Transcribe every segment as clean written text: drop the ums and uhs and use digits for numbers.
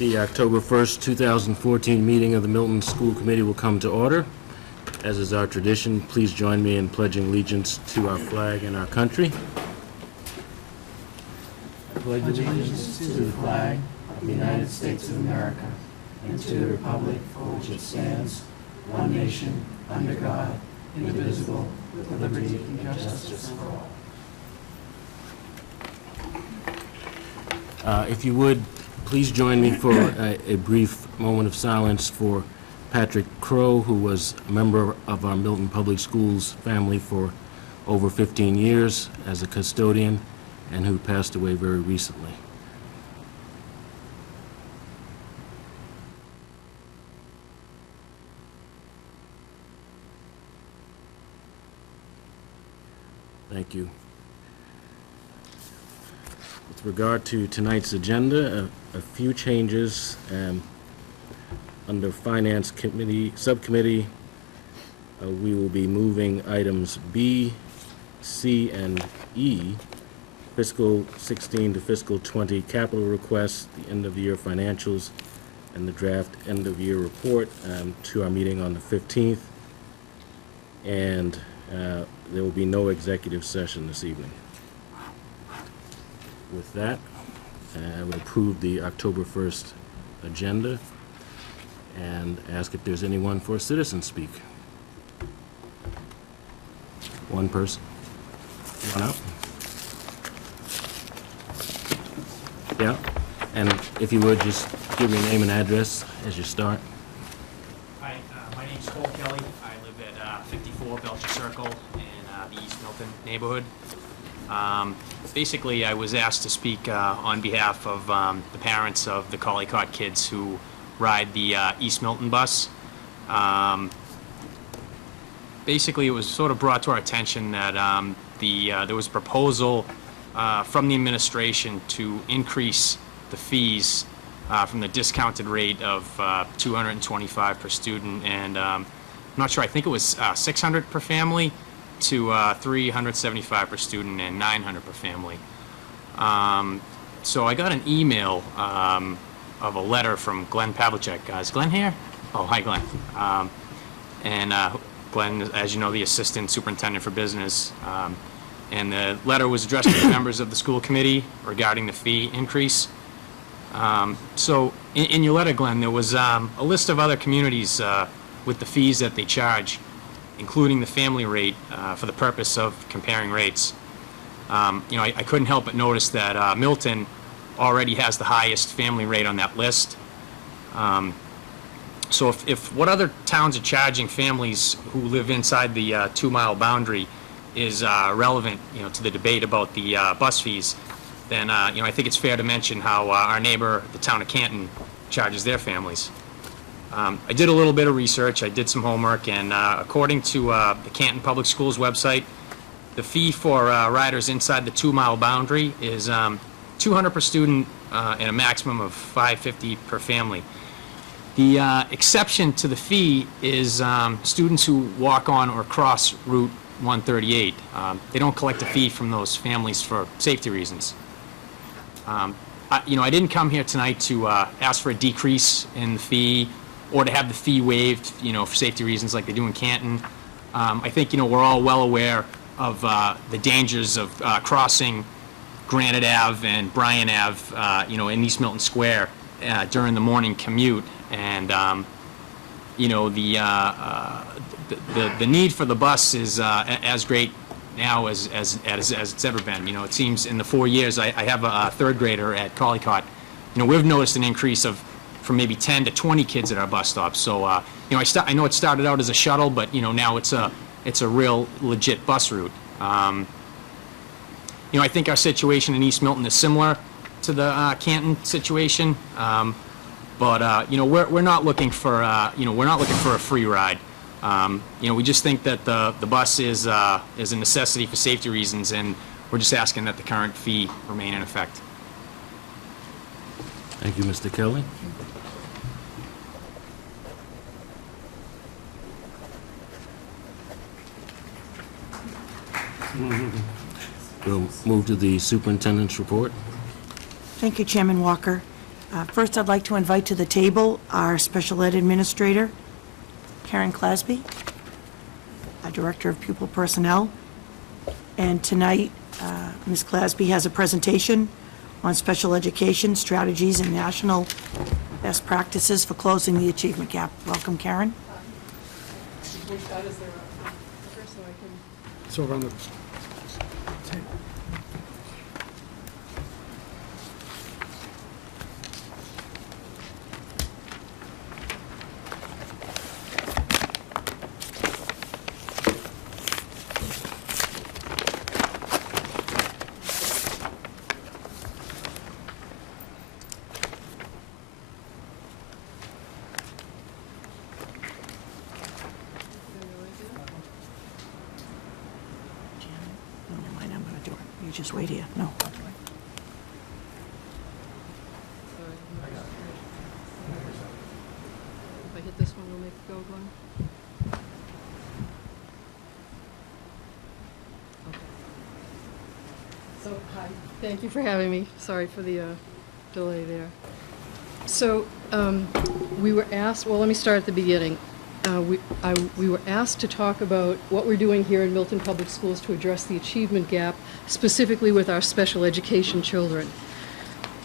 The October 1st, 2014 meeting of the Milton School Committee will come to order. As is our tradition, please join me in pledging allegiance to our flag and our country. I pledge allegiance to the flag of the United States of America and to the republic for which it stands, one nation, under God, indivisible, with liberty and justice for all. If you would, please join me for a brief moment of silence for Patrick Crow, who was a member of our Milton Public Schools family for over 15 years as a custodian and who passed away very recently. Thank you. With regard to tonight's agenda, a few changes under Finance Committee Subcommittee. We will be moving items B, C, and E, fiscal 16 to fiscal 20 capital requests, the end-of-year financials, and the draft end-of-year report to our meeting on the 15th. And there will be no executive session this evening. With that, I would approve the October 1st agenda and ask if there's anyone for a citizen speak. One person. One up. Yeah, and if you would, just give your name and address as you start. Hi, my name's Cole Kelly. I live at 54 Belcher Circle in the East Milton neighborhood. Basically, I was asked to speak on behalf of the parents of the Collie-Caught kids who ride the East Milton bus. Basically, it was sort of brought to our attention that there was a proposal from the administration to increase the fees from the discounted rate of $225 per student, and I'm not sure, I think it was $600 per family to $375 per student and $900 per family. So I got an email of a letter from Glenn Pavlicek. Is Glenn here? Oh, hi, Glenn. And Glenn, as you know, the Assistant Superintendent for Business. And the letter was addressed to the members of the school committee regarding the fee increase. So in your letter, Glenn, there was a list of other communities with the fees that they charge, including the family rate for the purpose of comparing rates. I couldn't help but notice that Milton already has the highest family rate on that list. So if what other towns are charging families who live inside the 2-mile boundary is relevant, to the debate about the bus fees, then I think it's fair to mention how our neighbor, the town of Canton, charges their families. I did a little bit of research, I did some homework, and according to the Canton Public Schools website, the fee for riders inside the 2-mile boundary is $200 per student and a maximum of $550 per family. The exception to the fee is students who walk on or cross Route 138. They don't collect a fee from those families for safety reasons. I didn't come here tonight to ask for a decrease in the fee or to have the fee waived, for safety reasons like they do in Canton. I think, we're all well aware of the dangers of crossing Granite Ave and Bryan Ave, in East Milton Square during the morning commute. And, the need for the bus is as great now as it's ever been. It seems in the 4 years I have a third grader at Collie-Caught. We've noticed an increase from maybe 10 to 20 kids at our bus stops. So, I know it started out as a shuttle, but now it's a real legit bus route. I think our situation in East Milton is similar to the Canton situation, but we're not looking for a free ride. We just think that the bus is a necessity for safety reasons, and we're just asking that the current fee remain in effect. Thank you, Mr. Kelly. We'll move to the superintendent's report. Thank you, Chairman Walker. First, I'd like to invite to the table our special ed administrator, Karen Clasby, our Director of Pupil Personnel. And tonight, Ms. Clasby has a presentation on special education strategies and national best practices for closing the achievement gap. Welcome, Karen. It's over on the table. No, never mind, I'm going to do it. You just wait here. No. If I hit this one, we'll make it go, Glenn. Okay. So, hi, thank you for having me. Sorry for the delay there. So, we were asked, well, let me start at the beginning. We were asked to talk about what we're doing here in Milton Public Schools to address the achievement gap, specifically with our special education children.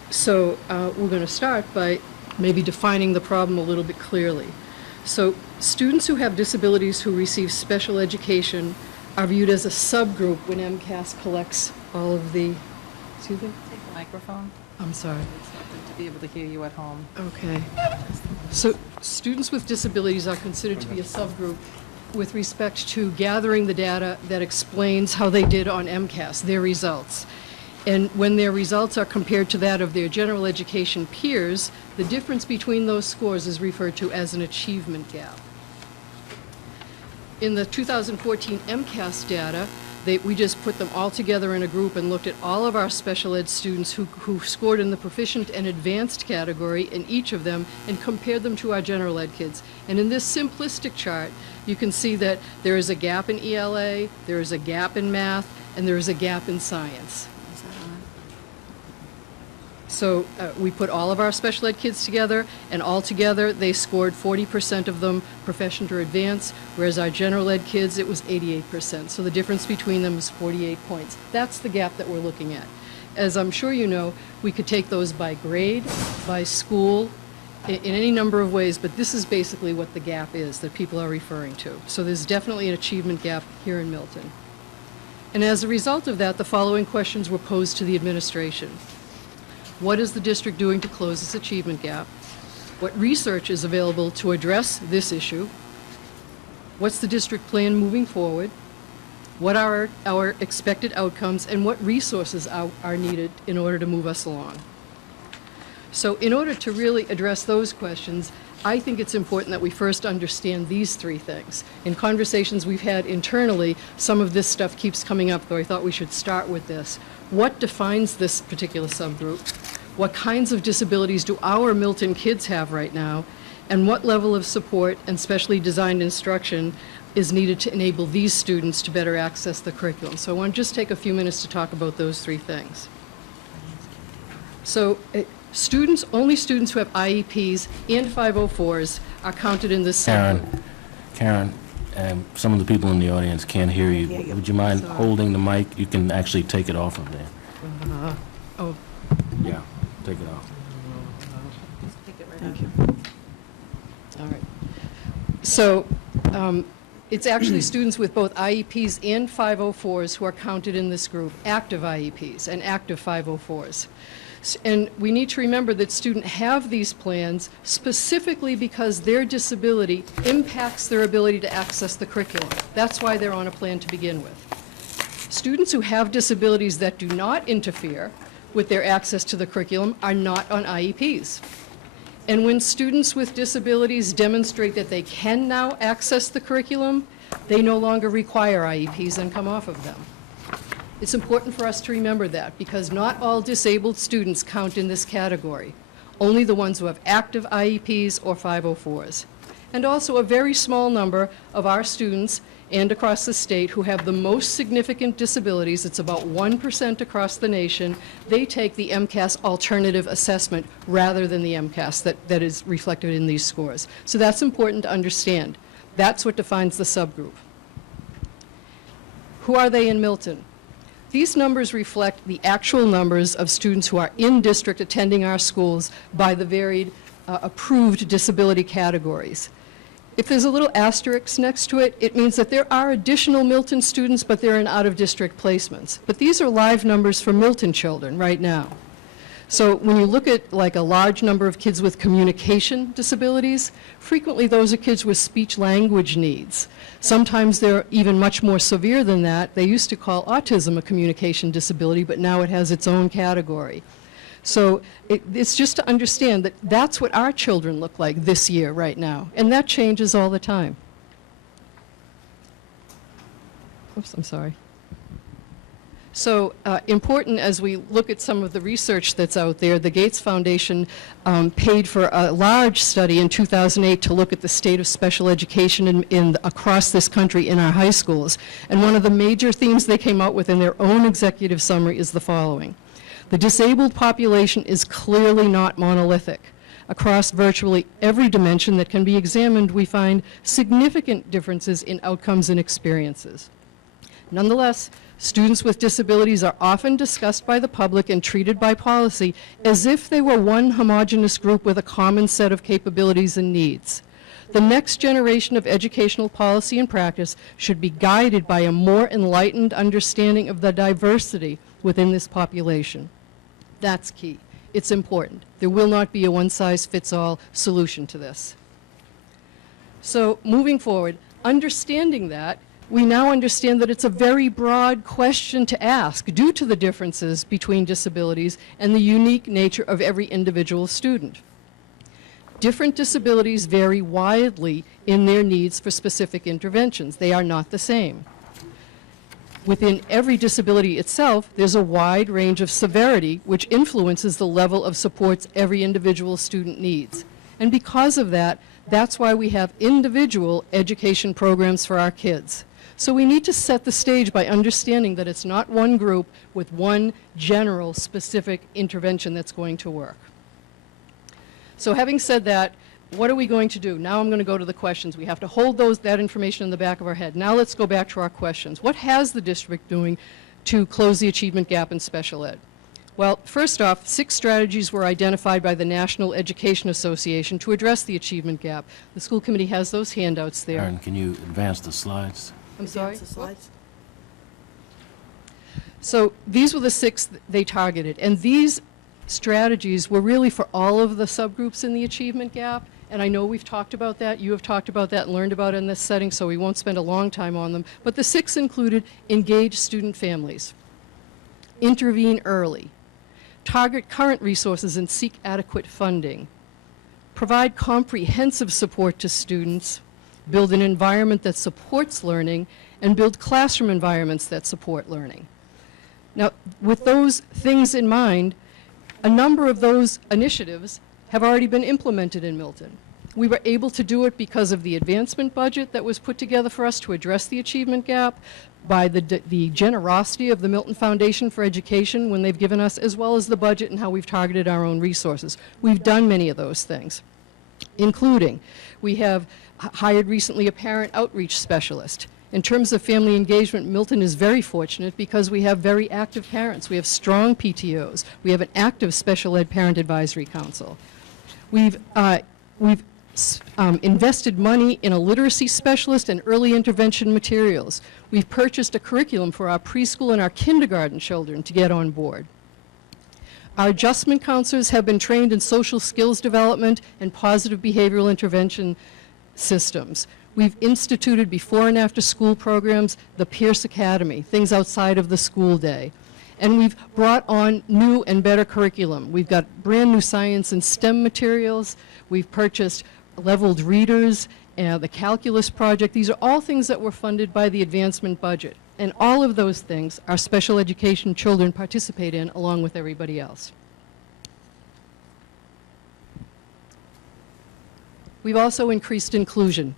So we're going to start by maybe defining the problem a little bit clearly. So students who have disabilities who receive special education are viewed as a subgroup when MCAS collects all of the, excuse me? Take the microphone. I'm sorry. It's not good to be able to hear you at home. Okay. So students with disabilities are considered to be a subgroup with respect to gathering the data that explains how they did on MCAS, their results. And when their results are compared to that of their general education peers, the difference between those scores is referred to as an achievement gap. In the 2014 MCAS data, we just put them all together in a group and looked at all of our special ed students who scored in the proficient and advanced category in each of them and compared them to our general ed kids. And in this simplistic chart, you can see that there is a gap in ELA, there is a gap in math, and there is a gap in science. So we put all of our special ed kids together, and all together they scored 40% of them proficient or advanced, whereas our general ed kids, it was 88%. So the difference between them is 48 points. That's the gap that we're looking at. As I'm sure you know, we could take those by grade, by school, in any number of ways, but this is basically what the gap is that people are referring to. So there's definitely an achievement gap here in Milton. And as a result of that, the following questions were posed to the administration. What is the district doing to close this achievement gap? What research is available to address this issue? What's the district plan moving forward? What are our expected outcomes, and what resources are needed in order to move us along? So in order to really address those questions, I think it's important that we first understand these three things. In conversations we've had internally, some of this stuff keeps coming up, though I thought we should start with this. What defines this particular subgroup? What kinds of disabilities do our Milton kids have right now? And what level of support and specially designed instruction is needed to enable these students to better access the curriculum? So I want to just take a few minutes to talk about those three things. So only students who have IEPs and 504s are counted in this subgroup. Karen, some of the people in the audience can't hear you. Yeah, Would you mind sorry. holding the mic? You can actually take it off of there. Oh, Yeah, take it off. Just pick it right thank up. you. All right. So it's actually students with both IEPs and 504s who are counted in this group, active IEPs and active 504s. And we need to remember that students have these plans specifically because their disability impacts their ability to access the curriculum. That's why they're on a plan to begin with. Students who have disabilities that do not interfere with their access to the curriculum are not on IEPs. And when students with disabilities demonstrate that they can now access the curriculum, they no longer require IEPs and come off of them. It's important for us to remember that because not all disabled students count in this category, only the ones who have active IEPs or 504s. and also a very small number of our students and across the state who have the most significant disabilities. It's about 1% across the nation. They take the MCAS alternative assessment rather than the MCAS that is reflected in these scores. So that's important to understand. That's what defines the subgroup. Who are they in Milton? These numbers reflect the actual numbers of students who are in district attending our schools by the varied approved disability categories. If there's a little asterisk next to it, it means that there are additional Milton students, but they're in out-of-district placements. But these are live numbers for Milton children right now. So when you look at like a large number of kids with communication disabilities, frequently those are kids with speech language needs. Sometimes they're even much more severe than that. They used to call autism a communication disability, but now it has its own category. So it's just to understand that that's what our children look like this year right now, and that changes all the time. Oops, I'm sorry. So important as we look at some of the research that's out there, the Gates Foundation paid for a large study in 2008 to look at the state of special education across this country in our high schools. And one of the major themes they came out with in their own executive summary is the following. The disabled population is clearly not monolithic. Across virtually every dimension that can be examined, we find significant differences in outcomes and experiences. Nonetheless, students with disabilities are often discussed by the public and treated by policy as if they were one homogeneous group with a common set of capabilities and needs. The next generation of educational policy and practice should be guided by a more enlightened understanding of the diversity within this population. That's key. It's important. There will not be a one-size-fits-all solution to this. So moving forward, understanding that, we now understand that it's a very broad question to ask due to the differences between disabilities and the unique nature of every individual student. Different disabilities vary widely in their needs for specific interventions. They are not the same. Within every disability itself, there's a wide range of severity which influences the level of supports every individual student needs. And because of that, that's why we have individual education programs for our kids. So we need to set the stage by understanding that it's not one group with one general specific intervention that's going to work. So having said that, what are we going to do? Now I'm going to go to the questions. We have to hold that information in the back of our head. Now let's go back to our questions. What has the district doing to close the achievement gap in special ed? Well, first off, 6 strategies were identified by the National Education Association to address the achievement gap. The school committee has those handouts there. Aaron, can you advance the slides? I'm sorry? Advance the slides. So these were the 6 they targeted, and these strategies were really for all of the subgroups in the achievement gap, and I know we've talked about that, you have talked about that and learned about it in this setting, so we won't spend a long time on them, but the 6 included engage student families, intervene early, target current resources and seek adequate funding, provide comprehensive support to students, build an environment that supports learning, and build classroom environments that support learning. Now, with those things in mind, a number of those initiatives have already been implemented in Milton. We were able to do it because of the advancement budget that was put together for us to address the achievement gap, by the generosity of the Milton Foundation for Education when they've given us, as well as the budget and how we've targeted our own resources. We've done many of those things, including we have hired recently a parent outreach specialist. In terms of family engagement, Milton is very fortunate because we have very active parents. We have strong PTOs. We have an active special ed parent advisory council. We've invested money in a literacy specialist and early intervention materials. We've purchased a curriculum for our preschool and our kindergarten children to get on board. Our adjustment counselors have been trained in social skills development and positive behavioral intervention systems. We've instituted before and after school programs, the Pierce Academy, things outside of the school day. And we've brought on new and better curriculum. We've got brand new science and STEM materials. We've purchased leveled readers, the calculus project. These are all things that were funded by the advancement budget. And all of those things our special education children participate in along with everybody else. We've also increased inclusion.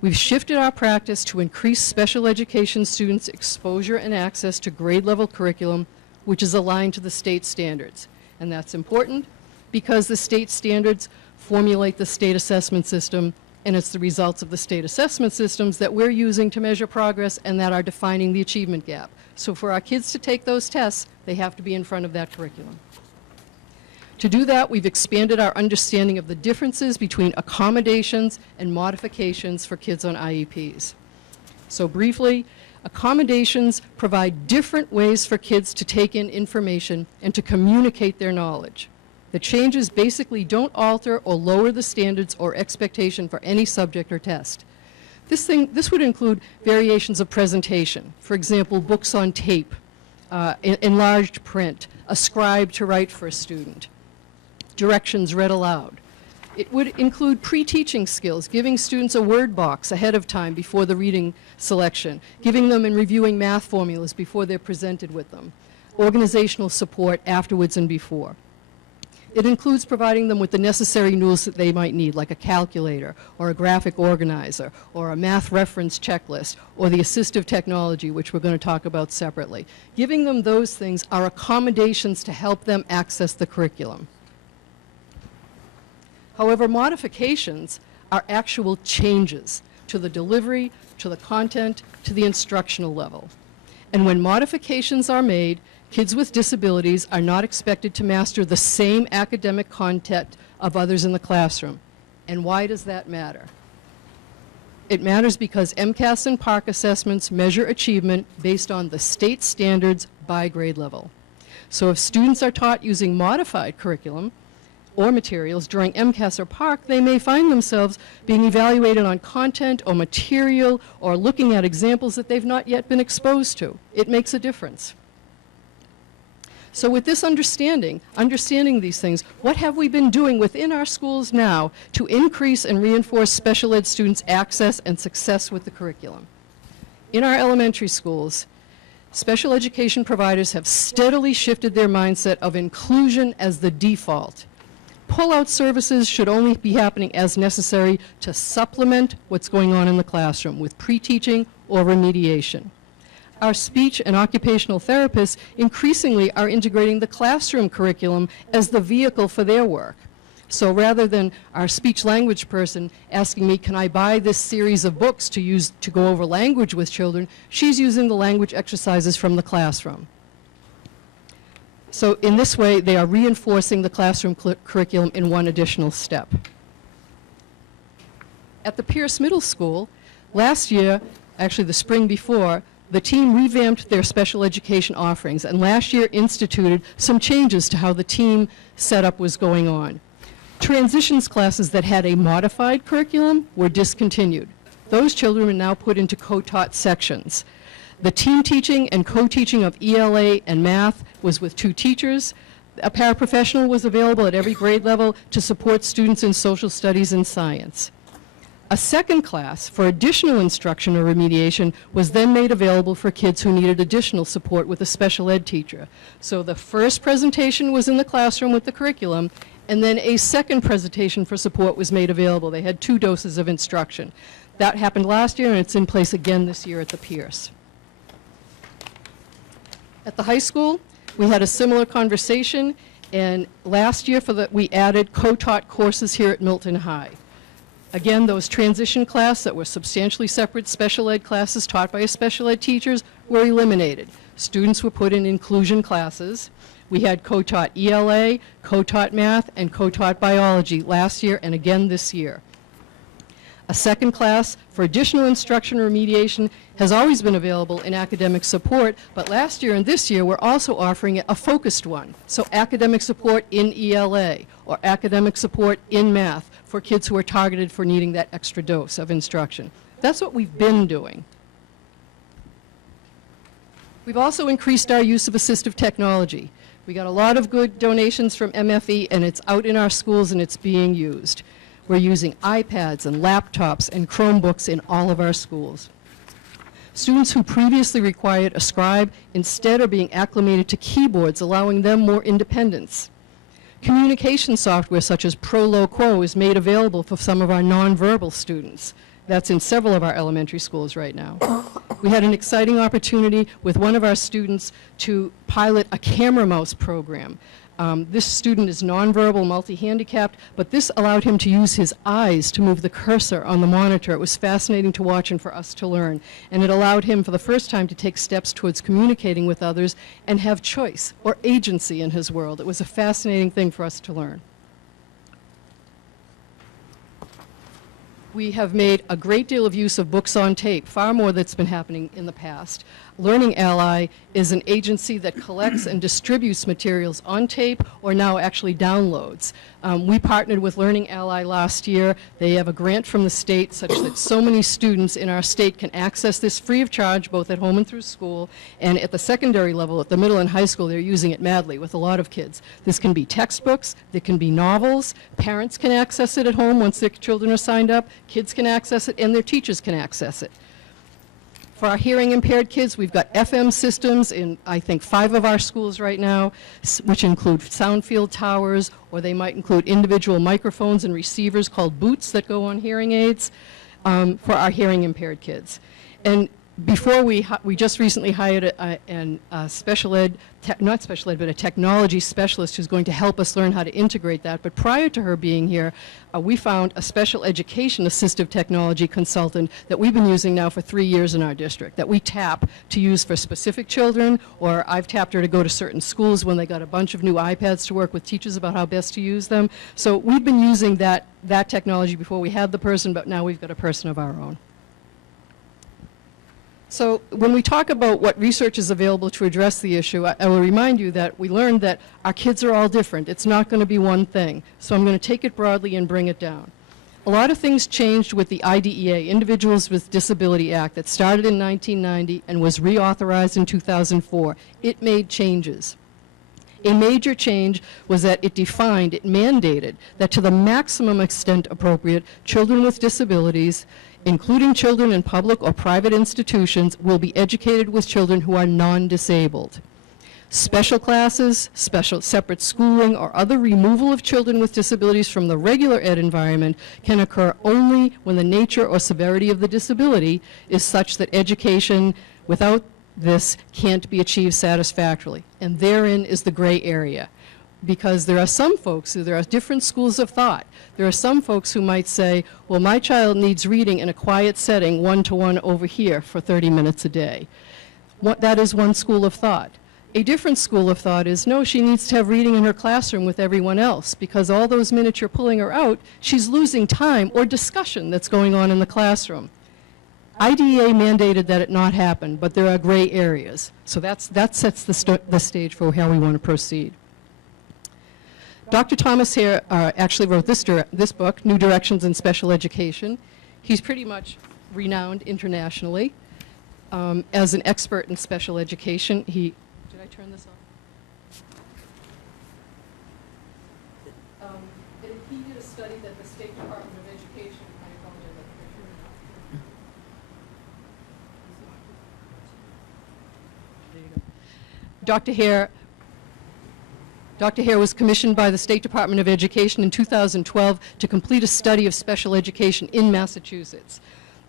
We've shifted our practice to increase special education students' exposure and access to grade-level curriculum, which is aligned to the state standards. And that's important because the state standards formulate the state assessment system, and it's the results of the state assessment systems that we're using to measure progress and that are defining the achievement gap. So for our kids to take those tests, they have to be in front of that curriculum. To do that, we've expanded our understanding of the differences between accommodations and modifications for kids on IEPs. So briefly, accommodations provide different ways for kids to take in information and to communicate their knowledge. The changes basically don't alter or lower the standards or expectation for any subject or test. This would include variations of presentation. For example, books on tape, enlarged print, a scribe to write for a student, directions read aloud. It would include pre-teaching skills, giving students a word box ahead of time before the reading selection, giving them and reviewing math formulas before they're presented with them, organizational support afterwards and before. It includes providing them with the necessary tools that they might need, like a calculator, or a graphic organizer, or a math reference checklist, or the assistive technology, which we're going to talk about separately. Giving them those things are accommodations to help them access the curriculum. However, modifications are actual changes to the delivery, to the content, to the instructional level. And when modifications are made, kids with disabilities are not expected to master the same academic content of others in the classroom. And why does that matter? It matters because MCAS and PARCC assessments measure achievement based on the state standards by grade level. So if students are taught using modified curriculum or materials during MCAS or PARCC, they may find themselves being evaluated on content or material or looking at examples that they've not yet been exposed to. It makes a difference. So with this understanding these things, what have we been doing within our schools now to increase and reinforce special ed students' access and success with the curriculum? In our elementary schools, special education providers have steadily shifted their mindset of inclusion as the default. Pull-out services should only be happening as necessary to supplement what's going on in the classroom with pre-teaching or remediation. Our speech and occupational therapists increasingly are integrating the classroom curriculum as the vehicle for their work. So rather than our speech language person asking me, can I buy this series of books to use to go over language with children, she's using the language exercises from the classroom. So in this way, they are reinforcing the classroom curriculum in one additional step. At the Pierce Middle School, last year, actually the spring before, the team revamped their special education offerings, and last year instituted some changes to how the team setup was going on. Transitions classes that had a modified curriculum were discontinued. Those children are now put into co-taught sections. The team teaching and co-teaching of ELA and math was with 2 teachers. A paraprofessional was available at every grade level to support students in social studies and science. A second class for additional instruction or remediation was then made available for kids who needed additional support with a special ed teacher. So the first presentation was in the classroom with the curriculum, and then a second presentation for support was made available. They had 2 doses of instruction. That happened last year, and it's in place again this year at the Pierce. At the high school, we had a similar conversation, and last year we added co-taught courses here at Milton High. Again, those transition classes that were substantially separate special ed classes taught by special ed teachers were eliminated. Students were put in inclusion classes. We had co-taught ELA, co-taught math, and co-taught biology last year and again this year. A second class for additional instruction remediation has always been available in academic support, but last year and this year we're also offering a focused one. So academic support in ELA or academic support in math for kids who are targeted for needing that extra dose of instruction. That's what we've been doing. We've also increased our use of assistive technology. We got a lot of good donations from MFE, and it's out in our schools and it's being used. We're using iPads and laptops and Chromebooks in all of our schools. Students who previously required a scribe instead are being acclimated to keyboards, allowing them more independence. Communication software such as Pro-Lo-Quo is made available for some of our nonverbal students. That's in several of our elementary schools right now. We had an exciting opportunity with one of our students to pilot a camera mouse program. This student is nonverbal, multi-handicapped, but this allowed him to use his eyes to move the cursor on the monitor. It was fascinating to watch and for us to learn. And it allowed him for the first time to take steps towards communicating with others and have choice or agency in his world. It was a fascinating thing for us to learn. We have made a great deal of use of books on tape, far more that's been happening in the past. Learning Ally is an agency that collects and distributes materials on tape or now actually downloads. We partnered with Learning Ally last year. They have a grant from the state such that so many students in our state can access this free of charge, both at home and through school. And at the secondary level, at the middle and high school, they're using it madly with a lot of kids. This can be textbooks, there can be novels, parents can access it at home once their children are signed up, kids can access it, and their teachers can access it. For our hearing impaired kids, we've got FM systems in, I think, 5 of our schools right now, which include sound field towers, or they might include individual microphones and receivers called boots that go on hearing aids for our hearing impaired kids. And before we just recently hired a special ed, not special ed, but a technology specialist who's going to help us learn how to integrate that. But prior to her being here, we found a special education assistive technology consultant that we've been using now for 3 years in our district, that we tap to use for specific children, or I've tapped her to go to certain schools when they got a bunch of new iPads to work with teachers about how best to use them. So we've been using that technology before we had the person, but now we've got a person of our own. So when we talk about what research is available to address the issue, I will remind you that we learned that our kids are all different. It's not going to be one thing. So I'm going to take it broadly and bring it down. A lot of things changed with the IDEA, Individuals with Disability Act, that started in 1990 and was reauthorized in 2004. It made changes. A major change was that it mandated that to the maximum extent appropriate, children with disabilities, including children in public or private institutions, will be educated with children who are non-disabled. Special classes, separate schooling, or other removal of children with disabilities from the regular ed environment can occur only when the nature or severity of the disability is such that education without this can't be achieved satisfactorily. And therein is the gray area. Because there are some folks, there are different schools of thought. There are some folks who might say, well, my child needs reading in a quiet setting, one-to-one over here for 30 minutes a day. That is one school of thought. A different school of thought is, no, she needs to have reading in her classroom with everyone else, because all those minutes you're pulling her out, she's losing time or discussion that's going on in the classroom. IDEA mandated that it not happen, but there are gray areas. So that sets the stage for how we want to proceed. Dr. Thomas Hare actually wrote this book, New Directions in Special Education. He's pretty much renowned internationally as an expert in special education. Did I turn this off? He did a study that the State Department of Education, Dr. Hare was commissioned by the State Department of Education in 2012 to complete a study of special education in Massachusetts.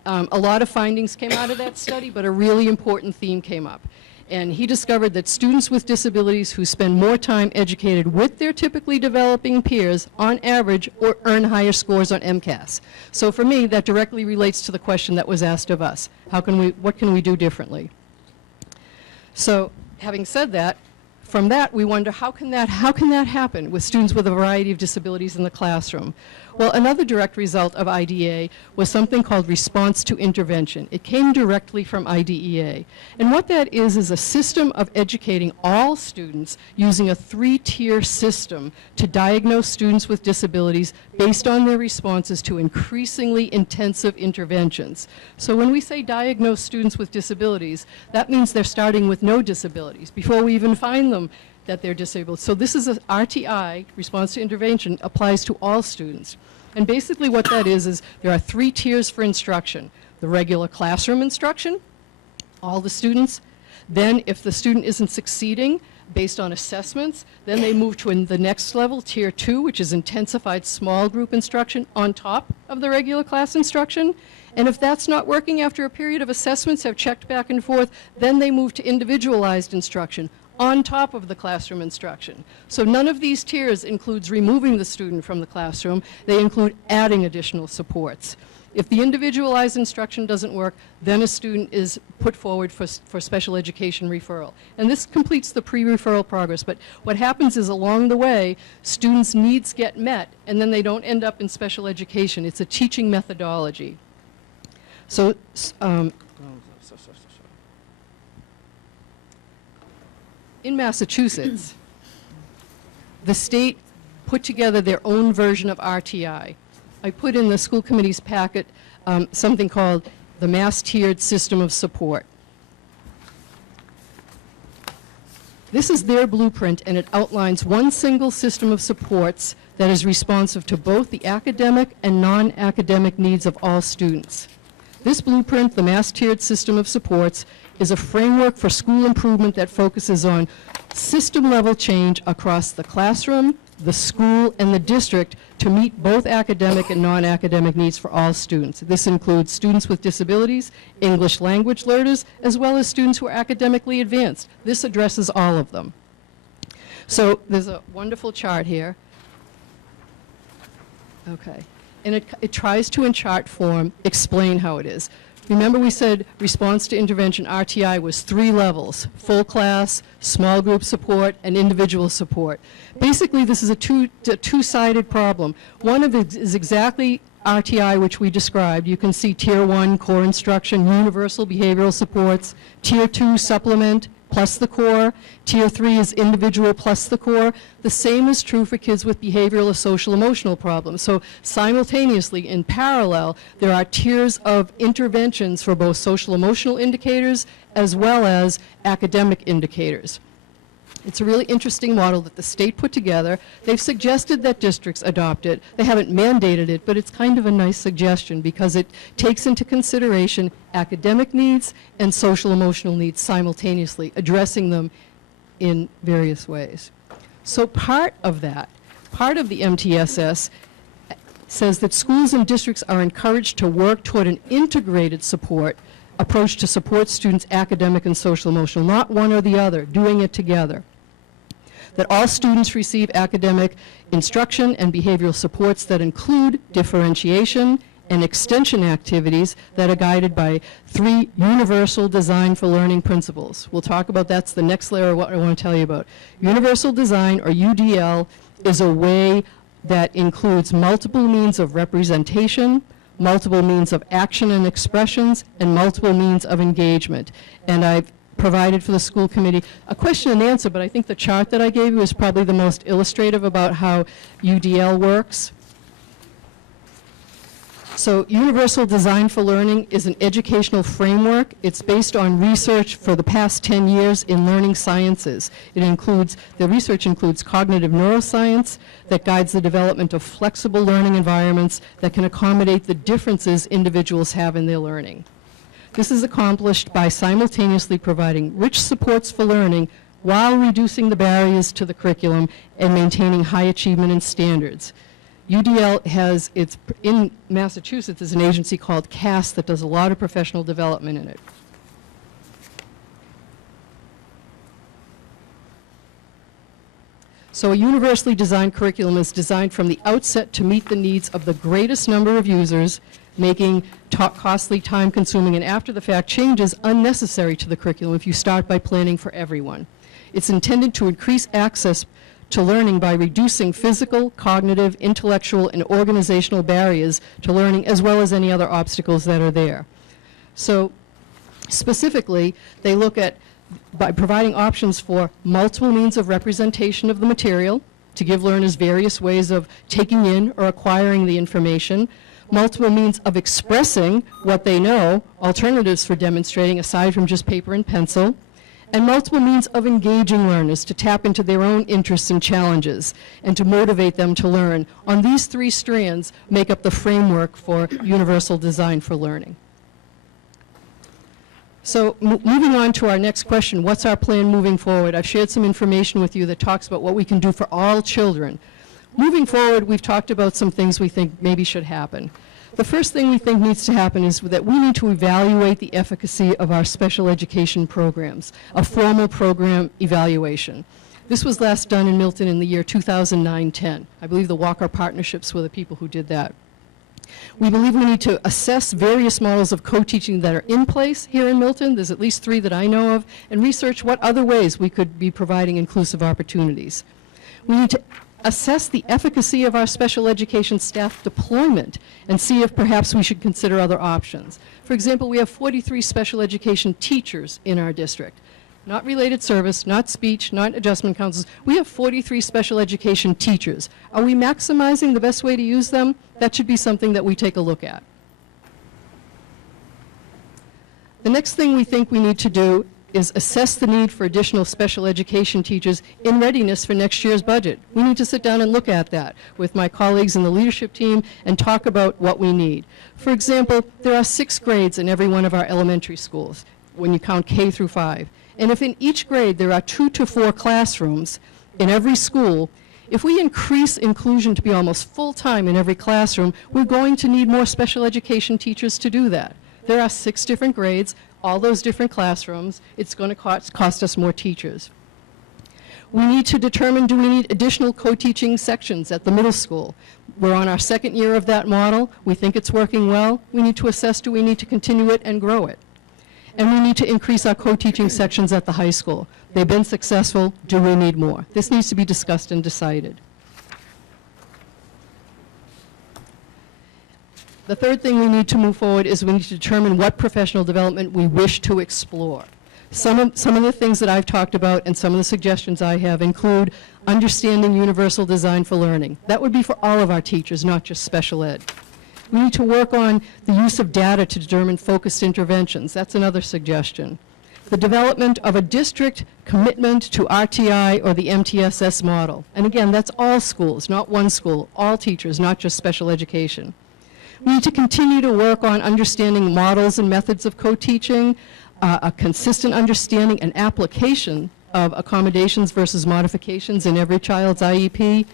A lot of findings came out of that study, but a really important theme came up. And he discovered that students with disabilities who spend more time educated with their typically developing peers, on average, or earn higher scores on MCAS. So for me, that directly relates to the question that was asked of us. What can we do differently? So having said that, from that, we wonder, how can that happen with students with a variety of disabilities in the classroom? Well, another direct result of IDEA was something called response to intervention. It came directly from IDEA. And what that is a system of educating all students using a 3-tier system to diagnose students with disabilities based on their responses to increasingly intensive interventions. So when we say diagnose students with disabilities, that means they're starting with no disabilities before we even find them that they're disabled. So this is a RTI, response to intervention, applies to all students. And basically what that is there are 3 tiers for instruction. The regular classroom instruction, all the students. Then if the student isn't succeeding, based on assessments. Then they move to the next level, Tier 2, which is intensified small group instruction on top of the regular class instruction. And if that's not working after a period of assessments have checked back and forth, then they move to individualized instruction on top of the classroom instruction. So none of these tiers includes removing the student from the classroom. They include adding additional supports. If the individualized instruction doesn't work, then a student is put forward for special education referral. And this completes the pre-referral progress. But what happens is along the way, students' needs get met, and then they don't end up in special education. It's a teaching methodology. So, in Massachusetts, the state put together their own version of RTI. I put in the school committee's packet something called the Mass Tiered System of Support. This is their blueprint, and it outlines one single system of supports that is responsive to both the academic and non-academic needs of all students. This blueprint, the Mass Tiered System of Supports, is a framework for school improvement that focuses on system-level change across the classroom, the school, and the district to meet both academic and non-academic needs for all students. This includes students with disabilities, English language learners, as well as students who are academically advanced. This addresses all of them. So there's a wonderful chart here. Okay. And it tries to, in chart form, explain how it is. Remember we said response to intervention, RTI, was 3 levels: full class, small group support, and individual support. Basically, this is a two-sided problem. One of it is exactly RTI, which we described. You can see Tier 1, core instruction, universal behavioral supports. Tier 2, supplement, plus the core. Tier 3 is individual plus the core. The same is true for kids with behavioral or social emotional problems. So simultaneously, in parallel, there are tiers of interventions for both social emotional indicators as well as academic indicators. It's a really interesting model that the state put together. They've suggested that districts adopt it. They haven't mandated it, but it's kind of a nice suggestion because it takes into consideration academic needs and social emotional needs simultaneously, addressing them in various ways. So part of the MTSS says that schools and districts are encouraged to work toward an integrated support approach to support students' academic and social emotional, not one or the other, doing it together. That all students receive academic instruction and behavioral supports that include differentiation and extension activities that are guided by 3 universal design for learning principles. We'll talk about that's the next layer of what I want to tell you about. Universal design, or UDL, is a way that includes multiple means of representation, multiple means of action and expressions, and multiple means of engagement. And I've provided for the school committee a question and answer, but I think the chart that I gave you is probably the most illustrative about how UDL works. So Universal Design for Learning is an educational framework. It's based on research for the past 10 years in learning sciences. The research includes cognitive neuroscience that guides the development of flexible learning environments that can accommodate the differences individuals have in their learning. This is accomplished by simultaneously providing rich supports for learning while reducing the barriers to the curriculum and maintaining high achievement and standards. UDL in Massachusetts is an agency called CAS that does a lot of professional development in it. So a universally designed curriculum is designed from the outset to meet the needs of the greatest number of users, making costly, time-consuming, and after-the-fact changes unnecessary to the curriculum if you start by planning for everyone. It's intended to increase access to learning by reducing physical, cognitive, intellectual, and organizational barriers to learning, as well as any other obstacles that are there. So specifically, they look at by providing options for multiple means of representation of the material to give learners various ways of taking in or acquiring the information, multiple means of expressing what they know, alternatives for demonstrating aside from just paper and pencil, and multiple means of engaging learners to tap into their own interests and challenges and to motivate them to learn. On these 3 strands make up the framework for universal design for learning. So moving on to our next question, what's our plan moving forward? I've shared some information with you that talks about what we can do for all children. Moving forward, we've talked about some things we think maybe should happen. The first thing we think needs to happen is that we need to evaluate the efficacy of our special education programs, a formal program evaluation. This was last done in Milton in the year 2009-10. I believe the Walker Partnerships were the people who did that. We believe we need to assess various models of co-teaching that are in place here in Milton. There's at least 3 that I know of, and research what other ways we could be providing inclusive opportunities. We need to assess the efficacy of our special education staff deployment and see if perhaps we should consider other options. For example, we have 43 special education teachers in our district. Not related service, not speech, not adjustment counselors. We have 43 special education teachers. Are we maximizing the best way to use them? That should be something that we take a look at. The next thing we think we need to do is assess the need for additional special education teachers in readiness for next year's budget. We need to sit down and look at that with my colleagues in the leadership team and talk about what we need. For example, there are 6 grades in every one of our elementary schools when you count K through 5. And if in each grade there are 2 to 4 classrooms in every school, if we increase inclusion to be almost full-time in every classroom, we're going to need more special education teachers to do that. There are 6 different grades, all those different classrooms. It's going to cost us more teachers. We need to determine, do we need additional co-teaching sections at the middle school? We're on our 2nd year of that model. We think it's working well. We need to assess, do we need to continue it and grow it? And we need to increase our co-teaching sections at the high school. They've been successful. Do we need more? This needs to be discussed and decided. The third thing we need to move forward is we need to determine what professional development we wish to explore. Some of the things that I've talked about and some of the suggestions I have include understanding universal design for learning. That would be for all of our teachers, not just special ed. We need to work on the use of data to determine focused interventions. That's another suggestion. The development of a district commitment to RTI or the MTSS model. And again, that's all schools, not one school, all teachers, not just special education. We need to continue to work on understanding models and methods of co-teaching, a consistent understanding and application of accommodations versus modifications in every child's IEP.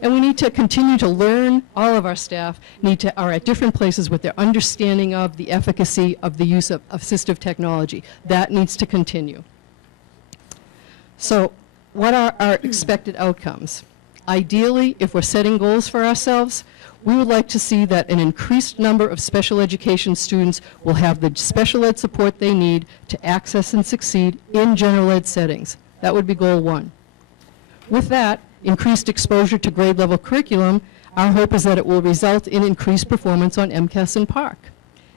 And we need to continue to learn, all of our staff are at different places with their understanding of the efficacy of the use of assistive technology. That needs to continue. So what are our expected outcomes? Ideally, if we're setting goals for ourselves, we would like to see that an increased number of special education students will have the special ed support they need to access and succeed in general ed settings. That would be goal 1. With that, increased exposure to grade level curriculum, our hope is that it will result in increased performance on MCAS and PARCC.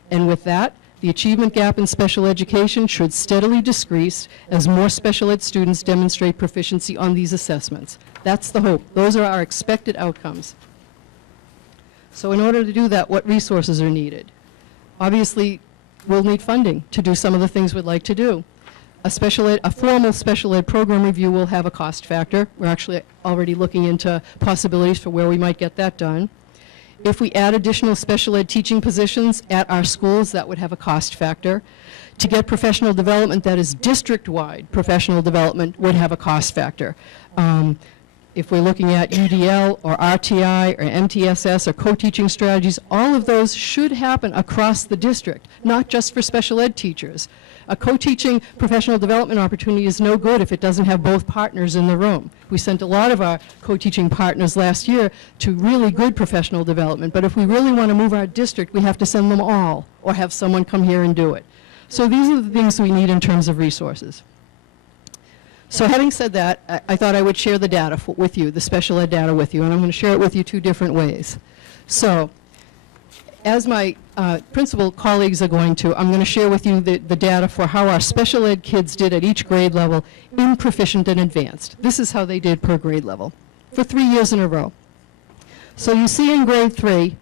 And with that, the achievement gap in special education should steadily decrease as more special ed students demonstrate proficiency on these assessments. That's the hope. Those are our expected outcomes. So in order to do that, what resources are needed? Obviously, we'll need funding to do some of the things we'd like to do. A formal special ed program review will have a cost factor. We're actually already looking into possibilities for where we might get that done. If we add additional special ed teaching positions at our schools, that would have a cost factor. To get professional development that is district-wide professional development would have a cost factor. If we're looking at UDL or RTI or MTSS or co-teaching strategies, all of those should happen across the district, not just for special ed teachers. A co-teaching professional development opportunity is no good if it doesn't have both partners in the room. We sent a lot of our co-teaching partners last year to really good professional development, but if we really want to move our district, we have to send them all or have someone come here and do it. So these are the things we need in terms of resources. So having said that, I thought I would share the data with you, the special ed data with you, and I'm going to share it with you 2 different ways. So as my principal colleagues are going to, I'm going to share with you the data for how our special ed kids did at each grade level in proficient and advanced. This is how they did per grade level for 3 years in a row. So you see in grade 3,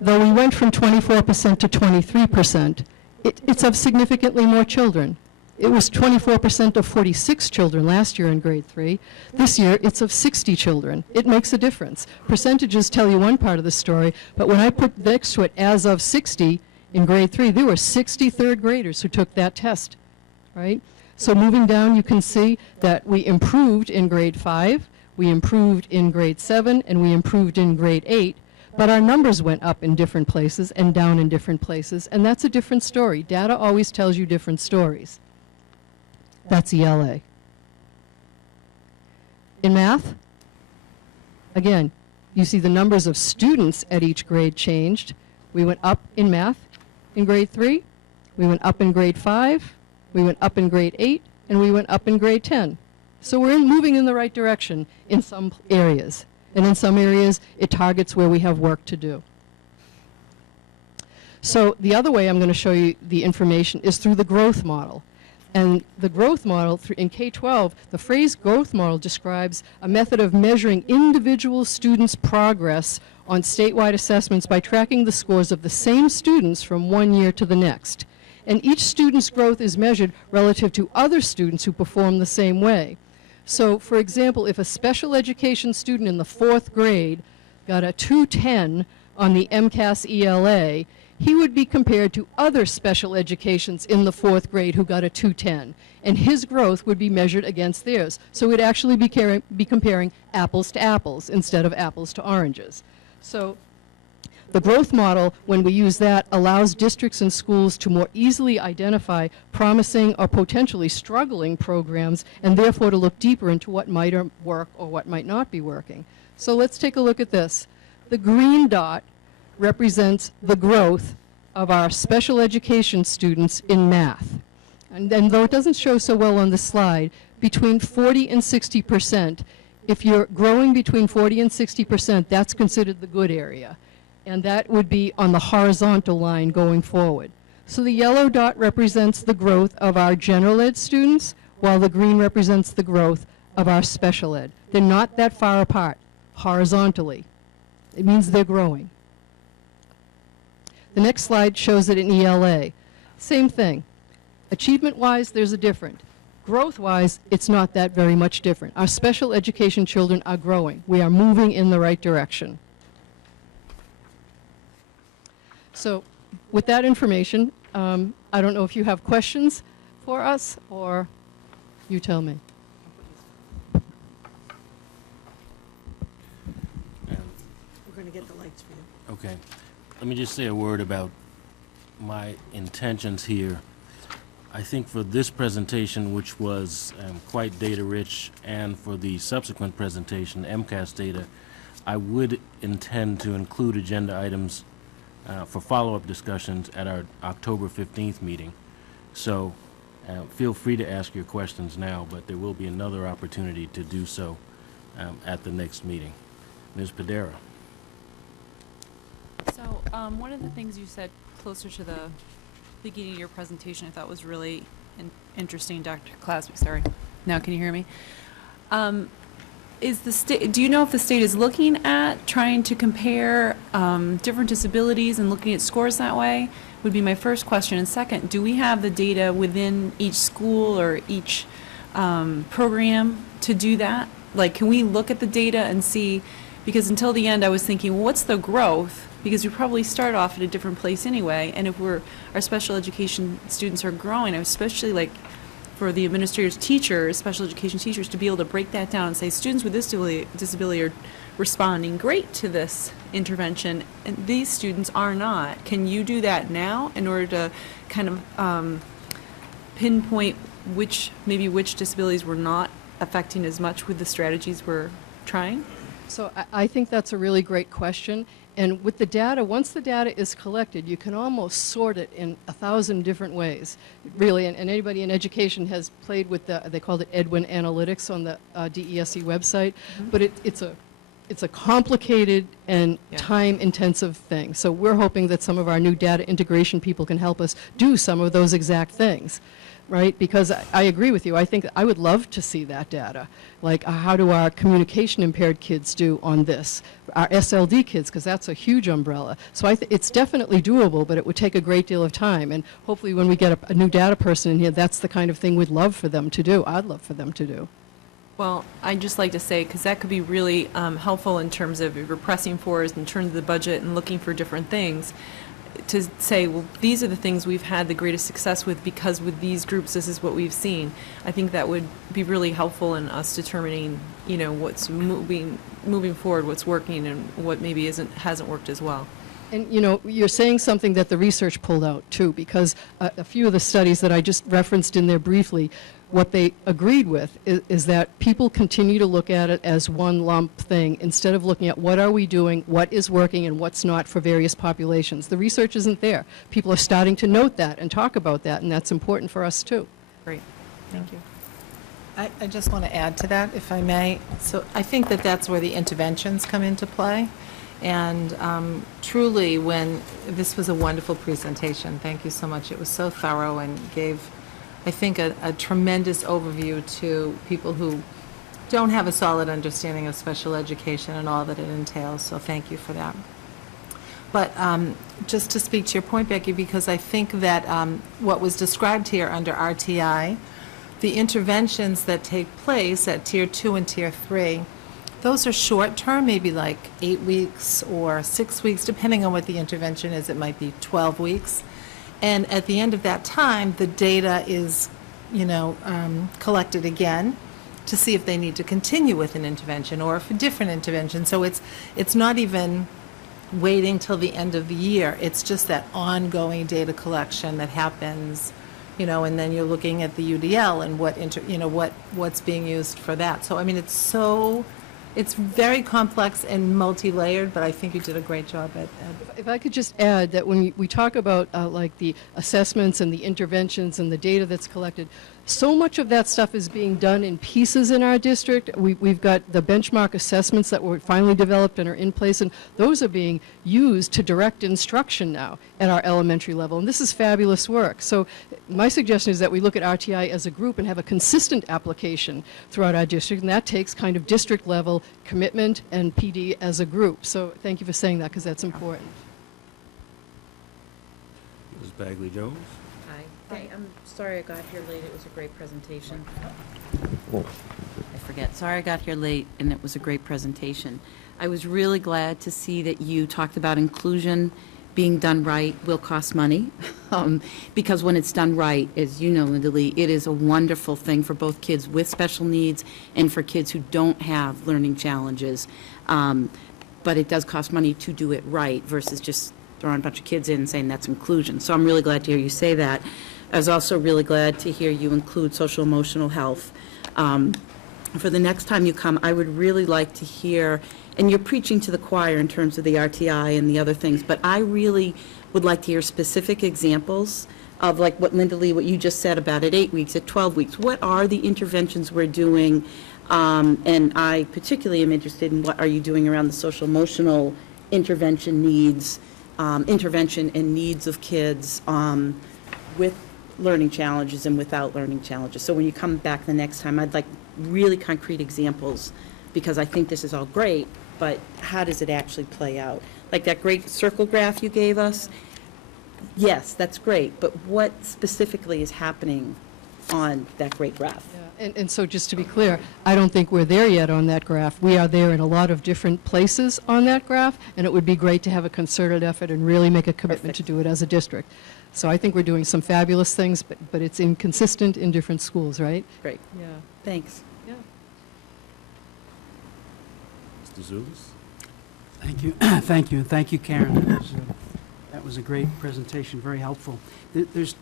though we went from 24% to 23%, it's of significantly more children. It was 24% of 46 children last year in grade 3. This year, it's of 60 children. It makes a difference. Percentages tell you one part of the story, but when I put next to it as of 60 in grade 3, there were 60 third graders who took that test right? So moving down, you can see that we improved in grade 5, we improved in grade 7, and we improved in grade 8, but our numbers went up in different places and down in different places, and that's a different story. Data always tells you different stories. That's ELA. In math, again, you see the numbers of students at each grade changed. We went up in math in grade 3, we went up in grade 5, we went up in grade 8, and we went up in grade 10. So we're moving in the right direction in some areas. And in some areas, it targets where we have work to do. So the other way I'm going to show you the information is through the growth model. And the growth model, in K-12, the phrase growth model describes a method of measuring individual students' progress on statewide assessments by tracking the scores of the same students from one year to the next. And each student's growth is measured relative to other students who perform the same way. So, for example, if a special education student in the 4th grade got a 210 on the MCAS ELA, he would be compared to other special educations in the 4th grade who got a 210, and his growth would be measured against theirs. So we'd actually be comparing apples to apples instead of apples to oranges. So the growth model, when we use that, allows districts and schools to more easily identify promising or potentially struggling programs, and therefore to look deeper into what might work or what might not be working. So let's take a look at this. The green dot represents the growth of our special education students in math. And though it doesn't show so well on the slide, between 40 and 60%, if you're growing between 40 and 60%, that's considered the good area. And that would be on the horizontal line going forward. So the yellow dot represents the growth of our general ed students, while the green represents the growth of our special ed. They're not that far apart horizontally. It means they're growing. The next slide shows it in ELA. Same thing. Achievement-wise, there's a difference. Growth-wise, it's not that very much different. Our special education children are growing. We are moving in the right direction. So with that information, I don't know if you have questions for us, or you tell me. We're going to get the lights for you. Okay. Let me just say a word about my intentions here. I think for this presentation, which was quite data-rich, and for the subsequent presentation, MCAS data, I would intend to include agenda items for follow-up discussions at our October 15th meeting. So feel free to ask your questions now, but there will be another opportunity to do so at the next meeting. Ms. Padera. So, one of the things you said closer to the beginning of your presentation I thought was really interesting, Dr. Clasby, sorry. Now can you hear me? Is the state, do you know if the state is looking at trying to compare different disabilities and looking at scores that way? Would be my first question. And second, do we have the data within each school or each program to do that? Like, can we look at the data and see, because until the end I was thinking, well, what's the growth? Because we probably start off at a different place anyway, and if our special education students are growing, especially like for the administrators, teachers, special education teachers, to be able to break that down and say students with this disability are responding great to this intervention, and these students are not. Can you do that now in order to kind of pinpoint which disabilities were not affecting as much with the strategies we're trying? So I think that's a really great question. And with the data, once the data is collected, you can almost sort it in 1,000 different ways, really. And anybody in education has played with they called it Edwin Analytics on the DESE website. Mm-hmm. But it's a complicated and time-intensive thing. So we're hoping that some of our new data integration people can help us do some of those exact things. Right? Because I agree with you. I think I would love to see that data. Like, how do our communication impaired kids do on this? Our SLD kids, because that's a huge umbrella. So it's definitely doable, but it would take a great deal of time. And hopefully when we get a new data person in here, that's the kind of thing we'd love for them to do. I'd love for them to do. Well, I'd just like to say, because that could be really helpful in terms of if you're pressing for us in terms of the budget and looking for different things. to say, well, these are the things we've had the greatest success with because with these groups, this is what we've seen. I think that would be really helpful in us determining, you know, what's moving forward, what's working, and what maybe hasn't worked as well. And, you know, you're saying something that the research pulled out, too, because a few of the studies that I just referenced in there briefly, what they agreed with is that people continue to look at it as one lump thing instead of looking at what are we doing, what is working, and what's not for various populations. The research isn't there. People are starting to note that and talk about that, and that's important for us, too. Great. Thank you. I just want to add to that, if I may. So I think that that's where the interventions come into play. And truly, this was a wonderful presentation. Thank you so much. It was so thorough and gave, I think, a tremendous overview to people who don't have a solid understanding of special education and all that it entails. So thank you for that. But just to speak to your point, Becky, because I think that what was described here under RTI, the interventions that take place at Tier 2 and Tier 3, those are short-term, maybe like 8 weeks or 6 weeks, depending on what the intervention is. It might be 12 weeks. And at the end of that time, the data is, you know, collected again to see if they need to continue with an intervention or if a different intervention. So it's not even waiting till the end of the year. It's just that ongoing data collection that happens, you know, and then you're looking at the UDL and what's being used for that. So, I mean, it's very complex and multi-layered, but I think you did a great job at If I could just add that when we talk about like the assessments and the interventions and the data that's collected, so much of that stuff is being done in pieces in our district. We've got the benchmark assessments that were finally developed and are in place, and those are being used to direct instruction now at our elementary level, and this is fabulous work. So my suggestion is that we look at RTI as a group and have a consistent application throughout our district, and that takes kind of district level commitment and PD as a group. So thank you for saying that, because that's important. Ms. Bagley-Jones? Hi, I'm sorry I got here late. It was a great presentation. I forget. Sorry I got here late, and it was a great presentation. I was really glad to see that you talked about inclusion being done right will cost money, because when it's done right, as you know, Linda Lee, it is a wonderful thing for both kids with special needs and for kids who don't have learning challenges. But it does cost money to do it right versus just throwing a bunch of kids in and saying that's inclusion. So I'm really glad to hear you say that. I was also really glad to hear you include social emotional health. For the next time you come, I would really like to hear, and you're preaching to the choir in terms of the RTI and the other things, but I really would like to hear specific examples of, like what Linda Lee, what you just said about at 8 weeks, at 12 weeks. What are the interventions we're doing? And I particularly am interested in what are you doing around the social emotional intervention needs, intervention and needs of kids with learning challenges and without learning challenges. So when you come back the next time, I'd like really concrete examples, because I think this is all great, but how does it actually play out? Like that great circle graph you gave us, yes, that's great, but what specifically is happening on that great graph? Yeah, and so just to be clear, I don't think we're there yet on that graph. We are there in a lot of different places on that graph, and it would be great to have a concerted effort and really make a commitment to do it as a district. So I think we're doing some fabulous things, but it's inconsistent in different schools, right? Great. Yeah. Thanks. Yeah. Mr. Zulus? Thank you. Thank you. And thank you, Karen. That was a great presentation, very helpful. There's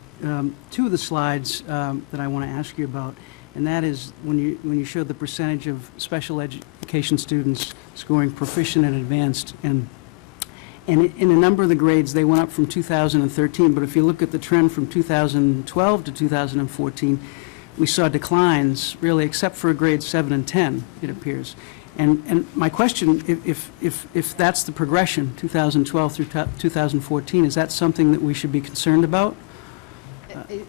two of the slides that I want to ask you about, and that is when you showed the percentage of special education students scoring proficient and advanced, and in a number of the grades, they went up from 2013, but if you look at the trend from 2012 to 2014, we saw declines, really, except for grades 7 and 10, it appears. And my question, if that's the progression, 2012 through 2014, is that something that we should be concerned about?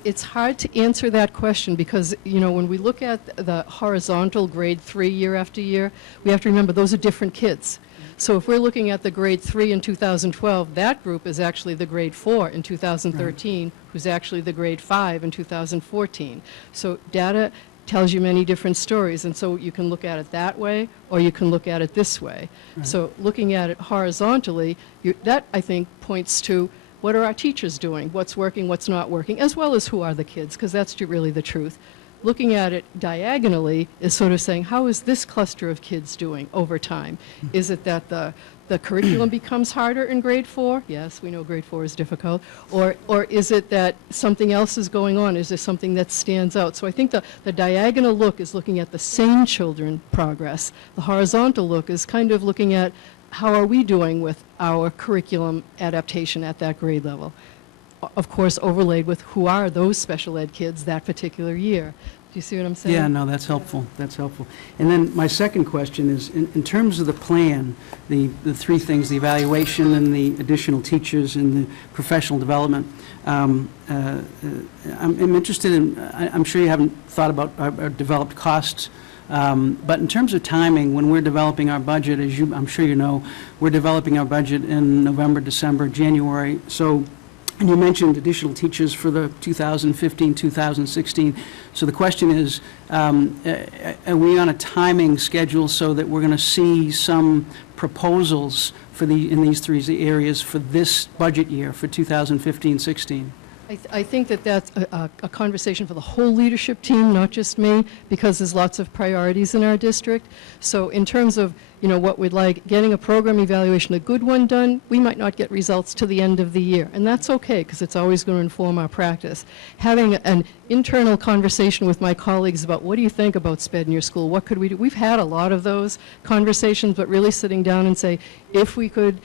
It's hard to answer that question because, you know, when we look at the horizontal grade 3 year after year, we have to remember those are different kids. So if we're looking at the grade 3 in 2012, that group is actually the grade 4 in 2013, right, who's actually the grade 5 in 2014. So data tells you many different stories, and so you can look at it that way, or you can look at it this way. Right. So looking at it horizontally, that, I think, points to what are our teachers doing, what's working, what's not working, as well as who are the kids, because that's really the truth. Looking at it diagonally is sort of saying, how is this cluster of kids doing over time? Is it that the curriculum becomes harder in grade 4? Yes, we know grade 4 is difficult. Or is it that something else is going on? Is there something that stands out? So I think the diagonal look is looking at the same children progress. The horizontal look is kind of looking at how are we doing with our curriculum adaptation at that grade level. Of course, overlaid with who are those special ed kids that particular year. Do you see what I'm saying? Yeah, no, that's helpful. That's helpful. And then my second question is, in terms of the plan, the three things, the evaluation and the additional teachers and the professional development, I'm interested in, I'm sure you haven't thought about or developed costs, but in terms of timing, when we're developing our budget, as I'm sure you know, we're developing our budget in November, December, January. So, and you mentioned additional teachers for the 2015, 2016. So the question is, are we on a timing schedule so that we're going to see some proposals for in these three areas for this budget year, for 2015-16? I think that that's a conversation for the whole leadership team, not just me, because there's lots of priorities in our district. So in terms of, what we'd like, getting a program evaluation, a good one done, we might not get results to the end of the year. And that's okay, because it's always going to inform our practice. Having an internal conversation with my colleagues about what do you think about SPED in your school? What could we do? We've had a lot of those conversations, but really sitting down and say, if we could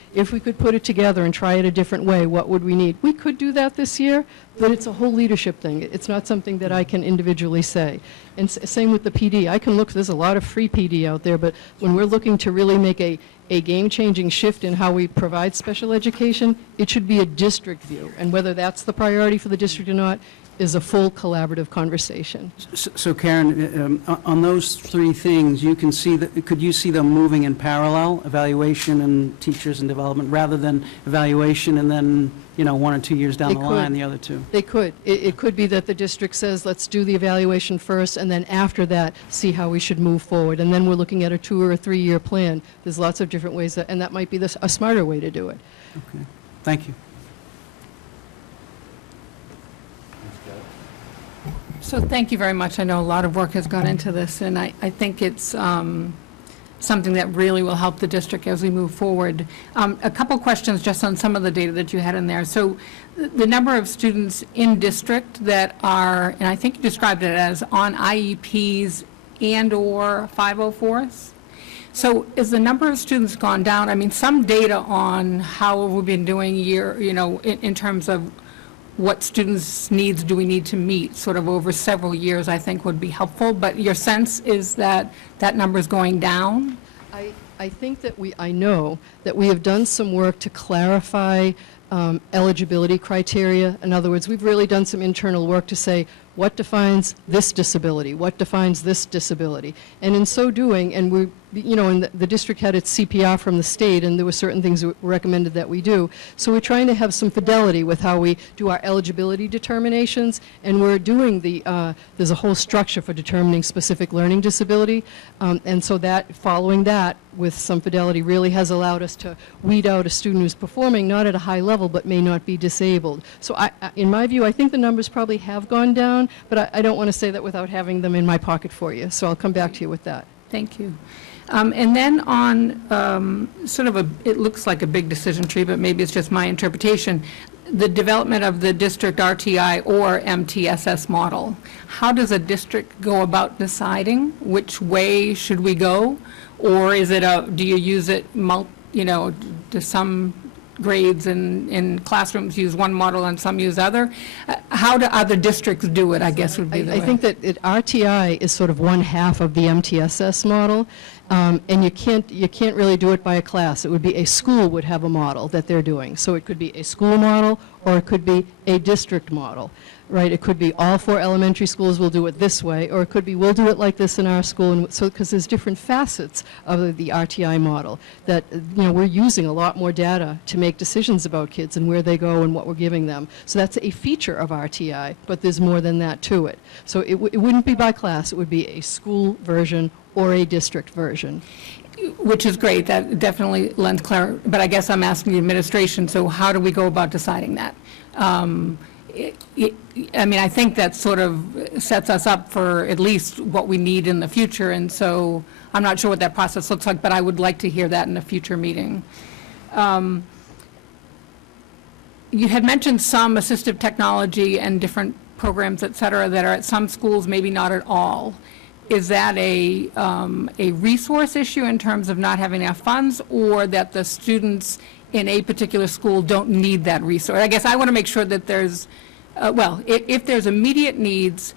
put it together and try it a different way, what would we need? We could do that this year, but it's a whole leadership thing. It's not something that I can individually say. And same with the PD. I can look, there's a lot of free PD out there, but when we're looking to really make a game-changing shift in how we provide special education, it should be a district view. And whether that's the priority for the district or not is a full collaborative conversation. So Karen, on those three things, you can see that, could you see them moving in parallel, evaluation and teachers and development, rather than evaluation and then, 1 or 2 years down the line, the other two? They could. It could be that the district says, let's do the evaluation first, and then after that, see how we should move forward. And then we're looking at a 2 or a 3 year plan. There's lots of different ways, and that might be a smarter way to do it. Okay. Thank you. So thank you very much. I know a lot of work has gone into this, and I think it's something that really will help the district as we move forward. A couple questions just on some of the data that you had in there. So the number of students in district that are, and I think you described it as on IEPs and/or 504s. So is the number of students gone down? I mean, some data on how we've been doing in terms of what students' needs do we need to meet sort of over several years, I think would be helpful. But your sense is that that number is going down? I think that I know that we have done some work to clarify eligibility criteria. In other words, we've really done some internal work to say, what defines this disability? What defines this disability? And in so doing, and and the district had its CPR from the state, and there were certain things that were recommended that we do. So we're trying to have some fidelity with how we do our eligibility determinations, and we're doing there's a whole structure for determining specific learning disability, and so that, following that, with some fidelity really has allowed us to weed out a student who's performing not at a high level but may not be disabled. So in my view, I think the numbers probably have gone down, but I don't want to say that without having them in my pocket for you. So I'll come back to you with that. Thank you. And then on it looks like a big decision tree, but maybe it's just my interpretation, the development of the district RTI or MTSS model. How does a district go about deciding which way should we go? Or is it do you use it, do some grades in classrooms use one model and some use other? How do other districts do it, I guess would be the way. I think that RTI is sort of one half of the MTSS model, and you can't really do it by a class. It would be a school would have a model that they're doing. So it could be a school model, or it could be a district model, right? It could be all 4 elementary schools will do it this way, or it could be we'll do it like this in our school. And so, because there's different facets of the RTI model that we're using a lot more data to make decisions about kids and where they go and what we're giving them. So that's a feature of RTI, but there's more than that to it. So it wouldn't be by class. It would be a school version or a district version. which is great, that definitely lends clarity, but I guess I'm asking the administration, so how do we go about deciding that? I mean, I think that sort of sets us up for at least what we need in the future, and so I'm not sure what that process looks like, but I would like to hear that in a future meeting. You had mentioned some assistive technology and different programs, et cetera, that are at some schools, maybe not at all. Is that a resource issue in terms of not having enough funds, or that the students in a particular school don't need that resource? I guess I want to make sure that there's, well, if there's immediate needs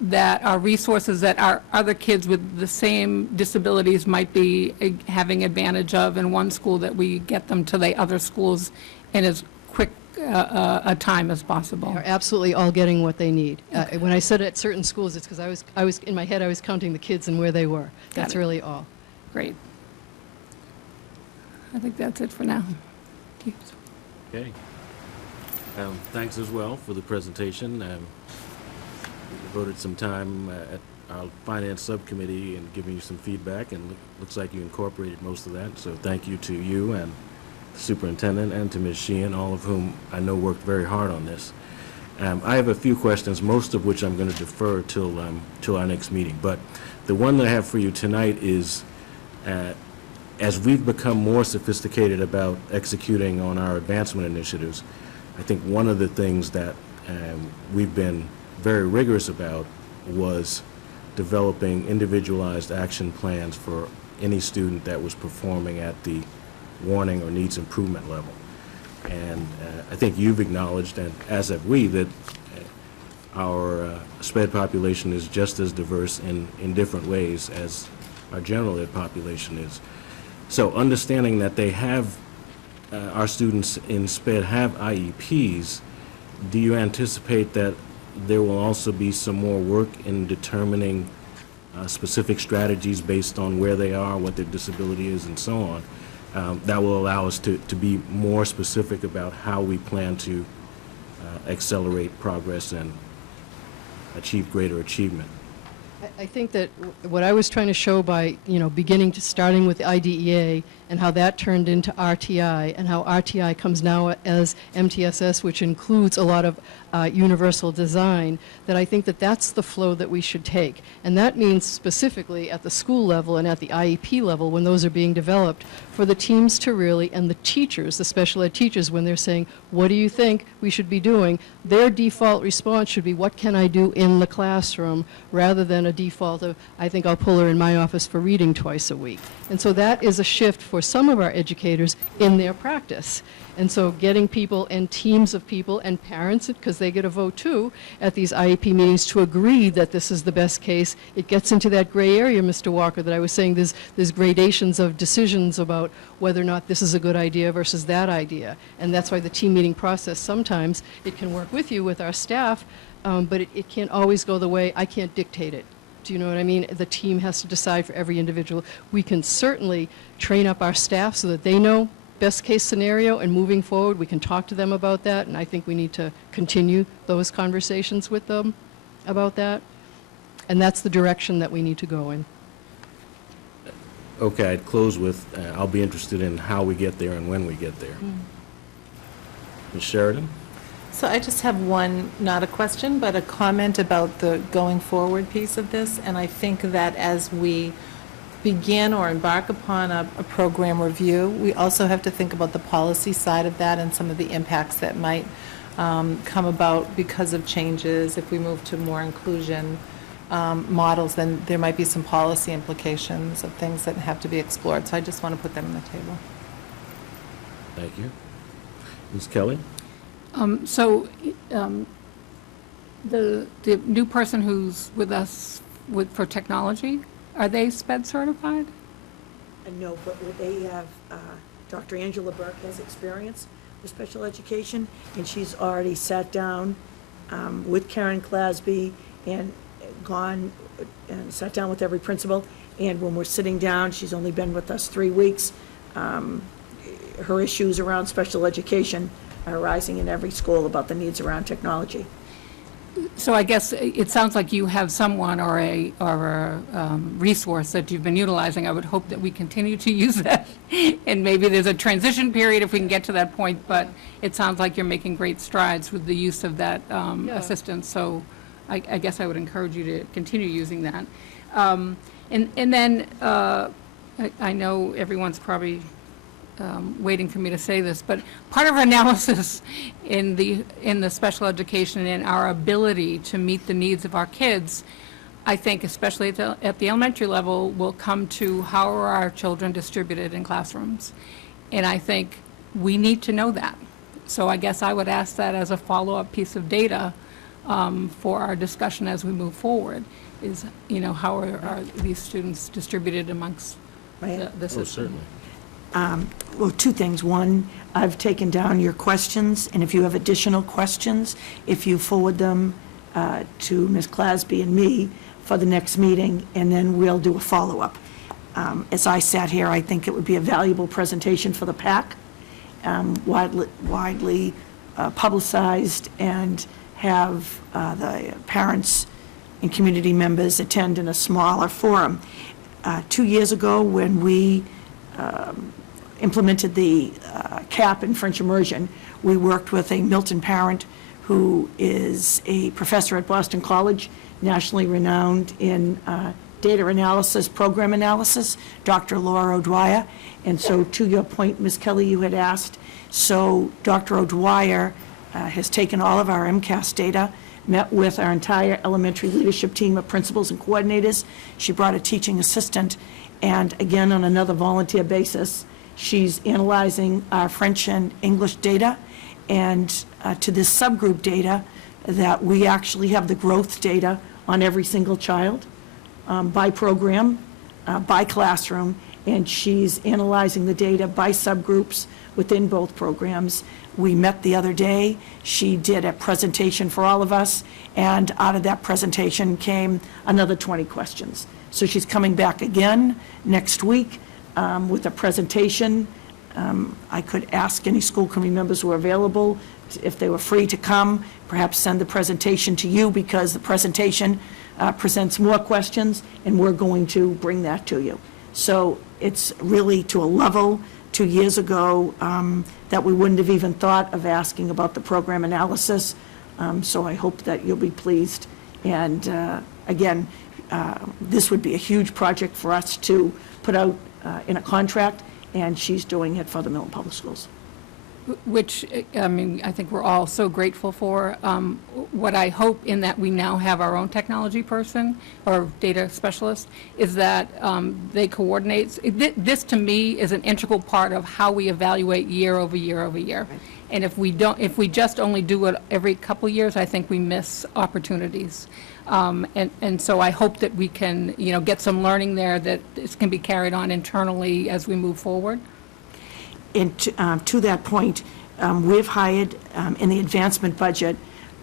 that are resources that our other kids with the same disabilities might be having advantage of in one school, that we get them to the other schools in as quick a time as possible. They're absolutely all getting what they need. When I said at certain schools, it's because I was in my head, I was counting the kids and where they were. That's really all. Great. I think that's it for now. Okay. Thanks as well for the presentation. We devoted some time at our finance subcommittee and giving you some feedback, and looks like you incorporated most of that. So thank you to you and the superintendent and to Ms. Sheehan, all of whom I know worked very hard on this. I have a few questions, most of which I'm going to defer till our next meeting. But the one that I have for you tonight is, as we've become more sophisticated about executing on our advancement initiatives, I think one of the things that we've been very rigorous about was developing individualized action plans for any student that was performing at the warning or needs improvement level. And I think you've acknowledged, and as have we, that our SPED population is just as diverse in different ways as our general ed population is. So understanding that they have, our students in SPED have IEPs, do you anticipate that there will also be some more work in determining specific strategies based on where they are, what their disability is, and so on, that will allow us to be more specific about how we plan to accelerate progress and achieve greater achievement? I think that what I was trying to show by, starting with the IDEA and how that turned into RTI, and how RTI comes now as MTSS, which includes a lot of universal design, that I think that that's the flow that we should take. And that means specifically at the school level and at the IEP level, when those are being developed, for the teams to really, and the teachers, the special ed teachers, when they're saying, what do you think we should be doing, their default response should be, what can I do in the classroom, rather than a default of, I think I'll pull her in my office for reading twice a week. And so that is a shift for some of our educators in their practice. And so getting people and teams of people and parents, because they get a vote too, at these IEP meetings to agree that this is the best case, it gets into that gray area, Mr. Walker, that I was saying there's gradations of decisions about whether or not this is a good idea versus that idea. And that's why the team meeting process, sometimes it can work with you, with our staff, but it can't always go the way, I can't dictate it. Do you know what I mean? The team has to decide for every individual. We can certainly train up our staff so that they know best case scenario, and moving forward, we can talk to them about that, and I think we need to continue those conversations with them about that. And that's the direction that we need to go in. Okay, I'd close with, I'll be interested in how we get there and when we get there. Ms. Sheridan? So I just have one, not a question, but a comment about the going forward piece of this. And I think that as we begin or embark upon a program review, we also have to think about the policy side of that and some of the impacts that might come about because of changes. If we move to more inclusion models, then there might be some policy implications of things that have to be explored. So I just want to put them on the table. Thank you. Ms. Kelly? The new person who's with us for technology, are they SPED certified? No, but they have, Dr. Angela Burke has experience with special education, and she's already sat down with Karen Clasby and gone and sat down with every principal. And when we're sitting down, she's only been with us 3 weeks. Her issues around special education are arising in every school about the needs around technology. So I guess it sounds like you have someone or a resource that you've been utilizing. I would hope that we continue to use that. And maybe there's a transition period if we can get to that point, but it sounds like you're making great strides with the use of that assistance. So I guess I would encourage you to continue using that. And then I know everyone's probably waiting for me to say this, but part of our analysis in the special education and our ability to meet the needs of our kids, I think, especially at the elementary level, will come to how are our children distributed in classrooms. And I think we need to know that. So I guess I would ask that as a follow-up piece of data for our discussion as we move forward, is, how are these students distributed amongst the system? Oh, certainly. Well, two things. One, I've taken down your questions, and if you have additional questions, if you forward them to Ms. Clasby and me for the next meeting, and then we'll do a follow-up. As I sat here, I think it would be a valuable presentation for the PAC, widely publicized, and have the parents and community members attend in a smaller forum. 2 years ago, when we implemented the CAP in French immersion, we worked with a Milton parent who is a professor at Boston College, nationally renowned in data analysis, program analysis, Dr. Laura O'Dwyer. And so to your point, Ms. Kelly, you had asked, so Dr. O'Dwyer has taken all of our MCAS data, met with our entire elementary leadership team of principals and coordinators. She brought a teaching assistant, and again, on another volunteer basis, she's analyzing our French and English data, and to this subgroup data, that we actually have the growth data on every single child, by program, by classroom, and she's analyzing the data by subgroups within both programs. We met the other day. She did a presentation for all of us, and out of that presentation came another 20 questions. So she's coming back again next week with a presentation. I could ask any school committee members who are available if they were free to come, perhaps send the presentation to you, because the presentation presents more questions, and we're going to bring that to you. So it's really to a level 2 years ago that we wouldn't have even thought of asking about the program analysis. So I hope that you'll be pleased. And again, this would be a huge project for us to put out in a contract, and she's doing it for the Milton Public Schools. Which, I mean, I think we're all so grateful for. What I hope, in that we now have our own technology person or data specialist, is that they coordinate. This, to me, is an integral part of how we evaluate year over year over year. Right. And if we just only do it every couple years, I think we miss opportunities. And so I hope that we can, get some learning there, that this can be carried on internally as we move forward. And to that point, we've hired, in the advancement budget,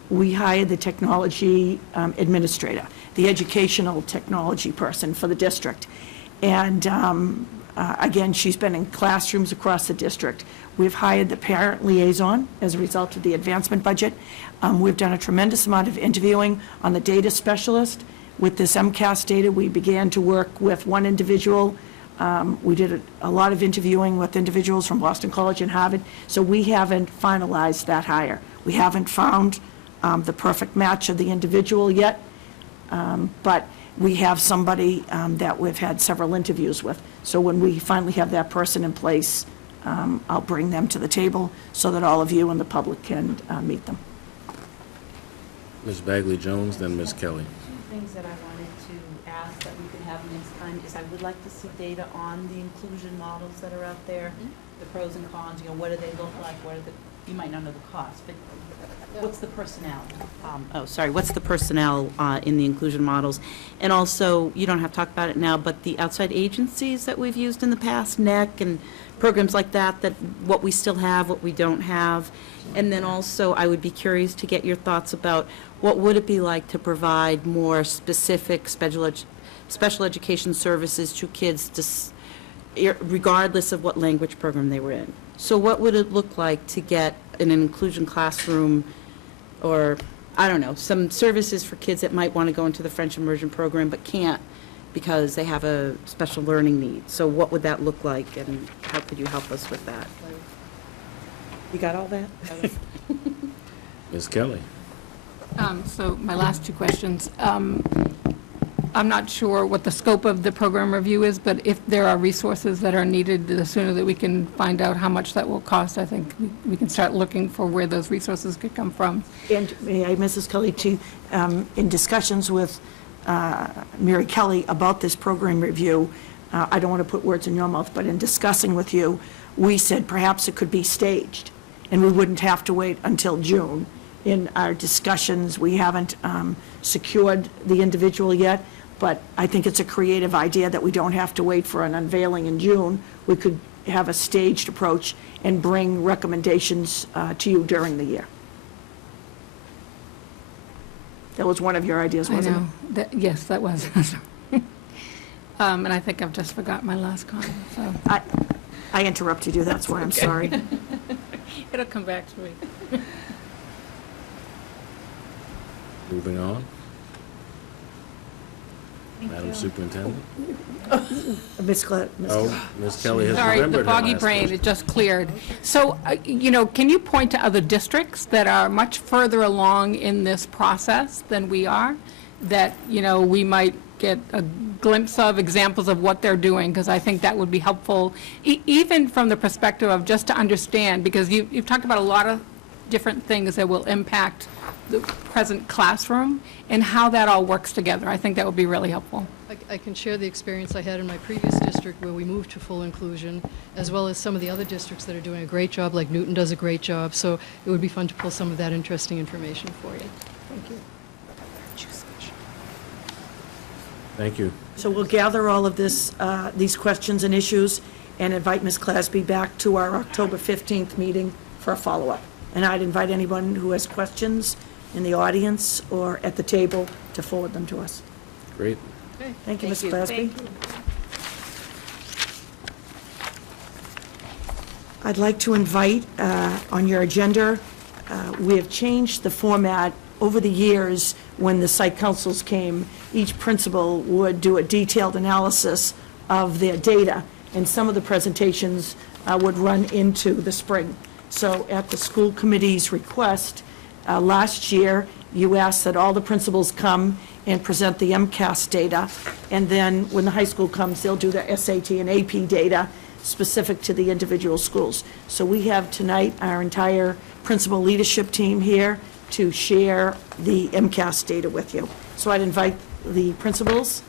we hired the technology administrator, the educational technology person for the district. And again, she's been in classrooms across the district. We've hired the parent liaison as a result of the advancement budget. We've done a tremendous amount of interviewing on the data specialist. With this MCAS data, we began to work with one individual. We did a lot of interviewing with individuals from Boston College and Harvard, so we haven't finalized that hire. We haven't found the perfect match of the individual yet, but we have somebody that we've had several interviews with. So when we finally have that person in place, I'll bring them to the table so that all of you and the public can meet them. Ms. Bagley-Jones, then Ms. Kelly. Two things that I wanted to ask that we could have next time is I would like to see data on the inclusion models that are out there, the pros and cons, what do they look like, you might not know the cost, but what's the personnel? What's the personnel in the inclusion models? And also, you don't have to talk about it now, but the outside agencies that we've used in the past, NEC and programs like that, what we still have, what we don't have. And then also, I would be curious to get your thoughts about what would it be like to provide more specific special education services to kids regardless of what language program they were in. So what would it look like to get an inclusion classroom or I don't know, some services for kids that might want to go into the French immersion program but can't because they have a special learning need. So what would that look like, and how could you help us with that? You got all that? Ms. Kelly? So my last two questions. I'm not sure what the scope of the program review is, but if there are resources that are needed, the sooner that we can find out how much that will cost, I think we can start looking for where those resources could come from. And may I, Mrs. Kelly, too, in discussions with Mary Kelly about this program review, I don't want to put words in your mouth, but in discussing with you, we said perhaps it could be staged, and we wouldn't have to wait until June. In our discussions, we haven't secured the individual yet, but I think it's a creative idea that we don't have to wait for an unveiling in June. We could have a staged approach and bring recommendations to you during the year. That was one of your ideas, wasn't it? I know. Yes, that was. And I think I've just forgot my last comment, so. I interrupted you, that's why I'm sorry. It'll come back to me. Moving on. Madam Superintendent? Ms. Oh, Ms. Kelly has Sorry, remembered the her foggy last brain, question. it just cleared. So, can you point to other districts that are much further along in this process than we are? That, we might get a glimpse of, examples of what they're doing, because I think that would be helpful, even from the perspective of just to understand, because you've talked about a lot of different things that will impact the present classroom and how that all works together. I think that would be really helpful. I can share the experience I had in my previous district where we moved to full inclusion, as well as some of the other districts that are doing a great job, like Newton does a great job. So it would be fun to pull some of that interesting information for you. Thank you. Thank you. So we'll gather all of this, these questions and issues, and invite Ms. Clasby back to our October 15th meeting for a follow-up. And I'd invite anyone who has questions in the audience or at the table to forward them to us. Great. Okay. Thank you, Ms. Clasby. I'd like to invite, on your agenda, we have changed the format over the years. When the site councils came, each principal would do a detailed analysis of their data, and some of the presentations would run into the spring. So at the school committee's request, last year, you asked that all the principals come and present the MCAS data, and then when the high school comes, they'll do the SAT and AP data specific to the individual schools. So we have tonight our entire principal leadership team here to share the MCAS data with you. So I'd invite the principals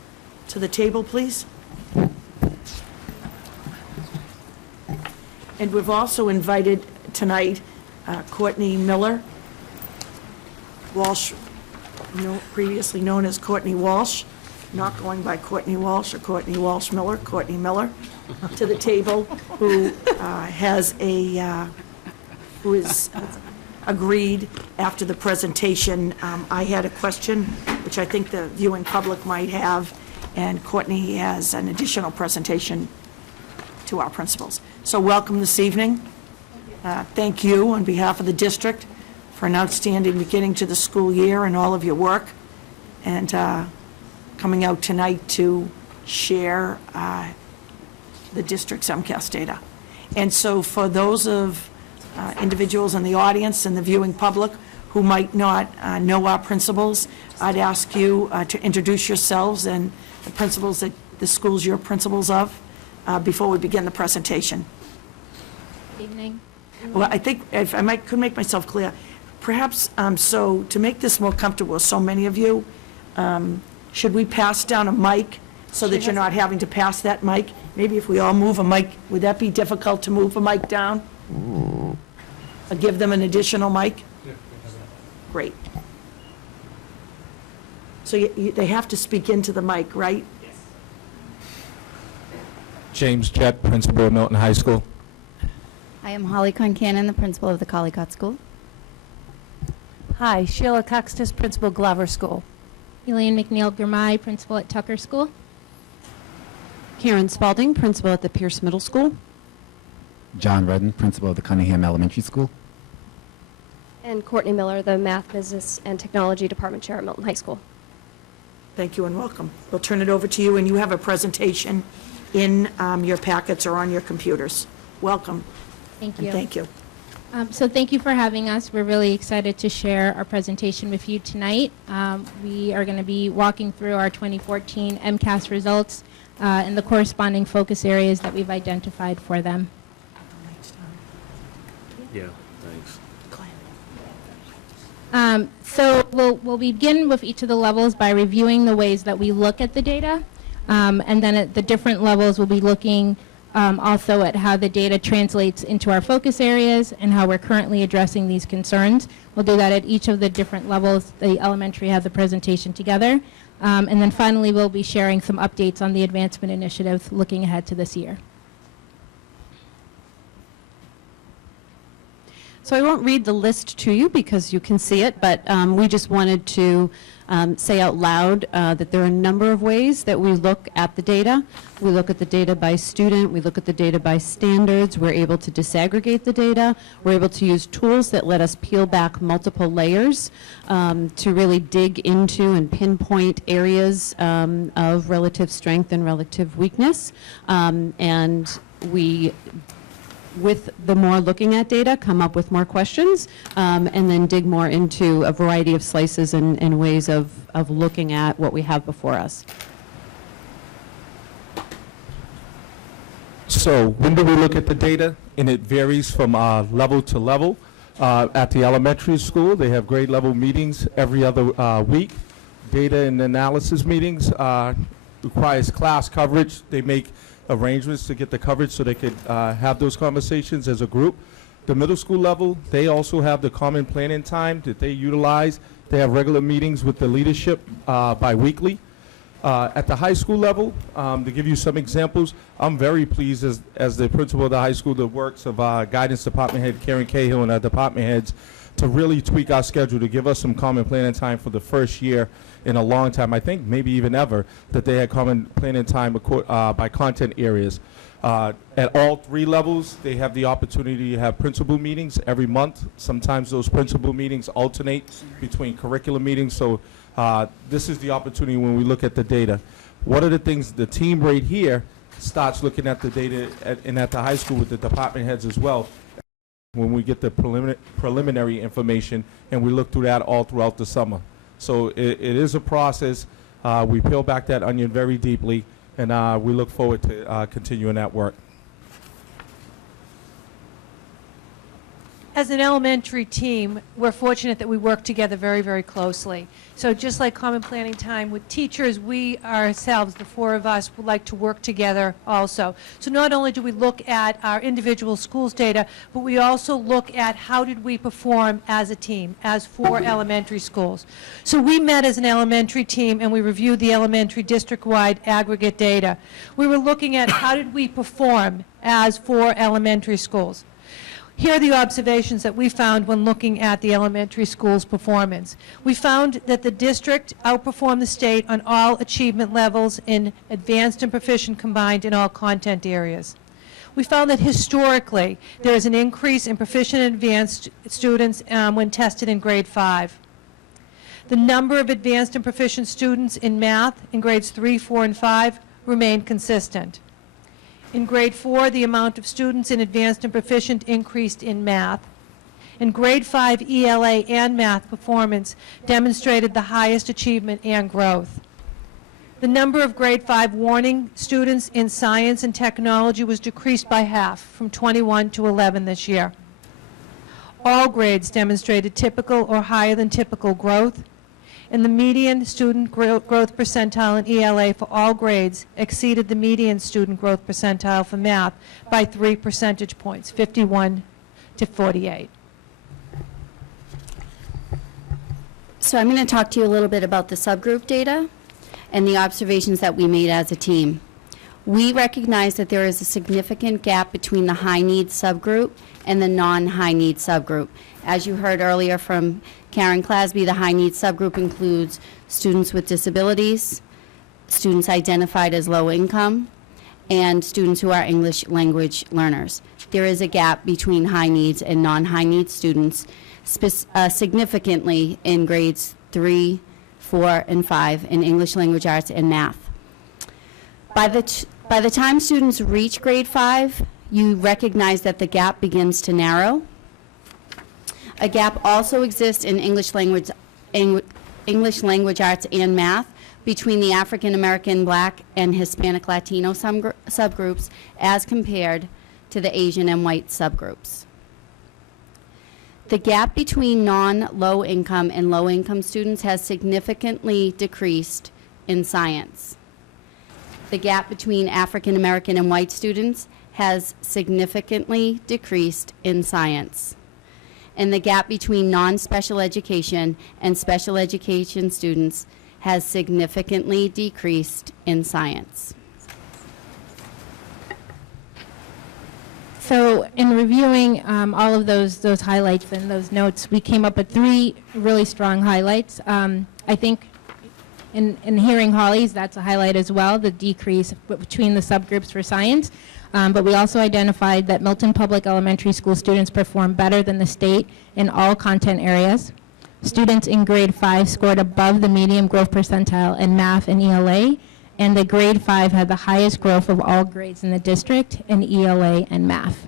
to the table, please. And we've also invited tonight Courtney Miller, Walsh, previously known as Courtney Walsh, not going by Courtney Walsh or Courtney Walsh Miller, Courtney Miller, to the table, who who is agreed after the presentation. I had a question, which I think the viewing public might have, and Courtney has an additional presentation to our principals. So welcome this evening. Thank you on behalf of the district for an outstanding beginning to the school year and all of your work, and coming out tonight to share the district's MCAS data. And so for those of individuals in the audience and the viewing public who might not know our principals, I'd ask you to introduce yourselves and the principals that the schools you're principals of before we begin the presentation. Good evening. Well, I think if I could make myself clear, perhaps, so to make this more comfortable with so many of you, should we pass down a mic so that you're not having to pass that mic? Maybe if we all move a mic, would that be difficult to move a mic down? Or give them an additional mic? Great. So they have to speak into the mic, right? James Jett, principal of Milton High School. I am Holly Concanon, the principal of the Collycott School. Hi, Sheila Coxtus, principal, Glover School. Elaine McNeil-Gurmai, principal at Tucker School. Karen Spalding, principal at the Pierce Middle School. John Redden, principal of the Cunningham Elementary School. And Courtney Miller, the Math, Business, and Technology Department Chair at Milton High School. Thank you and welcome. We'll turn it over to you, and you have a presentation in your packets or on your computers. Welcome. Thank And you. thank you. So thank you for having us. We're really excited to share our presentation with you tonight. We are going to be walking through our 2014 MCAS results and the corresponding focus areas that we've identified for them. Yeah, thanks. So we'll begin with each of the levels by reviewing the ways that we look at the data. And then at the different levels, we'll be looking also at how the data translates into our focus areas and how we're currently addressing these concerns. We'll do that at each of the different levels. The elementary have the presentation together. And then finally, we'll be sharing some updates on the advancement initiative looking ahead to this year. So I won't read the list to you because you can see it, but we just wanted to say out loud that there are a number of ways that we look at the data. We look at the data by student, we look at the data by standards, we're able to disaggregate the data, we're able to use tools that let us peel back multiple layers to really dig into and pinpoint areas of relative strength and relative weakness. And we, with the more looking at data, come up with more questions, and then dig more into a variety of slices and ways of looking at what we have before us. So when do we look at the data? And it varies from level to level. At the elementary school, they have grade level meetings every other week. Data and analysis meetings requires class coverage. They make arrangements to get the coverage so they could have those conversations as a group. The middle school level, they also have the common planning time that they utilize. They have regular meetings with the leadership bi-weekly. At the high school level, to give you some examples, I'm very pleased as the principal of the high school, the works of guidance department head Karen Cahill and our department heads to really tweak our schedule to give us some common planning time for the first year in a long time, I think maybe even ever, that they had common planning time by content areas. At all three levels, they have the opportunity to have principal meetings every month. Sometimes those principal meetings alternate between curriculum meetings, so this is the opportunity when we look at the data. One of the things, the team right here starts looking at the data at the high school with the department heads as well, when we get the preliminary information, and we look through that all throughout the summer. So it is a process. We peel back that onion very deeply, and we look forward to continuing that work. As an elementary team, we're fortunate that we work together very, very closely. So just like common planning time with teachers, we ourselves, the four of us, would like to work together also. So not only do we look at our individual schools' data, but we also look at how did we perform as a team, as four elementary schools. So we met as an elementary team and we reviewed the elementary district-wide aggregate data. We were looking at how did we perform as four elementary schools. Here are the observations that we found when looking at the elementary school's performance. We found that the district outperformed the state on all achievement levels in advanced and proficient combined in all content areas. We found that historically there is an increase in proficient and advanced students when tested in grade 5. The number of advanced and proficient students in math in grades 3, 4, and 5 remained consistent. In grade 4, the amount of students in advanced and proficient increased in math. In grade 5, ELA and math performance demonstrated the highest achievement and growth. The number of grade 5 warning students in science and technology was decreased by half, from 21 to 11 this year. All grades demonstrated typical or higher than typical growth, and the median student growth percentile in ELA for all grades exceeded the median student growth percentile for math by 3 percentage points, 51 to 48. So I'm going to talk to you a little bit about the subgroup data and the observations that we made as a team. We recognize that there is a significant gap between the high needs subgroup and the non-high needs subgroup. As you heard earlier from Karen Clasby, the high needs subgroup includes students with disabilities, students identified as low income, and students who are English language learners. There is a gap between high needs and non-high needs students significantly in grades 3, 4, and 5 in English language arts and math. By the time students reach grade 5, you recognize that the gap begins to narrow. A gap also exists in English language arts and math between the African American, Black, and Hispanic Latino subgroups as compared to the Asian and white subgroups. The gap between non-low income and low income students has significantly decreased in science. The gap between African American and white students has significantly decreased in science. And the gap between non-special education and special education students has significantly decreased in science. So in reviewing all of those highlights and those notes, we came up with 3 really strong highlights. I think in hearing Holly's, that's a highlight as well, the decrease between the subgroups for science. But we also identified that Milton Public Elementary School students perform better than the state in all content areas. Students in grade 5 scored above the median growth percentile in math and ELA, and the grade 5 had the highest growth of all grades in the district in ELA and math.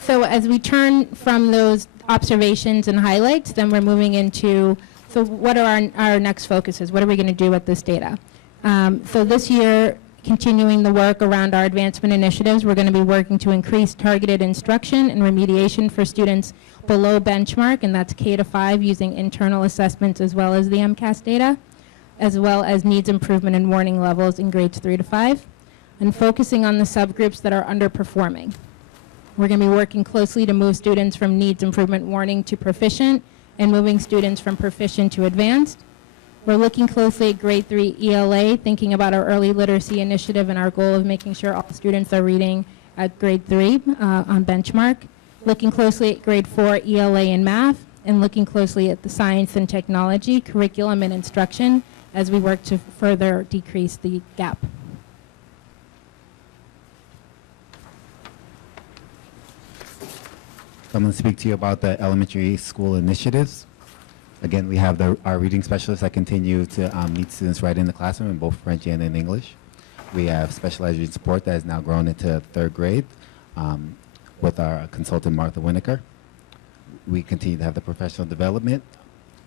So as we turn from those observations and highlights, then we're moving into, so what are our next focuses? What are we going to do with this data? So this year, continuing the work around our advancement initiatives, we're going to be working to increase targeted instruction and remediation for students below benchmark, and that's K to 5 using internal assessments as well as the MCAS data, as well as needs improvement and warning levels in grades 3 to 5, and focusing on the subgroups that are underperforming. We're going to be working closely to move students from needs improvement warning to proficient, and moving students from proficient to advanced. We're looking closely at grade 3 ELA, thinking about our early literacy initiative and our goal of making sure all students are reading at grade 3 on benchmark. Looking closely at grade 4 ELA and math, and looking closely at the science and technology, curriculum and instruction as we work to further decrease the gap. I'm going to speak to you about the elementary school initiatives. Again, we have our reading specialists that continue to meet students right in the classroom in both French and in English. We have specialized reading support that has now grown into 3rd grade with our consultant, Martha Winokur. We continue to have the professional development,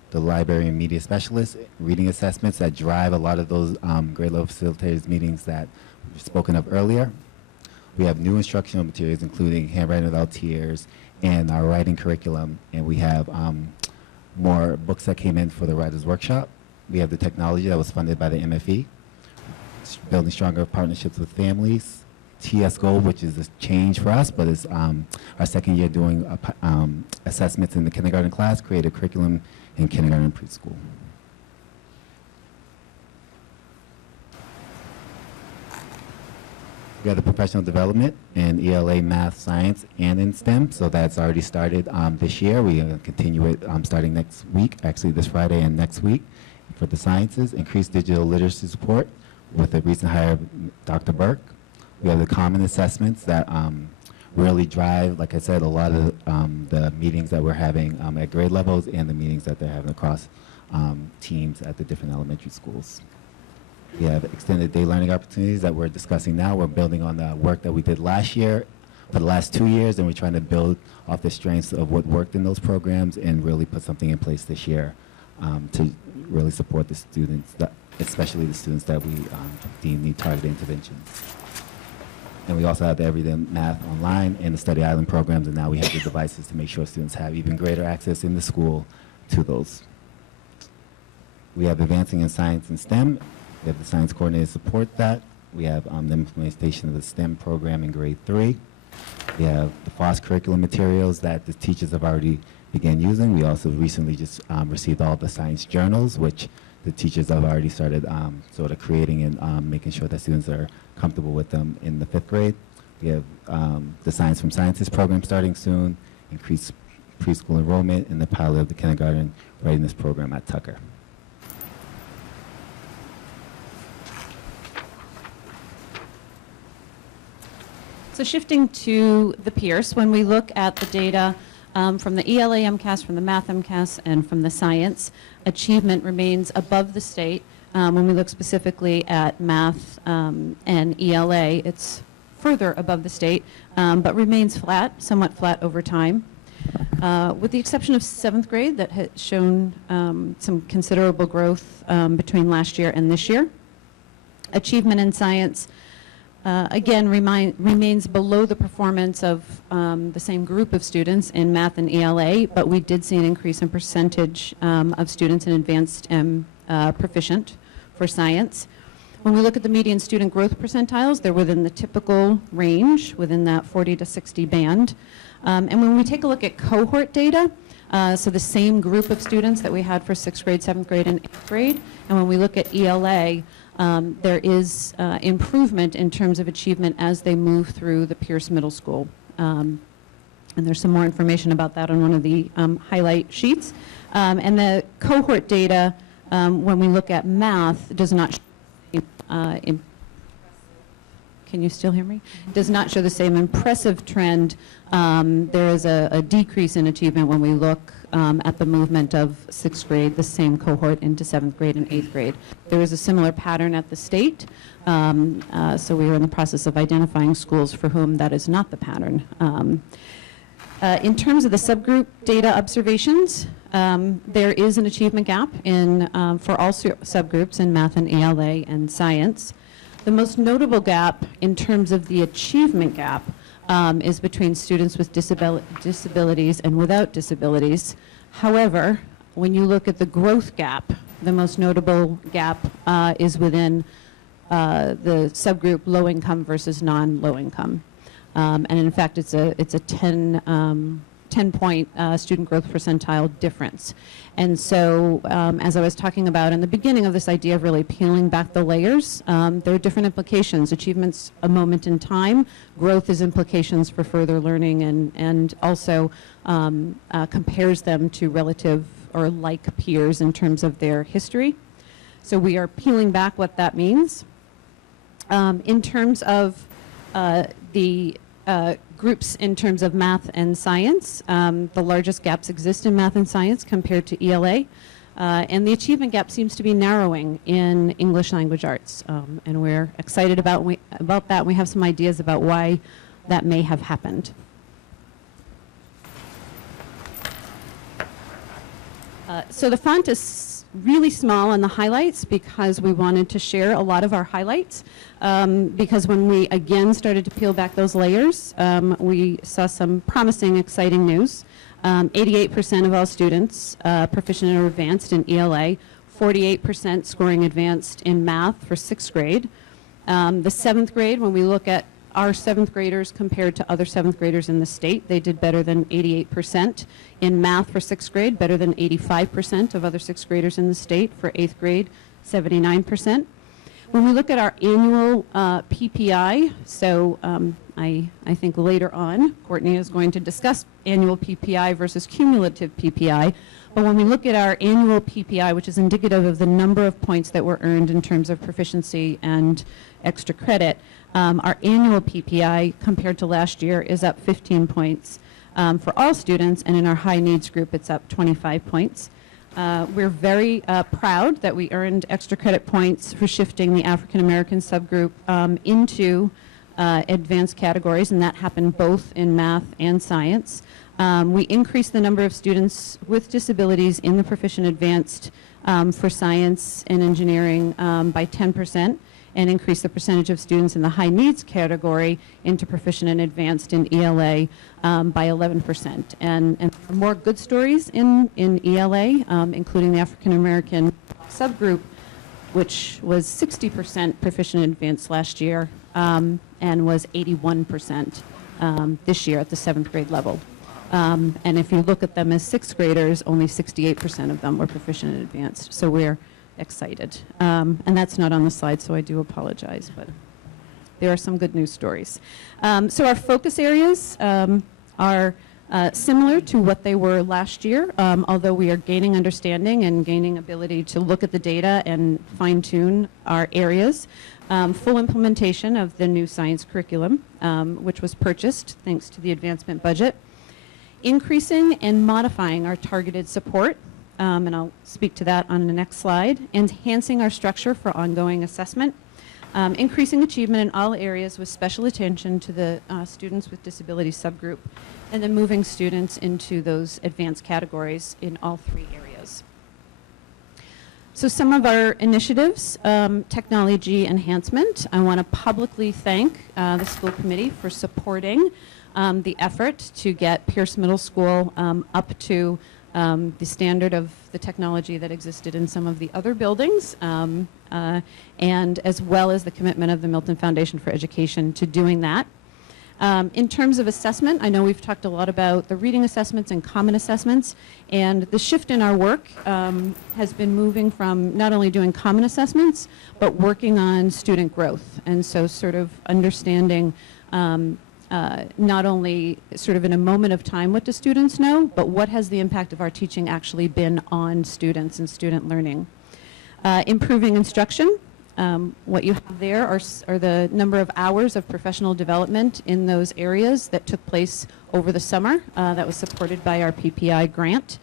the library and media specialists, reading assessments that drive a lot of those grade level facilitators meetings that we've spoken of earlier. We have new instructional materials, including handwriting without tears and our writing curriculum, and we have more books that came in for the Writers' Workshop. We have the technology that was funded by the MFE, building stronger partnerships with families. TS Gold, which is a change for us, but it's our 2nd year doing assessments in the kindergarten class, creative curriculum in kindergarten and preschool. We have the professional development in ELA, math, science, and in STEM, so that's already started this year. We continue it starting next week, actually this Friday and next week for the sciences. Increased digital literacy support with the recent hire of Dr. Burke. We have the common assessments that really drive, like I said, a lot of the meetings that we're having at grade levels and the meetings that they're having across teams at the different elementary schools. We have extended day learning opportunities that we're discussing now. We're building on the work that we did last year for the last 2 years, and we're trying to build off the strengths of what worked in those programs and really put something in place this year to really support the students, especially the students that we deem need targeted interventions. And we also have the Everyday Math online and the Study Island programs, and now we have the devices to make sure students have even greater access in the school to those. We have advancing in science and STEM. We have the science coordinator to support that. We have the implementation of the STEM program in grade 3. We have the FOSS curriculum materials that the teachers have already began using. We also recently just received all the science journals, which the teachers have already started sort of creating and making sure that students are comfortable with them in the 5th grade. We have the Science from Scientists program starting soon, increased preschool enrollment, and the pilot of the kindergarten readiness program at Tucker. So shifting to the Pierce, when we look at the data From the ELA MCAS, from the Math MCAS, and from the Science, achievement remains above the state. When we look specifically at Math and ELA, it's further above the state, but remains flat, somewhat flat over time. With the exception of 7th grade that has shown some considerable growth between last year and this year. Achievement in science, again, remains below the performance of the same group of students in math and ELA, but we did see an increase in percentage of students in advanced and proficient for science. When we look at the median student growth percentiles, they're within the typical range, within that 40 to 60 band. And when we take a look at cohort data, so the same group of students that we had for 6th grade, 7th grade, and 8th grade, and when we look at ELA, there is improvement in terms of achievement as they move through the Pierce Middle School. And there's some more information about that on one of the highlight sheets. And the cohort data, when we look at math, does not can you still hear me? Does not show the same impressive trend. There is a decrease in achievement when we look at the movement of 6th grade, the same cohort, into 7th grade and 8th grade. There is a similar pattern at the state, so we are in the process of identifying schools for whom that is not the pattern. In terms of the subgroup data observations, there is an achievement gap for all subgroups in math and ELA and science. The most notable gap in terms of the achievement gap is between students with disabilities and without disabilities. However, when you look at the growth gap, the most notable gap is within the subgroup low income versus non-low income. And in fact, it's a 10-point student growth percentile difference. And so, as I was talking about in the beginning of this idea of really peeling back the layers, there are different implications. Achievement's a moment in time. Growth is implications for further learning, and also compares them to relative or like peers in terms of their history. So we are peeling back what that means. In terms of the groups in terms of math and science, the largest gaps exist in math and science compared to ELA, and the achievement gap seems to be narrowing in English language arts, and we're excited about that. We have some ideas about why that may have happened. So the font is really small on the highlights because we wanted to share a lot of our highlights, because when we again started to peel back those layers, we saw some promising, exciting news. 88% of all students proficient or advanced in ELA, 48% scoring advanced in math for 6th grade. The 7th grade, when we look at our 7th graders compared to other 7th graders in the state, they did better than 88%. In math for 6th grade, better than 85% of other 6th graders in the state. For 8th grade, 79%. When we look at our annual PPI, so I think later on, Courtney is going to discuss annual PPI versus cumulative PPI. But when we look at our annual PPI, which is indicative of the number of points that were earned in terms of proficiency and extra credit, our annual PPI compared to last year is up 15 points for all students, and in our high needs group, it's up 25 points. We're very proud that we earned extra credit points for shifting the African American subgroup into advanced categories, and that happened both in math and science. We increased the number of students with disabilities in the proficient advanced for science and engineering by 10%, and increased the percentage of students in the high needs category into proficient and advanced in ELA by 11%. And more good stories in ELA, including the African American subgroup, which was 60% proficient and advanced last year, and was 81% this year at the 7th grade level. And if you look at them as 6th graders, only 68% of them were proficient and advanced. So we're excited. And that's not on the slide, so I do apologize, but there are some good news stories. So our focus areas are similar to what they were last year, although we are gaining understanding and gaining ability to look at the data and fine-tune our areas. Full implementation of the new science curriculum, which was purchased thanks to the advancement budget. increasing and modifying our targeted support, and I'll speak to that on the next slide, enhancing our structure for ongoing assessment, increasing achievement in all areas with special attention to the students with disability subgroup, and then moving students into those advanced categories in all 3 areas. So some of our initiatives, technology enhancement. I want to publicly thank the school committee for supporting the effort to get Pierce Middle School up to the standard of the technology that existed in some of the other buildings, and as well as the commitment of the Milton Foundation for Education to doing that. In terms of assessment, I know we've talked a lot about the reading assessments and common assessments, and the shift in our work has been moving from not only doing common assessments, but working on student growth. And so sort of understanding not only sort of in a moment of time what do students know, but what has the impact of our teaching actually been on students and student learning. Improving instruction. What you have there are the number of hours of professional development in those areas that took place over the summer that was supported by our PPI grant.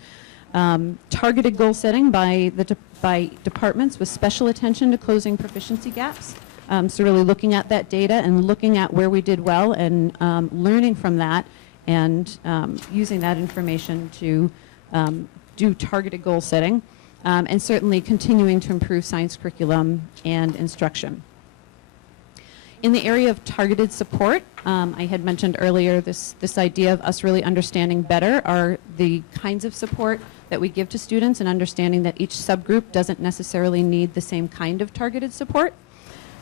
Targeted goal setting by departments with special attention to closing proficiency gaps. So really looking at that data and looking at where we did well and learning from that and using that information to do targeted goal setting. And certainly continuing to improve science curriculum and instruction. In the area of targeted support, I had mentioned earlier this idea of us really understanding better are the kinds of support that we give to students and understanding that each subgroup doesn't necessarily need the same kind of targeted support.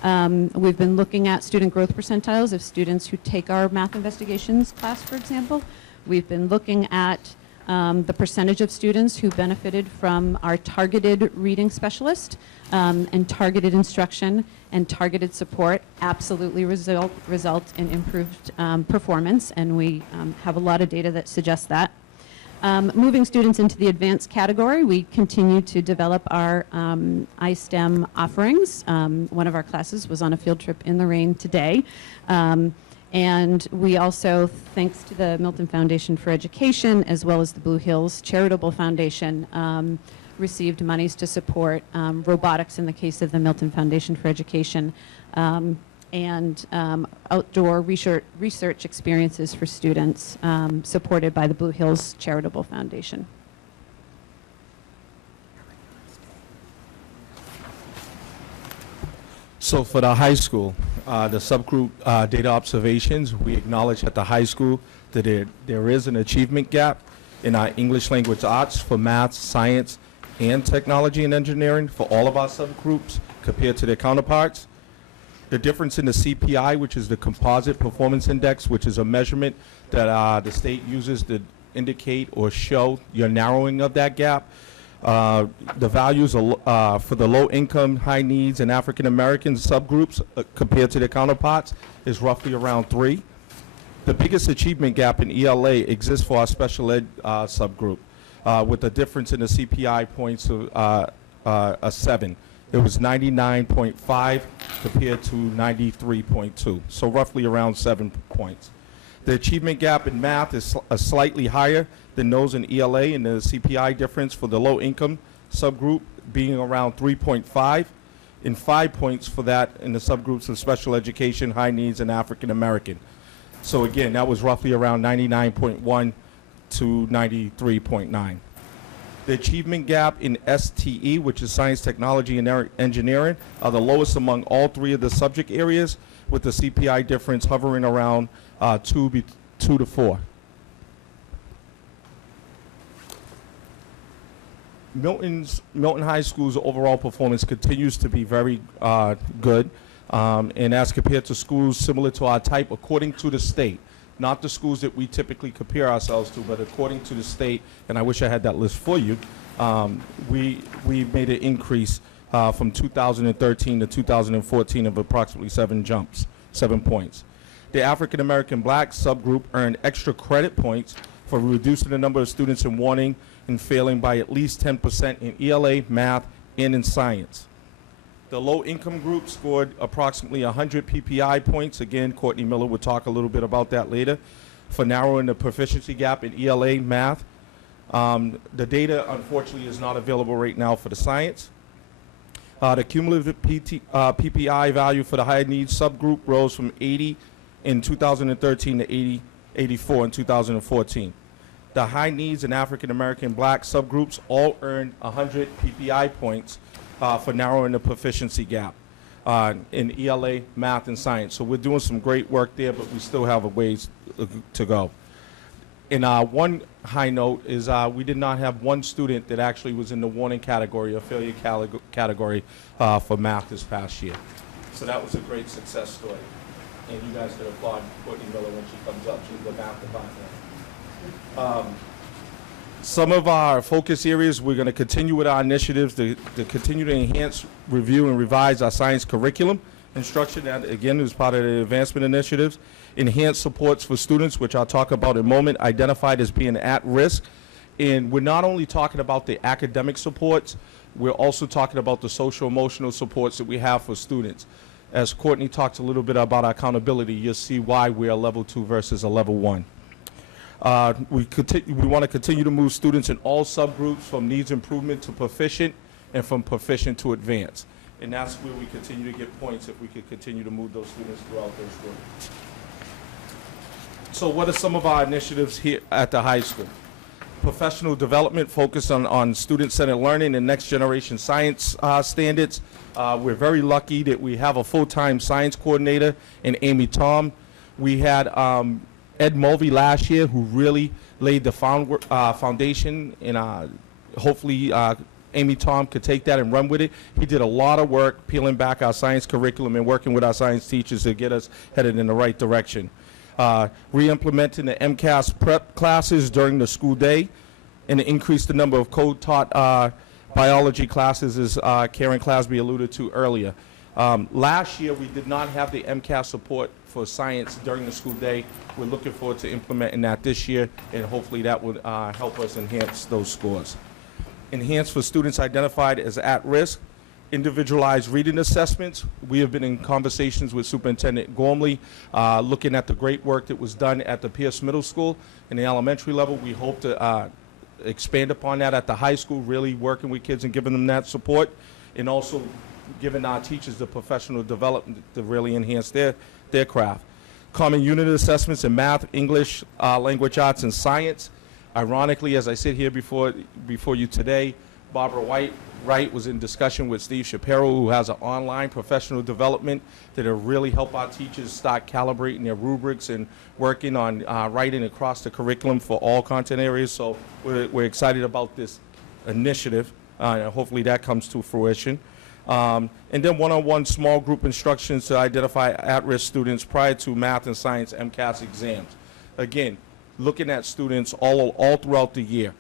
We've been looking at student growth percentiles of students who take our math investigations class, for example. We've been looking at the percentage of students who benefited from our targeted reading specialist and targeted instruction and targeted support absolutely result in improved performance, and we have a lot of data that suggests that. Moving students into the advanced category, we continue to develop our iSTEM offerings. One of our classes was on a field trip in the rain today. And we also, thanks to the Milton Foundation for Education, as well as the Blue Hills Charitable Foundation, received monies to support robotics in the case of the Milton Foundation for Education, and outdoor research experiences for students supported by the Blue Hills Charitable Foundation. So for the high school, the subgroup data observations, we acknowledge at the high school that there is an achievement gap in our English language arts for math, science, and technology and engineering for all of our subgroups compared to their counterparts. The difference in the CPI, which is the Composite Performance Index, which is a measurement that the state uses to indicate or show your narrowing of that gap. The values for the low-income, high-needs, and African-American subgroups compared to their counterparts is roughly around 3. The biggest achievement gap in ELA exists for our special ed subgroup, with a difference in the CPI points of a 7. It was 99.5 compared to 93.2, so roughly around 7 points. The achievement gap in math is slightly higher than those in ELA, and the CPI difference for the low-income subgroup being around 3.5, and 5 points for that in the subgroups of special education, high needs, and African American. So again, that was roughly around 99.1 to 93.9. The achievement gap in STE, which is science, technology, and engineering, are the lowest among all 3 of the subject areas, with the CPI difference hovering around 2 to 4. Milton High School's overall performance continues to be very good, and as compared to schools similar to our type, according to the state, not the schools that we typically compare ourselves to, but according to the state, and I wish I had that list for you, we made an increase from 2013 to 2014 of approximately 7 points. The African American Black subgroup earned extra credit points for reducing the number of students in warning and failing by at least 10% in ELA, math, and in science. The low-income group scored approximately 100 PPI points. Again, Courtney Miller will talk a little bit about that later. for narrowing the proficiency gap in ELA math. The data, unfortunately, is not available right now for the science. The cumulative PPI value for the high needs subgroup rose from 80 in 2013 to 84 in 2014. The high needs and African American Black subgroups all earned 100 PPI points for narrowing the proficiency gap in ELA, math, and science. So we're doing some great work there, but we still have a ways to go. And one high note is we did not have one student that actually was in the warning category or failure category for math this past year. So that was a great success story. And you guys can applaud Courtney Miller when she comes up. She's the math department. Some of our focus areas, we're going to continue with our initiatives to continue to enhance, review, and revise our science curriculum instruction. That, again, is part of the advancement initiatives. Enhance supports for students, which I'll talk about in a moment, identified as being at risk. And we're not only talking about the academic supports, we're also talking about the social emotional supports that we have for students. As Courtney talked a little bit about accountability, you'll see why we're a level 2 versus a level 1. We want to continue to move students in all subgroups from needs improvement to proficient and from proficient to advanced. And that's where we continue to get points if we could continue to move those students throughout those groups. So what are some of our initiatives here at the high school? Professional development focused on student-centered learning and next generation science standards. We're very lucky that we have a full-time science coordinator in Amy Tom. We had Ed Mulvey last year, who really laid the foundation, and hopefully Amy Tom could take that and run with it. He did a lot of work peeling back our science curriculum and working with our science teachers to get us headed in the right direction. Re-implementing the MCAS prep classes during the school day and increase the number of co-taught biology classes, as Karen Clasby alluded to earlier. Last year, we did not have the MCAS support for science during the school day. We're looking forward to implementing that this year, and hopefully that would help us enhance those scores. Enhance for students identified as at risk. Individualized reading assessments. We have been in conversations with Superintendent Gormley, looking at the great work that was done at the Pierce Middle School in the elementary level. We hope to expand upon that at the high school, really working with kids and giving them that support, and also giving our teachers the professional development to really enhance their craft. Common unit assessments in math, English, language arts, and science. Ironically, as I sit here before you today, Barbara Wright was in discussion with Steve Shapiro, who has an online professional development that'll really help our teachers start calibrating their rubrics and working on writing across the curriculum for all content areas. So we're excited about this initiative, and hopefully that comes to fruition. And then one-on-one small group instructions to identify at-risk students prior to math and science MCAS exams. Again, looking at students all throughout the year.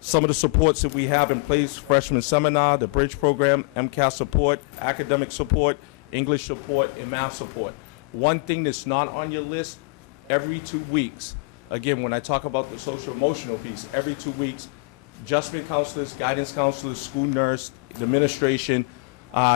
Some of the supports that we have in place: freshman seminar, the bridge program, MCAS support, academic support, English support, and math support. One thing that's not on your list, every 2 weeks, again, when I talk about the social emotional piece, every 2 weeks, adjustment counselors, guidance counselors, school nurse, administration,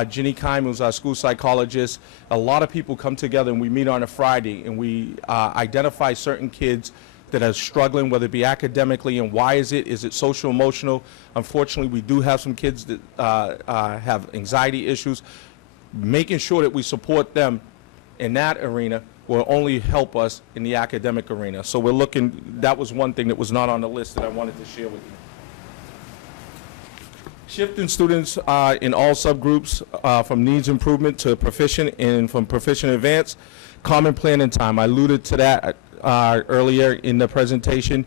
Ginny Kime, who's our school psychologist, a lot of people come together and we meet on a Friday and we identify certain kids that are struggling, whether it be academically, and why is it? Is it social emotional? Unfortunately, we do have some kids that have anxiety issues. Making sure that we support them in that arena will only help us in the academic arena. So we're looking, that was one thing that was not on the list that I wanted to share with you. Shifting students in all subgroups from needs improvement to proficient and from proficient advanced. Common planning time, I alluded to that earlier in the presentation.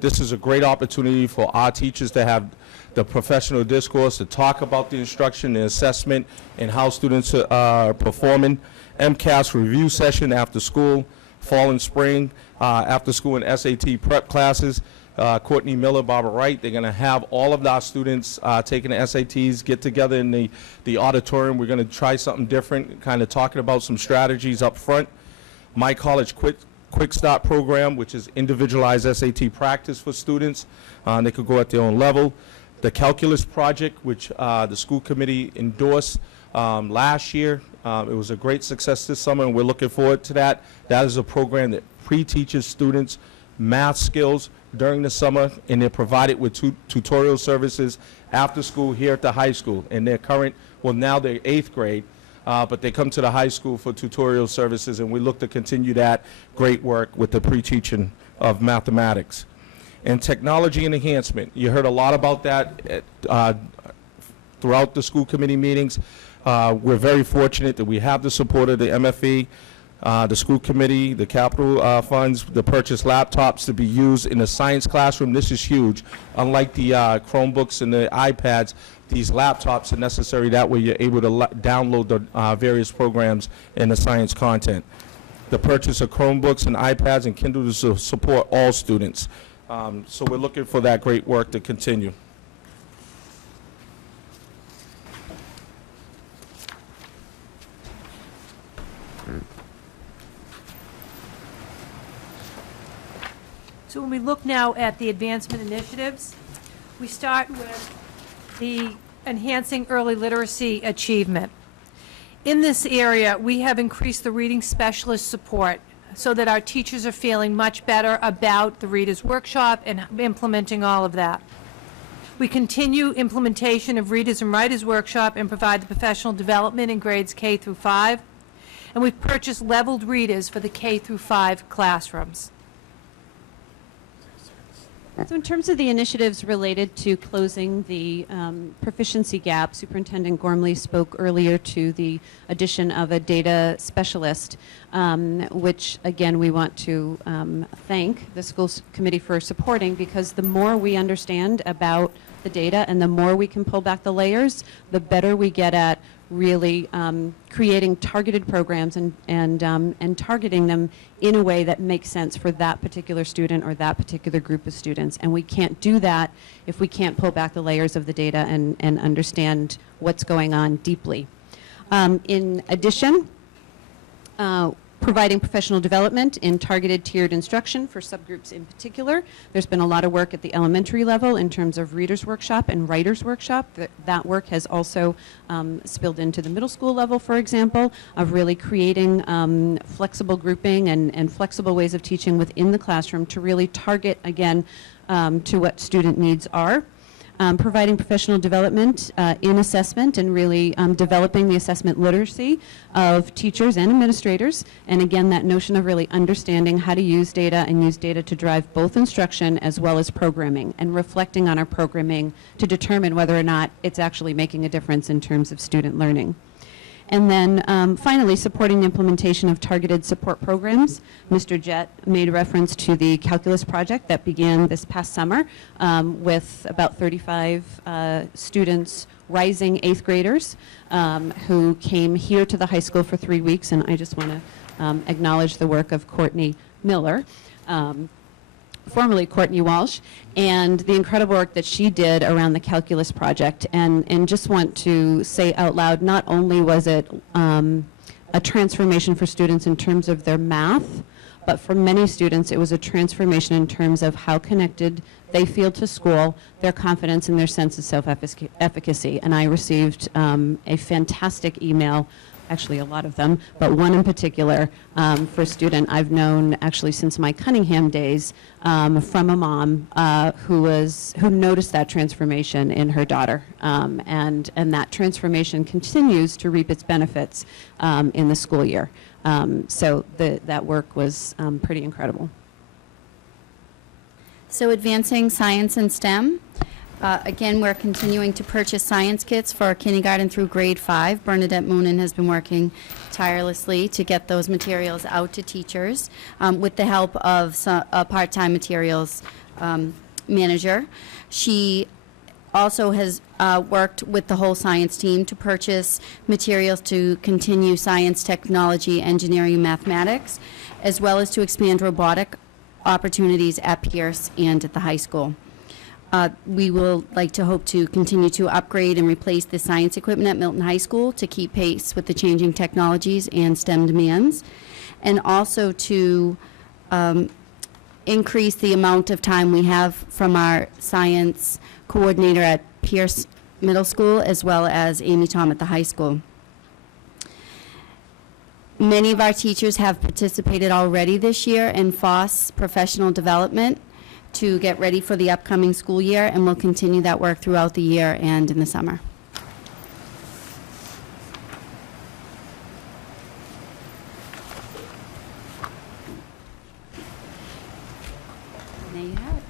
This is a great opportunity for our teachers to have the professional discourse, to talk about the instruction, the assessment, and how students are performing. MCAS review session after school, fall and spring, after school and SAT prep classes. Courtney Miller, Barbara Wright, they're going to have all of our students taking the SATs, get together in the auditorium. We're going to try something different, kind of talking about some strategies up front. My College Quick Start program, which is individualized SAT practice for students. They could go at their own level. The calculus project, which the school committee endorsed last year. It was a great success this summer, and we're looking forward to that. That is a program that pre-teaches students math skills during the summer, and they're provided with tutorial services after school here at the high school. And they're now they're 8th grade, but they come to the high school for tutorial services, and we look to continue that great work with the pre-teaching of mathematics. And technology and enhancement. You heard a lot about that throughout the school committee meetings. We're very fortunate that we have the support of the MFE, the school committee, the capital funds, to purchase laptops to be used in the science classroom. This is huge. Unlike the Chromebooks and the iPads, these laptops are necessary. That way you're able to download the various programs and the science content. The purchase of Chromebooks and iPads and Kindle to support all students. So we're looking for that great work to continue. So when we look now at the advancement initiatives, we start with the enhancing early literacy achievement. In this area, we have increased the reading specialist support so that our teachers are feeling much better about the Readers Workshop and implementing all of that. We continue implementation of Readers and Writers Workshop and provide the professional development in grades K through 5. And we've purchased leveled readers for the K through 5 classrooms. So in terms of the initiatives related to closing the proficiency gap, Superintendent Gormley spoke earlier to the addition of a data specialist, which again we want to thank the school committee for supporting, because the more we understand about the data and the more we can pull back the layers, the better we get at really creating targeted programs and targeting them in a way that makes sense for that particular student or that particular group of students. And we can't do that if we can't pull back the layers of the data and understand what's going on deeply. In addition, providing professional development in targeted tiered instruction for subgroups in particular. There's been a lot of work at the elementary level in terms of Readers Workshop and Writers Workshop. That work has also spilled into the middle school level, for example, of really creating flexible grouping and flexible ways of teaching within the classroom to really target, again, to what student needs are. Providing professional development in assessment and really developing the assessment literacy of teachers and administrators. And again, that notion of really understanding how to use data and use data to drive both instruction as well as programming, and reflecting on our programming to determine whether or not it's actually making a difference in terms of student learning. And then finally, supporting the implementation of targeted support programs. Mr. Jett made reference to the calculus project that began this past summer with about 35 students, rising 8th graders, who came here to the high school for 3 weeks. And I just want to acknowledge the work of Courtney Miller, formerly Courtney Walsh, and the incredible work that she did around the calculus project. And just want to say out loud, not only was it a transformation for students in terms of their math, but for many students it was a transformation in terms of how connected they feel to school, their confidence, and their sense of self-efficacy. And I received a fantastic email, actually a lot of them, but one in particular for a student I've known actually since my Cunningham days, from a mom who noticed that transformation in her daughter, and that transformation continues to reap its benefits in the school year. So that work was pretty incredible. So advancing science and STEM. Again, we're continuing to purchase science kits for kindergarten through grade 5. Bernadette Moonen has been working tirelessly to get those materials out to teachers with the help of a part-time materials manager. She also has worked with the whole science team to purchase materials to continue science, technology, engineering, and mathematics, as well as to expand robotic opportunities at Pierce and at the high school. We will like to hope to continue to upgrade and replace the science equipment at Milton High School to keep pace with the changing technologies and STEM demands, and also to increase the amount of time we have from our science coordinator at Pierce Middle School as well as Amy Tom at the high school. Many of our teachers have participated already this year in FOSS professional development to get ready for the upcoming school year, and we'll continue that work throughout the year and in the summer. There you have it.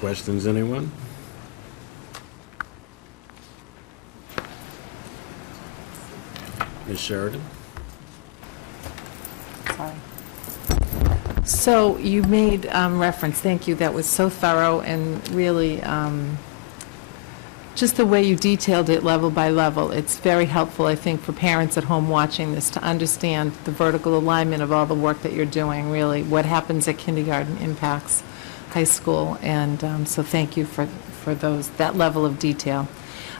Questions, anyone? Ms. Sheridan? Sorry. So you made reference, thank you, that was so thorough and really just the way you detailed it level by level. It's very helpful, I think, for parents at home watching this to understand the vertical alignment of all the work that you're doing, really. What happens at kindergarten impacts high school, and so thank you for that level of detail.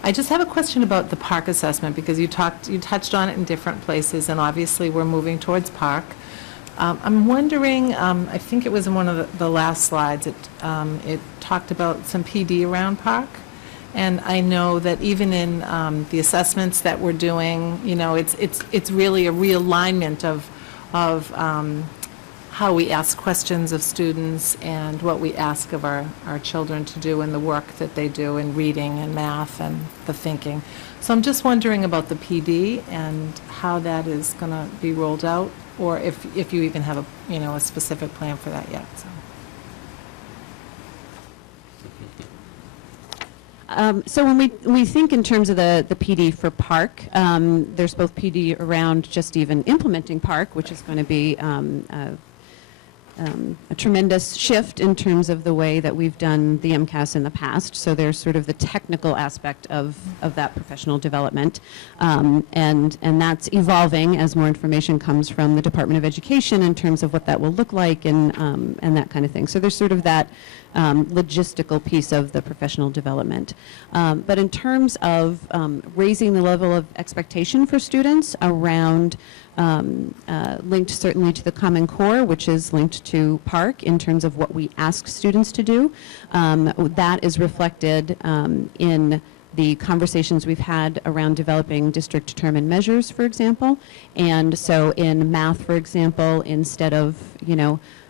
I just have a question about the park assessment, because you touched on it in different places, and obviously we're moving towards park. I'm wondering, I think it was in one of the last slides, it talked about some PD around park, and I know that even in the assessments that we're doing, you know, it's really a realignment of how we ask questions of students and what we ask of our children to do and the work that they do in reading and math and the thinking. So I'm just wondering about the PD and how that is going to be rolled out, or if you even have a specific plan for that yet. So when we think in terms of the PD for park, there's both PD around just even implementing park, which is going to be a tremendous shift in terms of the way that we've done the MCAS in the past. So there's sort of the technical aspect of that professional development, and that's evolving as more information comes from the Department of Education in terms of what that will look like and that kind of thing. So there's sort of that logistical piece of the professional development. But in terms of raising the level of expectation for students around linked certainly to the Common Core, which is linked to PARC in terms of what we ask students to do. That is reflected in the conversations we've had around developing district-determined measures, for example. And so in math, for example, instead of,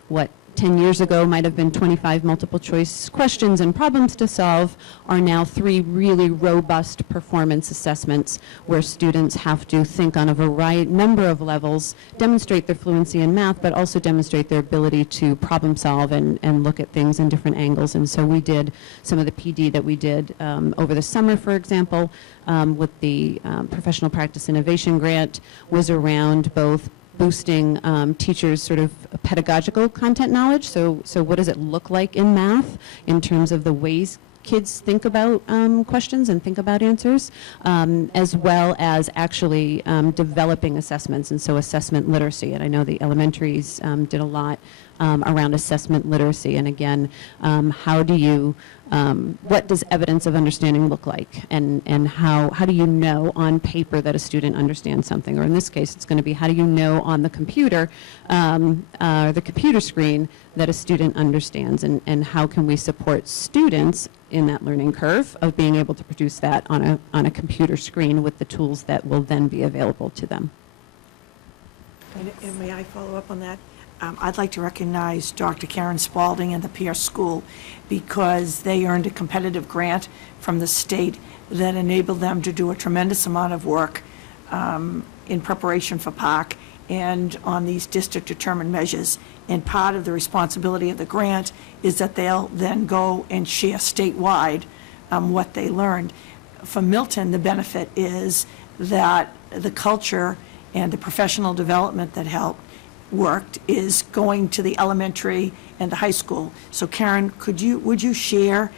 what 10 years ago might have been 25 multiple choice questions and problems to solve, are now 3 really robust performance assessments where students have to think on a number of levels, demonstrate their fluency in math, but also demonstrate their ability to problem solve and look at things in different angles. And so we did some of the PD that we did over the summer, for example, with the Professional Practice Innovation Grant, was around both boosting teachers' sort of pedagogical content knowledge. So what does it look like in math in terms of the ways kids think about questions and think about answers, as well as actually developing assessments, and so assessment literacy. And I know the elementaries did a lot around assessment literacy. And again, what does evidence of understanding look like? And how do you know on paper that a student understands something? Or in this case, it's going to be, how do you know on the computer, the computer screen, that a student understands? And how can we support students in that learning curve of being able to produce that on a computer screen with the tools that will then be available to them? And may I follow up on that? I'd like to recognize Dr. Karen Spalding and the Pierce School, because they earned a competitive grant from the state that enabled them to do a tremendous amount of work in preparation for PARC and on these district-determined measures. And part of the responsibility of the grant is that they'll then go and share statewide what they learned. For Milton, the benefit is that the culture and the professional development that worked is going to the elementary and the high school. So Karen, would you share,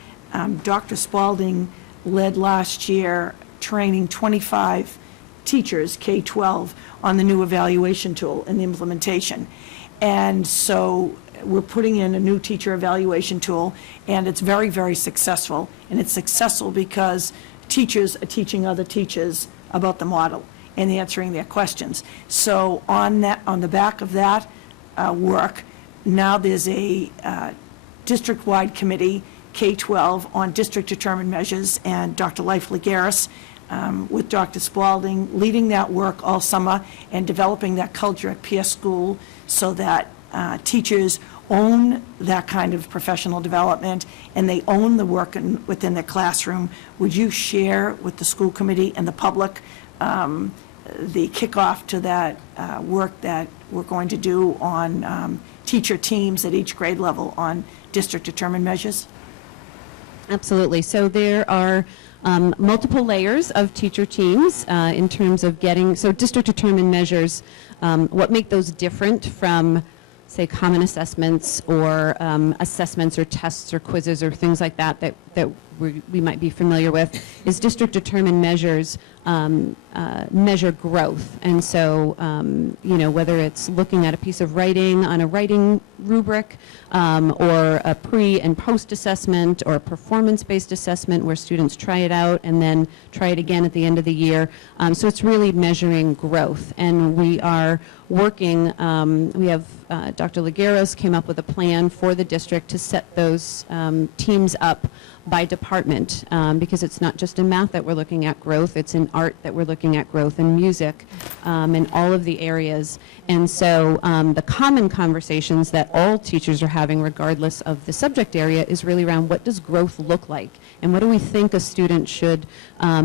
Dr. Spalding led last year training 25 teachers, K-12, on the new evaluation tool and the implementation. And so we're putting in a new teacher evaluation tool, and it's very, very successful. And it's successful because teachers are teaching other teachers about the model and answering their questions. So on the back of that work, now there's a district-wide committee K-12 on district-determined measures, and Dr. Leif Ligaris, with Dr. Spalding, leading that work all summer and developing that culture at Pierce School so that teachers own that kind of professional development and they own the work within their classroom. Would you share with the school committee and the public the kickoff to that work that we're going to do on teacher teams at each grade level on district-determined measures? Absolutely. So there are multiple layers of teacher teams in terms of getting, so district-determined measures, what make those different from, say, common assessments or assessments or tests or quizzes or things like that that we might be familiar with, is district-determined measures measure growth. And so, you know, whether it's looking at a piece of writing on a writing rubric or a pre and post assessment or a performance-based assessment where students try it out and then try it again at the end of the year. So it's really measuring growth. And we are working, we have Dr. Ligaros came up with a plan for the district to set those teams up by department, because it's not just in math that we're looking at growth, it's in art that we're looking at growth, and music, in all of the areas. And so the common conversations that all teachers are having, regardless of the subject area, is really around what does growth look like, and what do we think a student should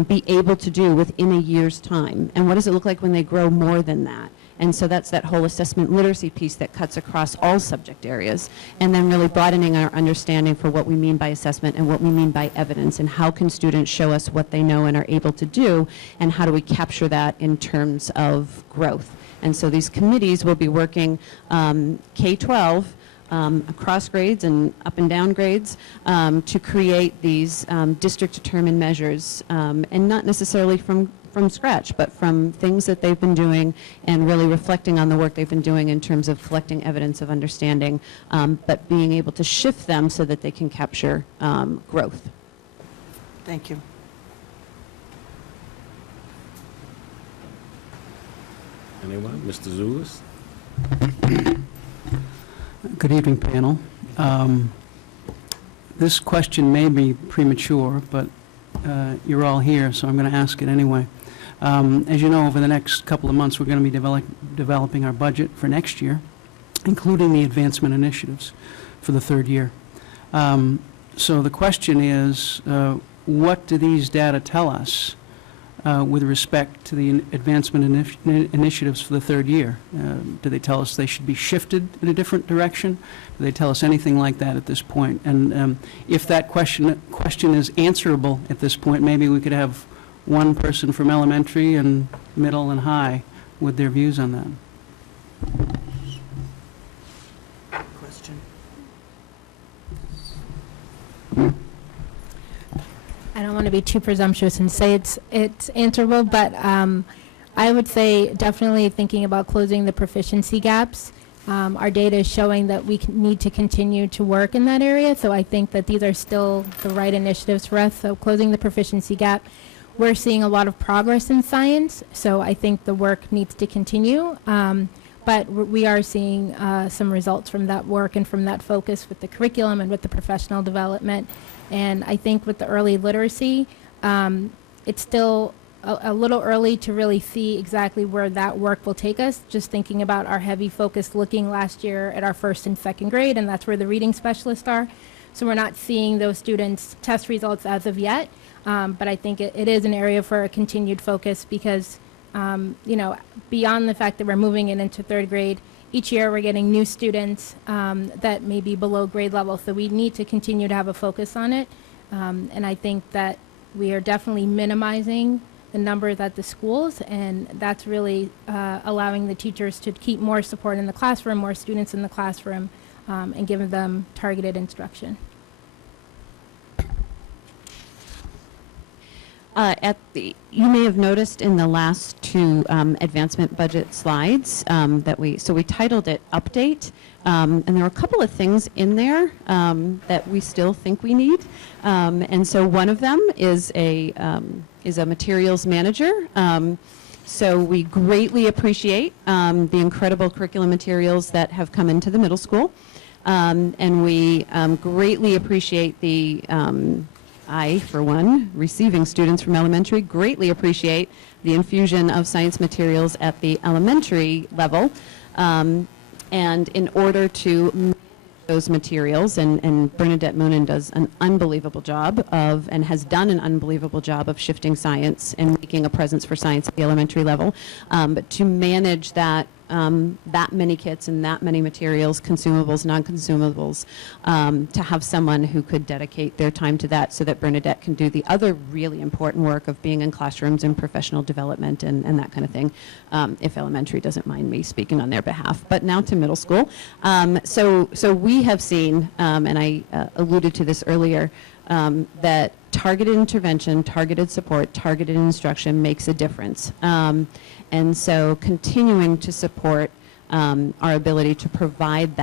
be able to do within a year's time, and what does it look like when they grow more than that. And so that's that whole assessment literacy piece that cuts across all subject areas, and then really broadening our understanding for what we mean by assessment and what we mean by evidence, and how can students show us what they know and are able to do, and how do we capture that in terms of growth. And so these committees will be working K-12 across grades and up and down grades to create these district-determined measures, and not necessarily from scratch, but from things that they've been doing and really reflecting on the work they've been doing in terms of collecting evidence of understanding, but being able to shift them so that they can capture growth. Thank you. Anyone? Mr. Zulus? Good evening, panel. This question may be premature, but you're all here, so I'm going to ask it anyway. As you know, over the next couple of months, we're going to be developing our budget for next year, including the advancement initiatives for the third year. So the question is, what do these data tell us with respect to the advancement initiatives for the third year? Do they tell us they should be shifted in a different direction? Do they tell us anything like that at this point? And if that question is answerable at this point, maybe we could have one person from elementary and middle and high with their views on that. Question. I don't want to be too presumptuous and say it's answerable, but I would say definitely thinking about closing the proficiency gaps. Our data is showing that we need to continue to work in that area, so I think that these are still the right initiatives for us. So closing the proficiency gap. We're seeing a lot of progress in science, so I think the work needs to continue. But we are seeing some results from that work and from that focus with the curriculum and with the professional development. And I think with the early literacy, it's still a little early to really see exactly where that work will take us. Just thinking about our heavy focus looking last year at our first and second grade, and that's where the reading specialists are. So we're not seeing those students' test results as of yet. But I think it is an area for a continued focus because, you know, beyond the fact that we're moving it into third grade, each year we're getting new students that may be below grade level. So we need to continue to have a focus on it. And I think that we are definitely minimizing the numbers at the schools, and that's really allowing the teachers to keep more support in the classroom, more students in the classroom, and giving them targeted instruction. You may have noticed in the last two advancement budget slides that we titled it Update, and there are a couple of things in there that we still think we need, and so one of them is a materials manager. So we greatly appreciate the incredible curriculum materials that have come into the middle school. And we greatly appreciate I, for one, receiving students from elementary, greatly appreciate the infusion of science materials at the elementary level. And in order to manage those materials, and Bernadette Moonen does an unbelievable job of, and has done an unbelievable job of shifting science and making a presence for science at the elementary level. But to manage that many kits and that many materials, consumables, non-consumables, to have someone who could dedicate their time to that so that Bernadette can do the other really important work of being in classrooms and professional development and that kind of thing, if elementary doesn't mind me speaking on their behalf. But now to middle school. So we have seen, and I alluded to this earlier, that targeted intervention, targeted support, targeted instruction makes a difference. And so continuing to support our ability to provide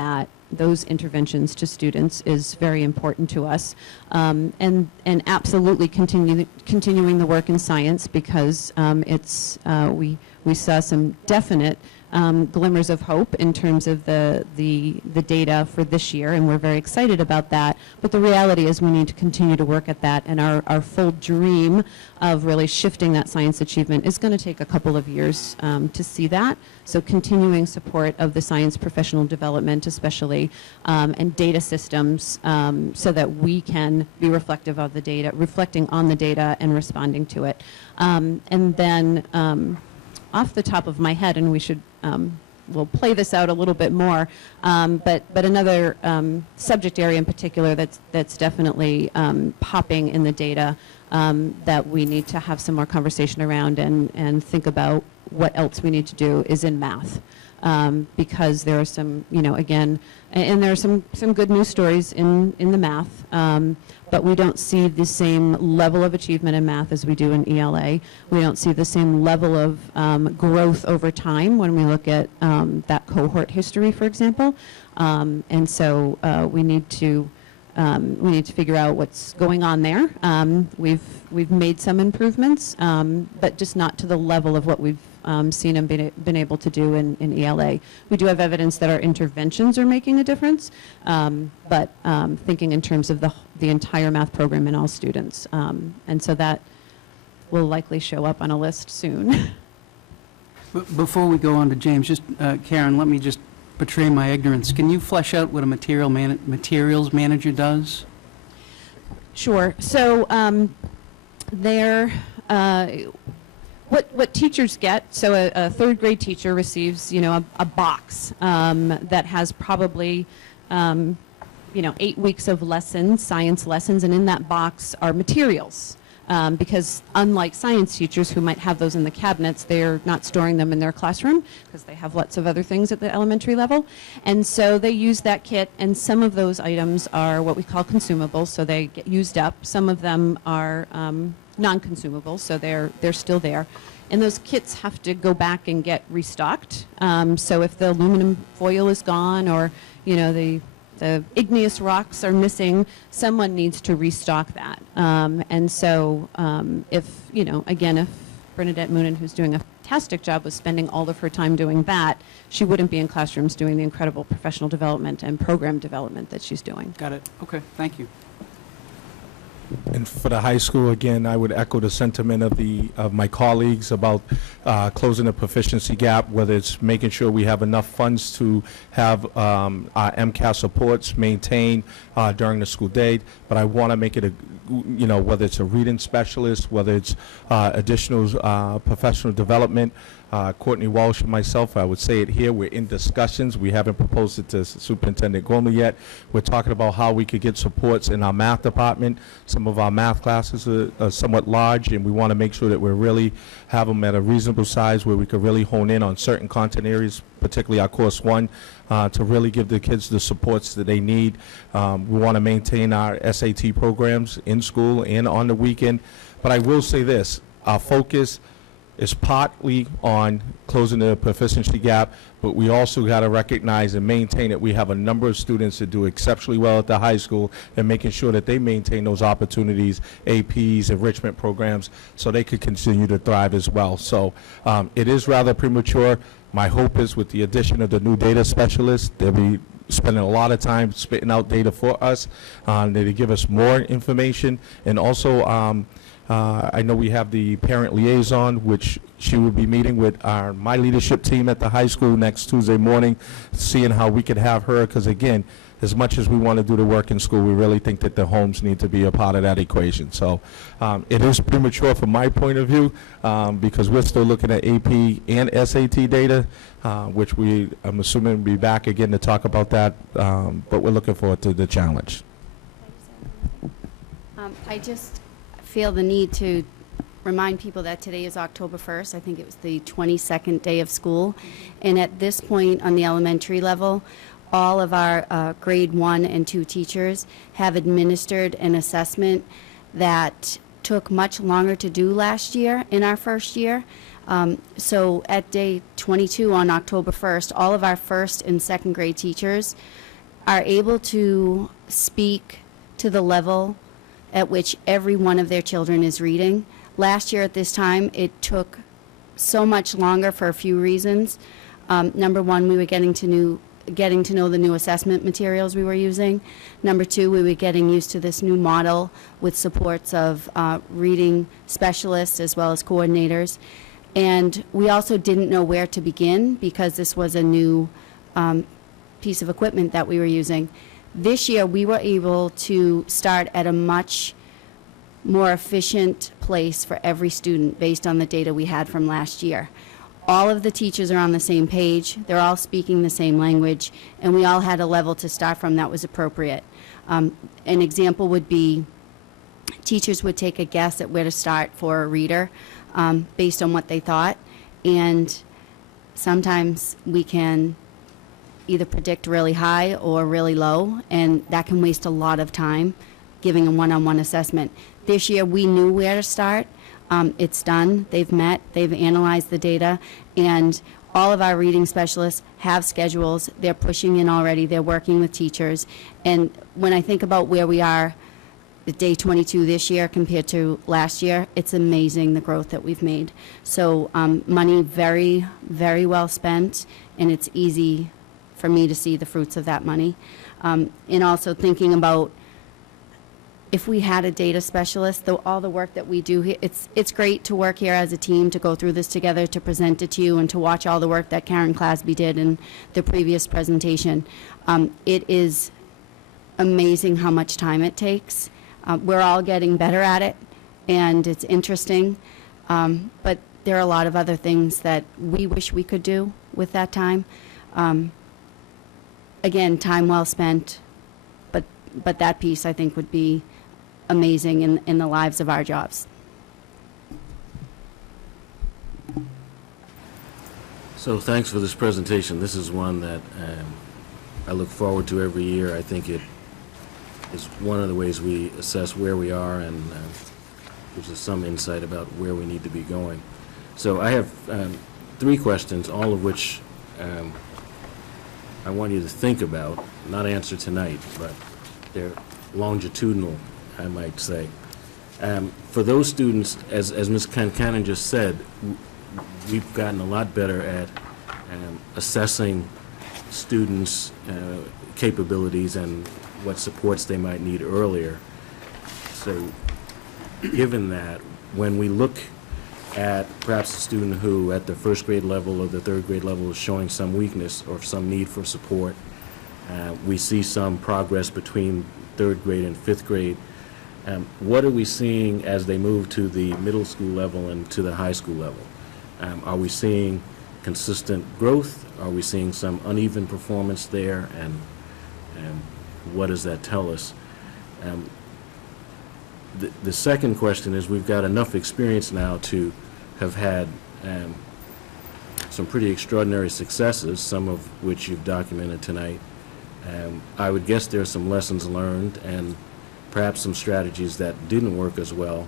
those interventions to students is very important to us. And absolutely continuing the work in science, because we saw some definite glimmers of hope in terms of the data for this year, and we're very excited about that. But the reality is we need to continue to work at that, and our full dream of really shifting that science achievement is going to take a couple of years to see that. So continuing support of the science professional development especially, and data systems, so that we can be reflective of the data, reflecting on the data and responding to it. And then off the top of my head, and we'll play this out a little bit more, but another subject area in particular that's definitely popping in the data that we need to have some more conversation around and think about what else we need to do is in math. Because there are some, again, and there are some good news stories in the math, but we don't see the same level of achievement in math as we do in ELA. We don't see the same level of growth over time when we look at that cohort history, for example. And so we need to figure out what's going on there. We've made some improvements, but just not to the level of what we've seen and been able to do in ELA. We do have evidence that our interventions are making a difference, but thinking in terms of the entire math program and all students. And so that will likely show up on a list soon. Before we go on to James, just Karen, let me just portray my ignorance. Can you flesh out what a materials manager does? Sure. So what teachers get, so a third grade teacher receives, a box that has probably, 8 weeks of lessons, science lessons, and in that box are materials. Because unlike science teachers who might have those in the cabinets, they're not storing them in their classroom because they have lots of other things at the elementary level. And so they use that kit, and some of those items are what we call consumables, so they get used up. Some of them are non-consumables, so they're still there. And those kits have to go back and get restocked. So if the aluminum foil is gone, or the igneous rocks are missing, someone needs to restock that. And so if Bernadette Moonen, who's doing a fantastic job, was spending all of her time doing that, she wouldn't be in classrooms doing the incredible professional development and program development that she's doing. Got it. Okay, thank you. And for the high school, again, I would echo the sentiment of my colleagues about closing the proficiency gap, whether it's making sure we have enough funds to have our MCAS supports maintained during the school day. But I want to make it whether it's a reading specialist, whether it's additional professional development. Courtney Walsh and myself, I would say it here, we're in discussions. We haven't proposed it to Superintendent Gomer yet. We're talking about how we could get supports in our math department. Some of our math classes are somewhat large, and we want to make sure that we really have them at a reasonable size where we could really hone in on certain content areas, particularly our Course 1, to really give the kids the supports that they need. We want to maintain our SAT programs in school and on the weekend. But I will say this, our focus is partly on closing the proficiency gap, but we also got to recognize and maintain that we have a number of students that do exceptionally well at the high school, and making sure that they maintain those opportunities, APs, enrichment programs, so they could continue to thrive as well. So it is rather premature. My hope is with the addition of the new data specialists, there'll be spending a lot of time spitting out data for us. They give us more information. And also, I know we have the parent liaison, which she will be meeting with my leadership team at the high school next Tuesday morning, seeing how we could have her, because again, as much as we want to do the work in school, we really think that the homes need to be a part of that equation. So it is premature from my point of view, because we're still looking at AP and SAT data, which I'm assuming will be back again to talk about that, but we're looking forward to the challenge. I just feel the need to remind people that today is October 1st. I think it was the 22nd day of school. And at this point on the elementary level, all of our grade 1 and 2 teachers have administered an assessment that took much longer to do last year in our first year. So at day 22 on October 1st, all of our first and second grade teachers are able to speak to the level at which every one of their children is reading. Last year at this time, it took so much longer for a few reasons. Number one, we were getting to know the new assessment materials we were using. Number two, we were getting used to this new model with supports of reading specialists as well as coordinators. And we also didn't know where to begin because this was a new piece of equipment that we were using. This year, we were able to start at a much more efficient place for every student based on the data we had from last year. All of the teachers are on the same page, they're all speaking the same language, and we all had a level to start from that was appropriate. An example would be teachers would take a guess at where to start for a reader based on what they thought, and sometimes we can either predict really high or really low, and that can waste a lot of time giving a one-on-one assessment. This year, we knew where to start. It's done. They've met. They've analyzed the data. And all of our reading specialists have schedules. They're pushing in already. They're working with teachers. And when I think about where we are at day 22 this year compared to last year, it's amazing the growth that we've made. So money very, very well spent, and it's easy for me to see the fruits of that money. And also thinking about if we had a data specialist, all the work that we do here, it's great to work here as a team, to go through this together, to present it to you, and to watch all the work that Karen Clasby did in the previous presentation. It is amazing how much time it takes. We're all getting better at it, and it's interesting, but there are a lot of other things that we wish we could do with that time. Again, time well spent, but that piece I think would be amazing in the lives of our jobs. So thanks for this presentation. This is one that I look forward to every year. I think it is one of the ways we assess where we are and gives us some insight about where we need to be going. So I have 3 questions, all of which I want you to think about, not answer tonight, but they're longitudinal, I might say. For those students, as Ms. Kankanen just said, we've gotten a lot better at assessing students' capabilities and what supports they might need earlier. So given that, when we look at perhaps a student who at the first grade level or the third grade level is showing some weakness or some need for support, we see some progress between third grade and fifth grade. What are we seeing as they move to the middle school level and to the high school level? Are we seeing consistent growth? Are we seeing some uneven performance there? And what does that tell us? The second question is, we've got enough experience now to have had some pretty extraordinary successes, some of which you've documented tonight. I would guess there are some lessons learned and perhaps some strategies that didn't work as well.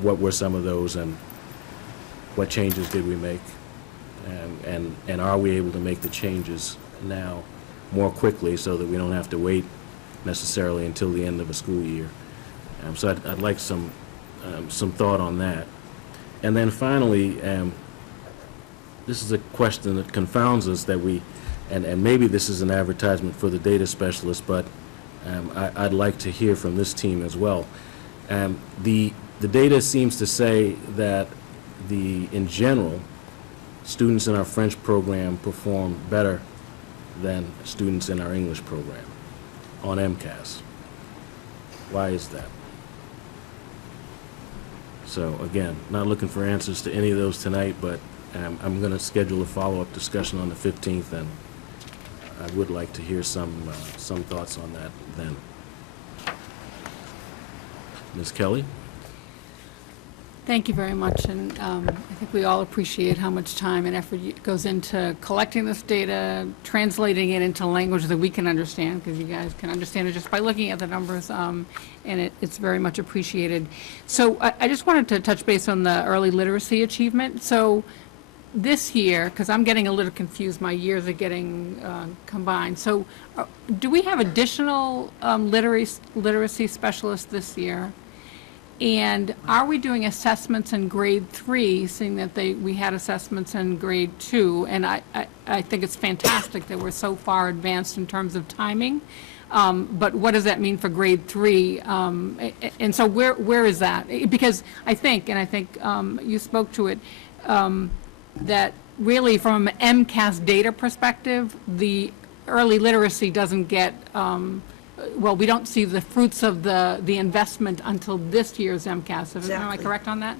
What were some of those, and what changes did we make? And are we able to make the changes now more quickly so that we don't have to wait necessarily until the end of a school year? So I'd like some thought on that. And then finally, this is a question that confounds us, that we and maybe this is an advertisement for the data specialist, but I'd like to hear from this team as well. The data seems to say that in general, students in our French program perform better than students in our English program on MCAS. Why is that? So again, not looking for answers to any of those tonight, but I'm going to schedule a follow-up discussion on the 15th, and I would like to hear some thoughts on that then. Ms. Kelly? Thank you very much, and I think we all appreciate how much time and effort goes into collecting this data, translating it into language that we can understand, because you guys can understand it just by looking at the numbers, and it's very much appreciated. So I just wanted to touch base on the early literacy achievement. So this year, because I'm getting a little confused, my years are getting combined. So do we have additional literacy specialists this year? And are we doing assessments in grade 3, seeing that we had assessments in grade 2? And I think it's fantastic that we're so far advanced in terms of timing. But what does that mean for grade 3? And so where is that? Because I think you spoke to it, that really from an MCAS data perspective, the early literacy doesn't get, well, we don't see the fruits of the investment until this year's MCAS. Exactly. Am I correct on that?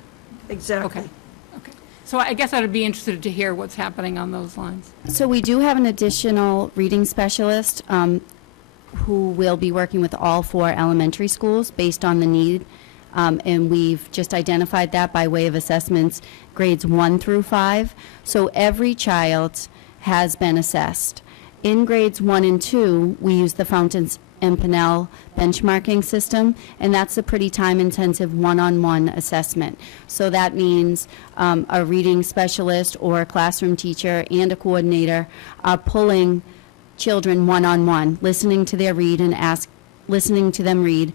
Exactly. Okay. So I guess I'd be interested to hear what's happening on those lines. So we do have an additional reading specialist who will be working with all 4 elementary schools based on the need. And we've just identified that by way of assessments, grades 1 through 5. So every child has been assessed. In grades 1 and 2, we use the Fountains and Pinnell benchmarking system, and that's a pretty time-intensive one-on-one assessment. So that means a reading specialist or a classroom teacher and a coordinator are pulling children one-on-one, listening to their read and listening to them read,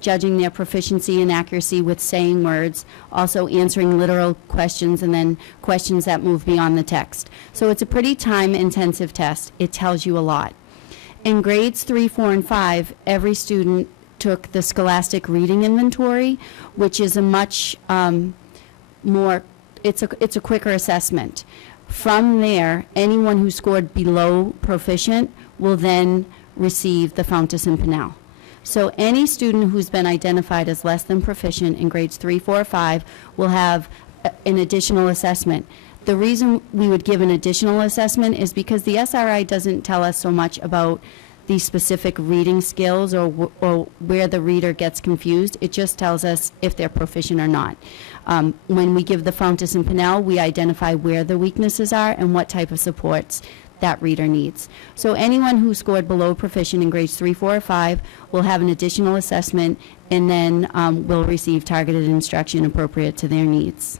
judging their proficiency and accuracy with saying words, also answering literal questions, and then questions that move beyond the text. So it's a pretty time-intensive test. It tells you a lot. In grades 3, 4, and 5, every student took the Scholastic Reading Inventory, which is a much more, it's a quicker assessment. From there, anyone who scored below proficient will then receive the Fountas and Pinnell. So any student who's been identified as less than proficient in grades 3, 4, or 5 will have an additional assessment. The reason we would give an additional assessment is because the SRI doesn't tell us so much about the specific reading skills or where the reader gets confused. It just tells us if they're proficient or not. When we give the Fountas and Pinnell, we identify where the weaknesses are and what type of supports that reader needs. So anyone who scored below proficient in grades 3, 4, or 5 will have an additional assessment, and then will receive targeted instruction appropriate to their needs.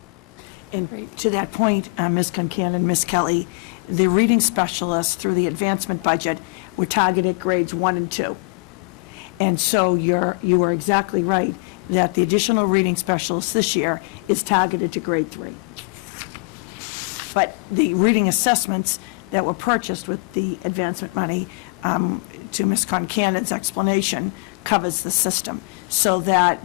And to that point, Ms. Concanon, Ms. Kelly, the reading specialists through the advancement budget were targeted grades 1 and 2. And so you are exactly right that the additional reading specialist this year is targeted to grade 3. But the reading assessments that were purchased with the advancement money, to Ms. Concanon's explanation, covers the system, so that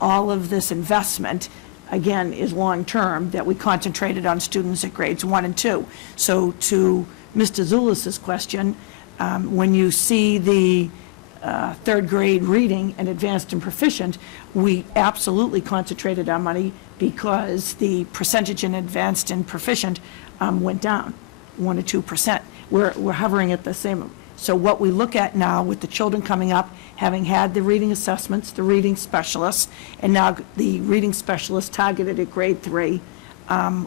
all of this investment, again, is long-term, that we concentrated on students at grades 1 and 2. So to Mr. Zulis's question, when you see the third grade reading and advanced and proficient, we absolutely concentrated our money because the percentage in advanced and proficient went down 1 or 2%. We're hovering at the same. So what we look at now with the children coming up, having had the reading assessments, the reading specialists, and now the reading specialists targeted at grade 3,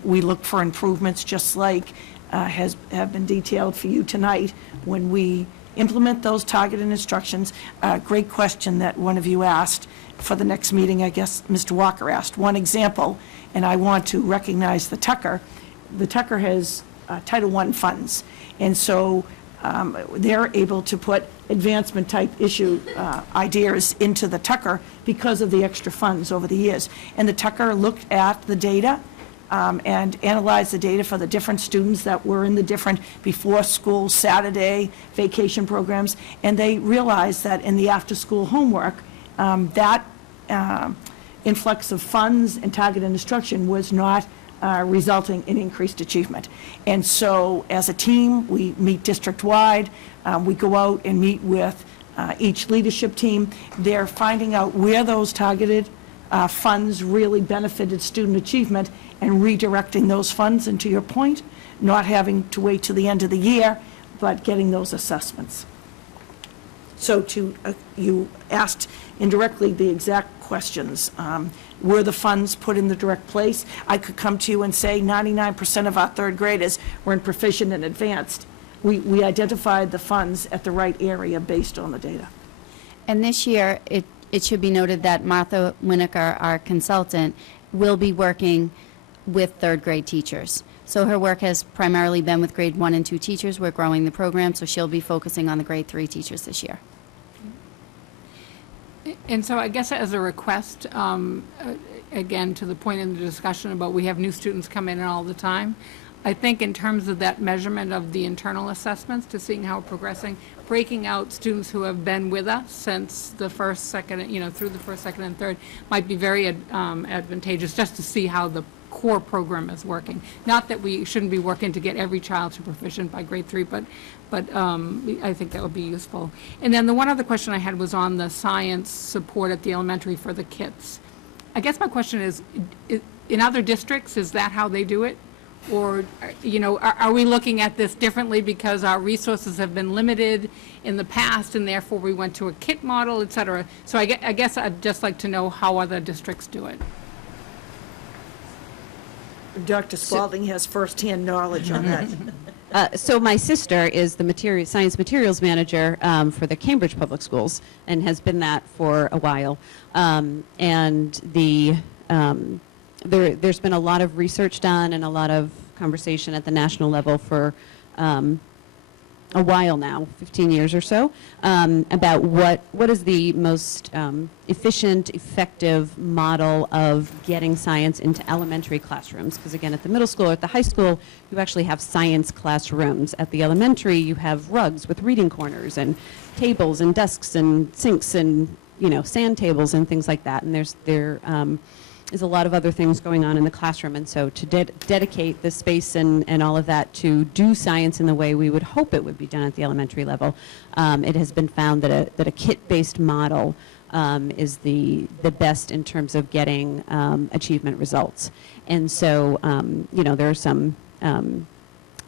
we look for improvements just like have been detailed for you tonight when we implement those targeted instructions. Great question that one of you asked for the next meeting. I guess Mr. Walker asked one example, and I want to recognize the Tucker. The Tucker has Title I funds, and so they're able to put advancement type issue ideas into the Tucker because of the extra funds over the years. And the Tucker looked at the data and analyzed the data for the different students that were in the different before-school, Saturday, vacation programs, and they realized that in the after-school homework, that influx of funds and targeted instruction was not resulting in increased achievement. And so, as a team, we meet district-wide, we go out and meet with each leadership team. They're finding out where those targeted funds really benefited student achievement and redirecting those funds, and to your point, not having to wait till the end of the year, but getting those assessments. So you asked indirectly the exact questions. Were the funds put in the direct place? I could come to you and say 99% of our third graders were in proficient and advanced. We identified the funds at the right area based on the data. And this year, it should be noted that Martha Winokur, our consultant, will be working with third grade teachers. So her work has primarily been with grade 1 and 2 teachers. We're growing the program, so she'll be focusing on the grade 3 teachers this year. And so I guess as a request, again, to the point in the discussion about we have new students come in all the time, I think in terms of that measurement of the internal assessments to seeing how we're progressing, breaking out students who have been with us since the first, second, through the first, second, and third might be very advantageous just to see how the core program is working. Not that we shouldn't be working to get every child to proficient by grade 3, but I think that would be useful. And then the one other question I had was on the science support at the elementary for the kits. I guess my question is, in other districts, is that how they do it? Or, are we looking at this differently because our resources have been limited in the past and therefore we went to a kit model, et cetera? So I guess I'd just like to know how other districts do it. Dr. Spalding has firsthand knowledge on that. So my sister is the science materials manager for the Cambridge Public Schools and has been that for a while. And there's been a lot of research done and a lot of conversation at the national level for a while now, 15 years or so, about what is the most efficient, effective model of getting science into elementary classrooms. Because again, at the middle school or at the high school, you actually have science classrooms. At the elementary, you have rugs with reading corners and tables and desks and sinks and sand tables and things like that. And there is a lot of other things going on in the classroom. And so to dedicate the space and all of that to do science in the way we would hope it would be done at the elementary level, it has been found that a kit-based model is the best in terms of getting achievement results. And so, there are some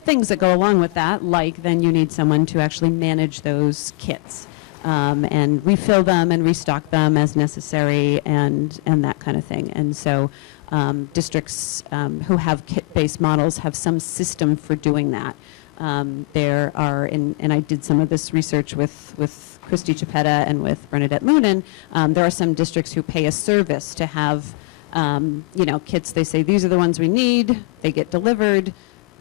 things that go along with that, like then you need someone to actually manage those kits. And refill them and restock them as necessary and that kind of thing. And so districts who have kit-based models have some system for doing that. There are, and I did some of this research with Christy Chiapetta and with Bernadette Moonen, there are some districts who pay a service to have, kits. They say, these are the ones we need, they get delivered,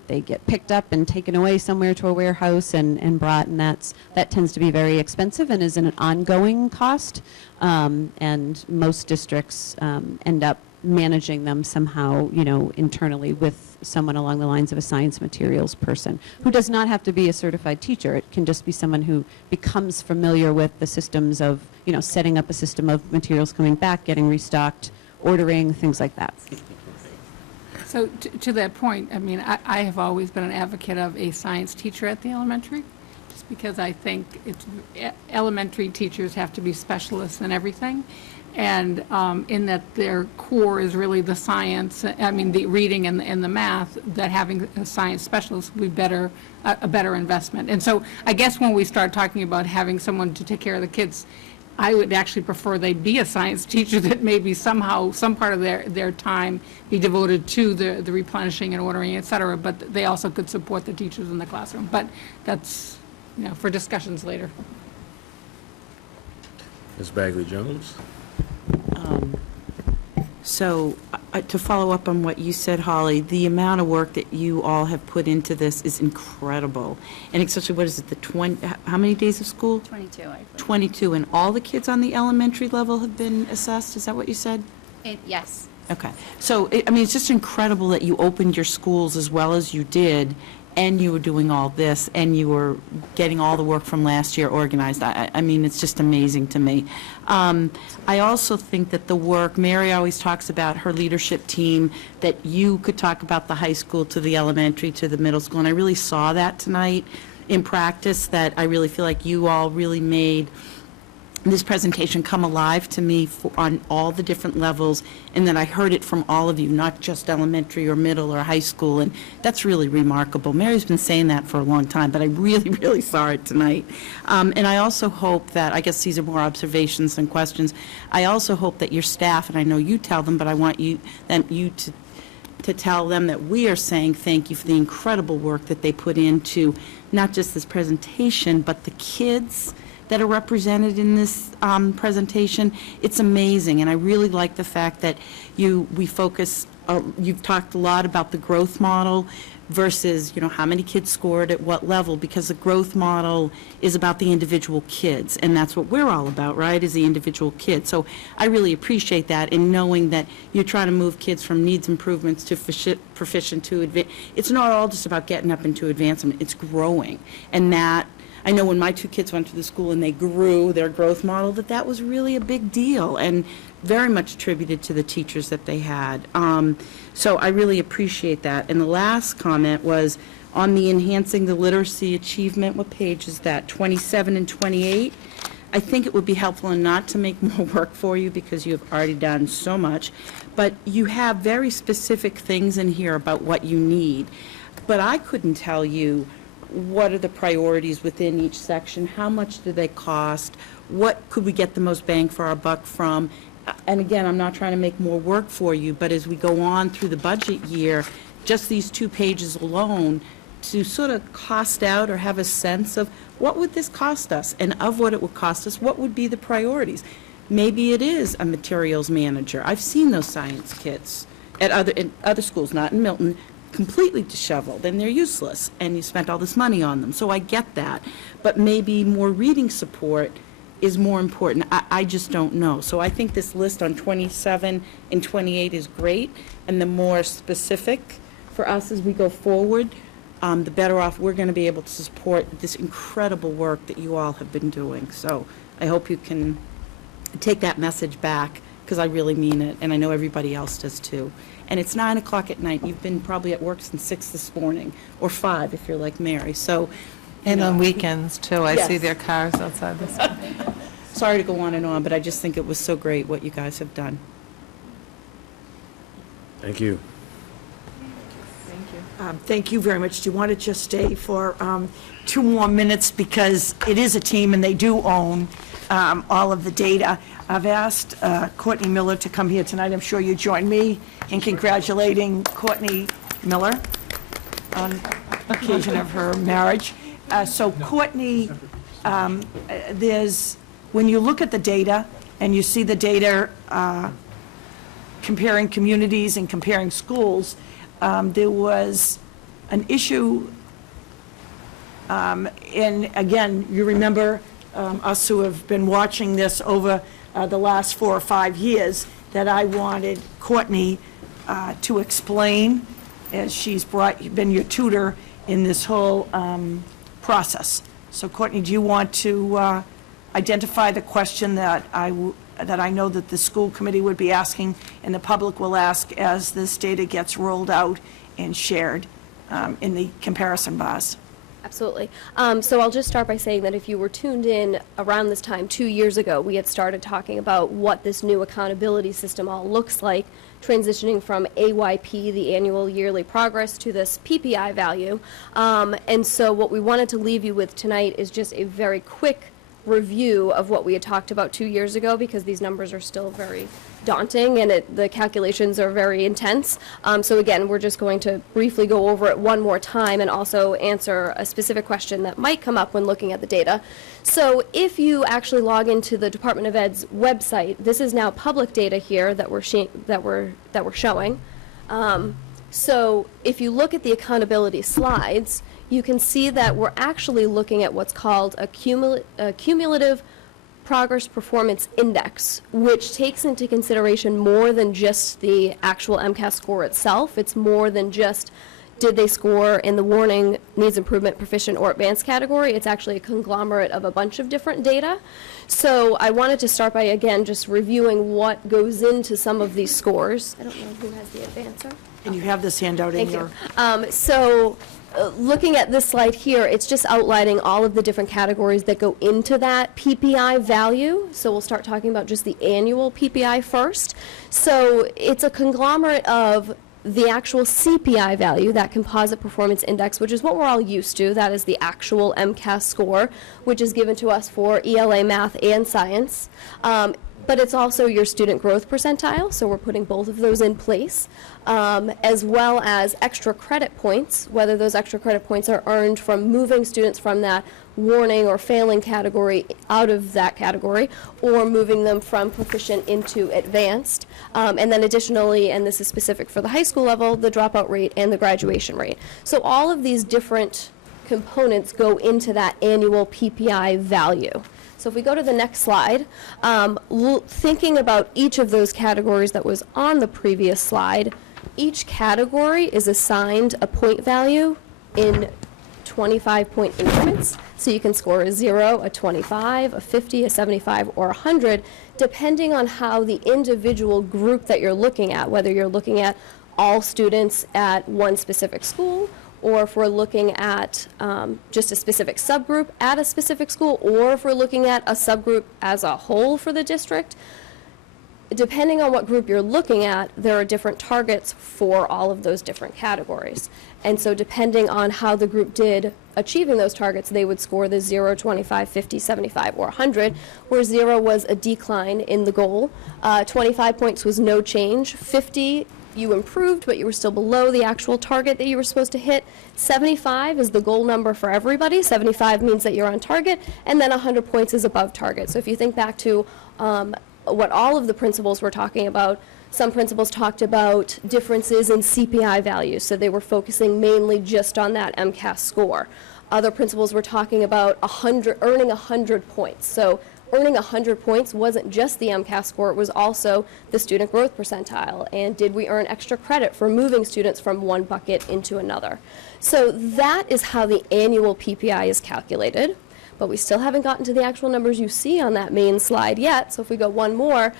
they get picked up and taken away somewhere to a warehouse and brought, and that tends to be very expensive and is an ongoing cost. And most districts end up managing them somehow, internally with someone along the lines of a science materials person who does not have to be a certified teacher. It can just be someone who becomes familiar with the systems of, setting up a system of materials coming back, getting restocked, ordering, things like that. So to that point, I have always been an advocate of a science teacher at the elementary, just because I think elementary teachers have to be specialists in everything, and in that their core is really the science, the reading and the math, that having a science specialist would be a better investment. And so I guess when we start talking about having someone to take care of the kids, I would actually prefer they be a science teacher, that maybe somehow some part of their time be devoted to the replenishing and ordering, et cetera, but they also could support the teachers in the classroom. But that's, for discussions later. Ms. Bagley-Jones? So to follow up on what you said, Holly, the amount of work that you all have put into this is incredible. And especially, what is it, how many days of school? 22, I believe. 22, and all the kids on the elementary level have been assessed? Is that what you said? Yes. Okay. So, I mean, it's just incredible that you opened your schools as well as you did, and you were doing all this, and you were getting all the work from last year organized. I mean, it's just amazing to me. I also think that the work, Mary always talks about her leadership team, that you could talk about the high school to the elementary to the middle school, and I really saw that tonight in practice, that I really feel like you all really made this presentation come alive to me on all the different levels, and that I heard it from all of you, not just elementary or middle or high school, and that's really remarkable. Mary's been saying that for a long time, but I really, really saw it tonight. And I also hope that, I guess these are more observations than questions, I also hope that your staff, and I know you tell them, but I want you to tell them that we are saying thank you for the incredible work that they put into not just this presentation, but the kids that are represented in this presentation. It's amazing, and I really like the fact that we focus, you've talked a lot about the growth model versus, how many kids scored at what level, because the growth model is about the individual kids, and that's what we're all about, right, is the individual kid. So I really appreciate that, in knowing that you're trying to move kids from needs improvements to proficient to advanced. It's not all just about getting up into advancement, it's growing, and that, I know when my two kids went to the school and they grew their growth model, that was really a big deal, and very much attributed to the teachers that they had. So I really appreciate that. And the last comment was on the enhancing the literacy achievement. What page is that? 27 and 28. I think it would be helpful, and not to make more work for you because you have already done so much, but you have very specific things in here about what you need. But I couldn't tell you what are the priorities within each section, how much do they cost, what could we get the most bang for our buck from. And again, I'm not trying to make more work for you, but as we go on through the budget year, just these 2 pages alone, to sort of cost out or have a sense of what would this cost us, and of what it would cost us, what would be the priorities. Maybe it is a materials manager. I've seen those science kits at other schools, not in Milton, completely disheveled, and they're useless, and you spent all this money on them. So I get that. But maybe more reading support is more important. I just don't know. So I think this list on 27 and 28 is great, and the more specific for us as we go forward, the better off we're going to be able to support this incredible work that you all have been doing. So I hope you can take that message back, because I really mean it, and I know everybody else does too. And it's 9 o'clock at night. You've been probably at work since 6 this morning, or 5 if you're like Mary. So, And on weekends, too. I see Yes. their cars outside the school. Sorry to go on and on, but I just think it was so great what you guys have done. Thank you. Thank you very much. Do you want to just stay for 2 more minutes, because it is a team and they do own all of the data. I've asked Courtney Miller to come here tonight. I'm sure you join me in congratulating Courtney Miller on occasion of her marriage. So Courtney, when you look at the data and you see the data comparing communities and comparing schools, there was an issue, and again, you remember us who have been watching this over the last 4 or 5 years, that I wanted Courtney to explain, as she's been your tutor in this whole process. So Courtney, do you want to identify the question that I know that the school committee would be asking and the public will ask as this data gets rolled out and shared in the comparison bars? Absolutely. So I'll just start by saying that if you were tuned in around this time 2 years ago, we had started talking about what this new accountability system all looks like, transitioning from AYP, the annual yearly progress, to this PPI value. And so what we wanted to leave you with tonight is just a very quick review of what we had talked about 2 years ago, because these numbers are still very daunting and the calculations are very intense. So again, we're just going to briefly go over it one more time and also answer a specific question that might come up when looking at the data. So if you actually log into the Department of Ed's website, this is now public data here that we're showing. So if you look at the accountability slides, you can see that we're actually looking at what's called a cumulative Progress Performance Index, which takes into consideration more than just the actual MCAS score itself. It's more than just did they score in the warning, needs improvement, proficient, or advanced category. It's actually a conglomerate of a bunch of different data. So I wanted to start by, again, just reviewing what goes into some of these scores. I don't know who has the advancer. And you have this handout in your... Looking at this slide here, it's just outlining all of the different categories that go into that PPI value. So we'll start talking about just the annual PPI first. So it's a conglomerate of the actual CPI value, that Composite Performance Index, which is what we're all used to. That is the actual MCAS score, which is given to us for ELA, math, and science. But it's also your student growth percentile, so we're putting both of those in place, as well as extra credit points, whether those extra credit points are earned from moving students from that warning or failing category out of that category, or moving them from proficient into advanced. And then additionally, and this is specific for the high school level, the dropout rate and the graduation rate. So all of these different components go into that annual PPI value. So if we go to the next slide, thinking about each of those categories that was on the previous slide, each category is assigned a point value in 25-point increments. So you can score a 0, a 25, a 50, a 75, or 100, depending on how the individual group that you're looking at, whether you're looking at all students at one specific school, or if we're looking at just a specific subgroup at a specific school, or if we're looking at a subgroup as a whole for the district. Depending on what group you're looking at, there are different targets for all of those different categories. And so depending on how the group did achieving those targets, they would score the 0, 25, 50, 75, or 100, where 0 was a decline in the goal. 25 points was no change. 50, you improved, but you were still below the actual target that you were supposed to hit. 75 is the goal number for everybody. 75 means that you're on target, and then 100 points is above target. So if you think back to what all of the principals were talking about, some principals talked about differences in CPI values, so they were focusing mainly just on that MCAS score. Other principals were talking about earning 100 points. So earning 100 points wasn't just the MCAS score, it was also the student growth percentile. And did we earn extra credit for moving students from one bucket into another? So that is how the annual PPI is calculated. But we still haven't gotten to the actual numbers you see on that main slide yet. So if we go one more,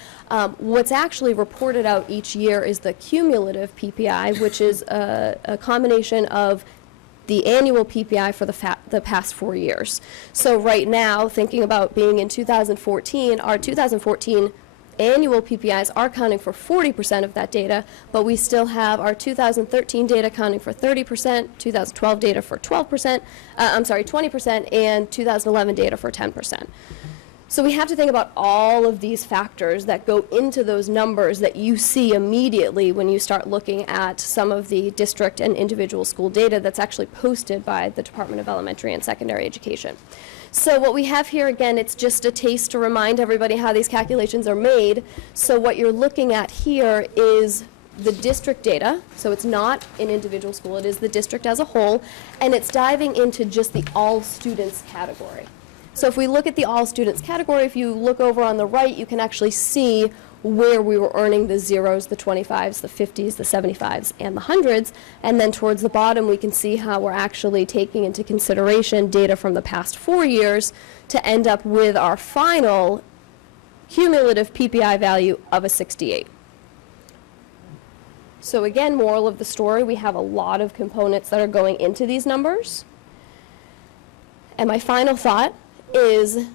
what's actually reported out each year is the cumulative PPI, which is a combination of the annual PPI for the past 4 years. So right now, thinking about being in 2014, our 2014 annual PPIs are accounting for 40% of that data, but we still have our 2013 data accounting for 30%, 2012 data for 20%, and 2011 data for 10%. So we have to think about all of these factors that go into those numbers that you see immediately when you start looking at some of the district and individual school data that's actually posted by the Department of Elementary and Secondary Education. So what we have here, again, it's just a taste to remind everybody how these calculations are made. So what you're looking at here is the district data. So it's not an individual school, it is the district as a whole, and it's diving into just the all students category. So if we look at the all students category, if you look over on the right, you can actually see where we were earning the 0s, the 25s, the 50s, the 75s, and the 100s. And then towards the bottom, we can see how we're actually taking into consideration data from the past 4 years to end up with our final cumulative PPI value of a 68. So again, moral of the story, we have a lot of components that are going into these numbers. And my final thought is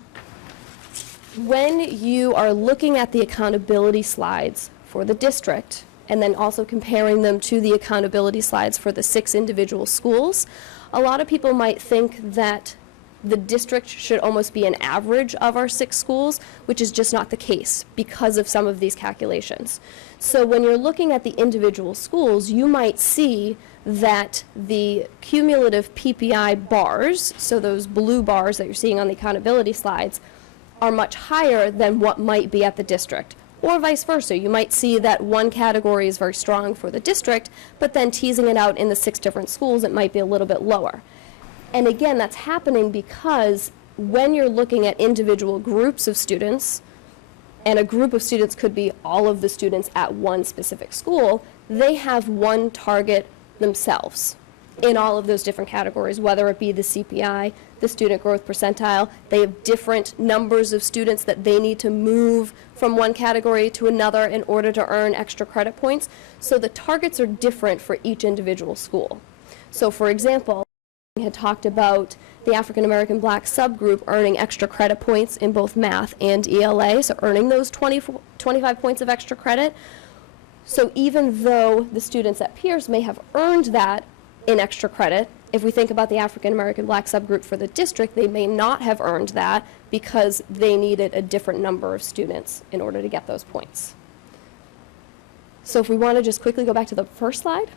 when you are looking at the accountability slides for the district and then also comparing them to the accountability slides for the 6 individual schools, a lot of people might think that the district should almost be an average of our 6 schools, which is just not the case because of some of these calculations. So when you're looking at the individual schools, you might see that the cumulative PPI bars, so those blue bars that you're seeing on the accountability slides, are much higher than what might be at the district. Or vice versa. You might see that one category is very strong for the district, but then teasing it out in the 6 different schools, it might be a little bit lower. And again, that's happening because when you're looking at individual groups of students, and a group of students could be all of the students at one specific school, they have one target themselves in all of those different categories, whether it be the CPI, the student growth percentile. They have different numbers of students that they need to move from one category to another in order to earn extra credit points. So the targets are different for each individual school. So for example, we had talked about the African American Black subgroup earning extra credit points in both math and ELA, so earning those 25 points of extra credit. So even though the students at Pierce may have earned that in extra credit, if we think about the African American Black subgroup for the district, they may not have earned that because they needed a different number of students in order to get those points. So if we want to just quickly go back to the first slide.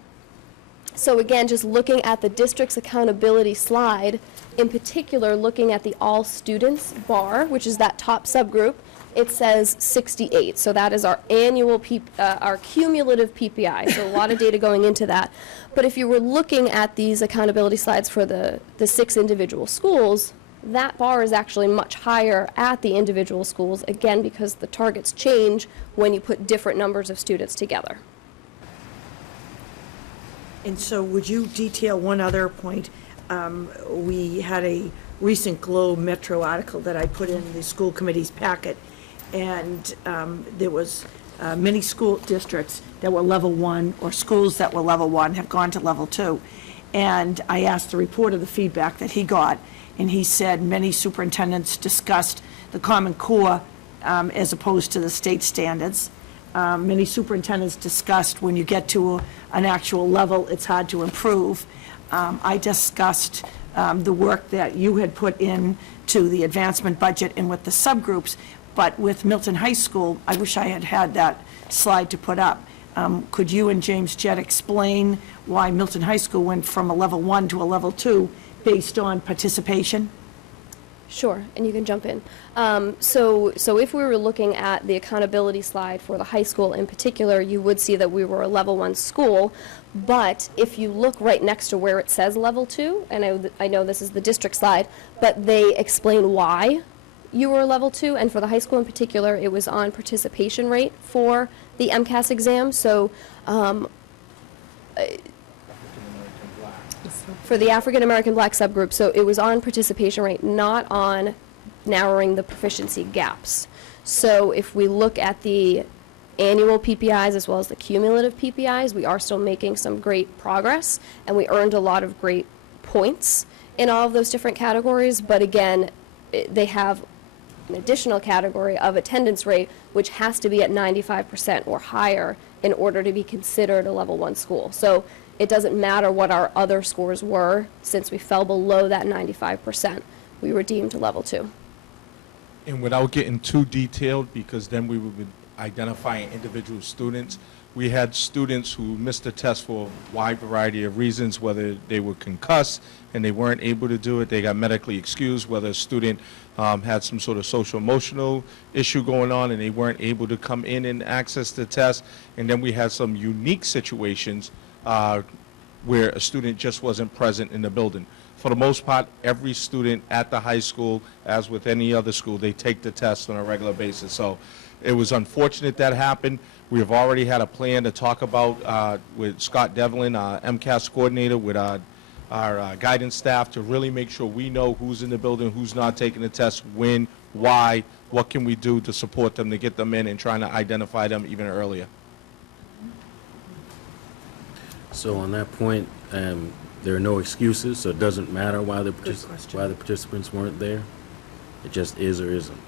So again, just looking at the district's accountability slide, in particular looking at the all students bar, which is that top subgroup, it says 68. So that is our annual, our cumulative PPI. So a lot of data going into that. But if you were looking at these accountability slides for the 6 individual schools, that bar is actually much higher at the individual schools, again, because the targets change when you put different numbers of students together. And so would you detail one other point? We had a recent Globe Metro article that I put in the school committee's packet, and there was many school districts that were level 1, or schools that were level 1 have gone to level 2. And I asked the reporter the feedback that he got, and he said many superintendents discussed the Common Core as opposed to the state standards. Many superintendents discussed when you get to an actual level, it's hard to improve. I discussed the work that you had put in to the advancement budget and with the subgroups, but with Milton High School, I wish I had had that slide to put up. Could you and James Jett explain why Milton High School went from a level 1 to a level 2 based on participation? Sure, and you can jump in. So if we were looking at the accountability slide for the high school in particular, you would see that we were a level 1 school, but if you look right next to where it says level 2, and I know this is the district slide, but they explain why you were a level 2, and for the high school in particular, it was on participation rate for the MCAS exam. So for the African American Black subgroup, so it was on participation rate, not on narrowing the proficiency gaps. So if we look at the annual PPIs as well as the cumulative PPIs, we are still making some great progress, and we earned a lot of great points in all of those different categories. But again, they have an additional category of attendance rate, which has to be at 95% or higher in order to be considered a level 1 school. So it doesn't matter what our other scores were, since we fell below that 95%, we were deemed level 2. And without getting too detailed, because then we would be identifying individual students, we had students who missed the test for a wide variety of reasons, whether they were concussed and they weren't able to do it, they got medically excused, whether a student had some sort of social emotional issue going on and they weren't able to come in and access the test. And then we had some unique situations where a student just wasn't present in the building. For the most part, every student at the high school, as with any other school, they take the test on a regular basis. So it was unfortunate that happened. We have already had a plan to talk about with Scott Devlin, our MCAS coordinator, with our guidance staff, to really make sure we know who's in the building, who's not taking the test, when, why, what can we do to support them, to get them in, and trying to identify them even earlier. So on that point, there are no excuses, so it doesn't matter why the participants weren't there? It just is or isn't?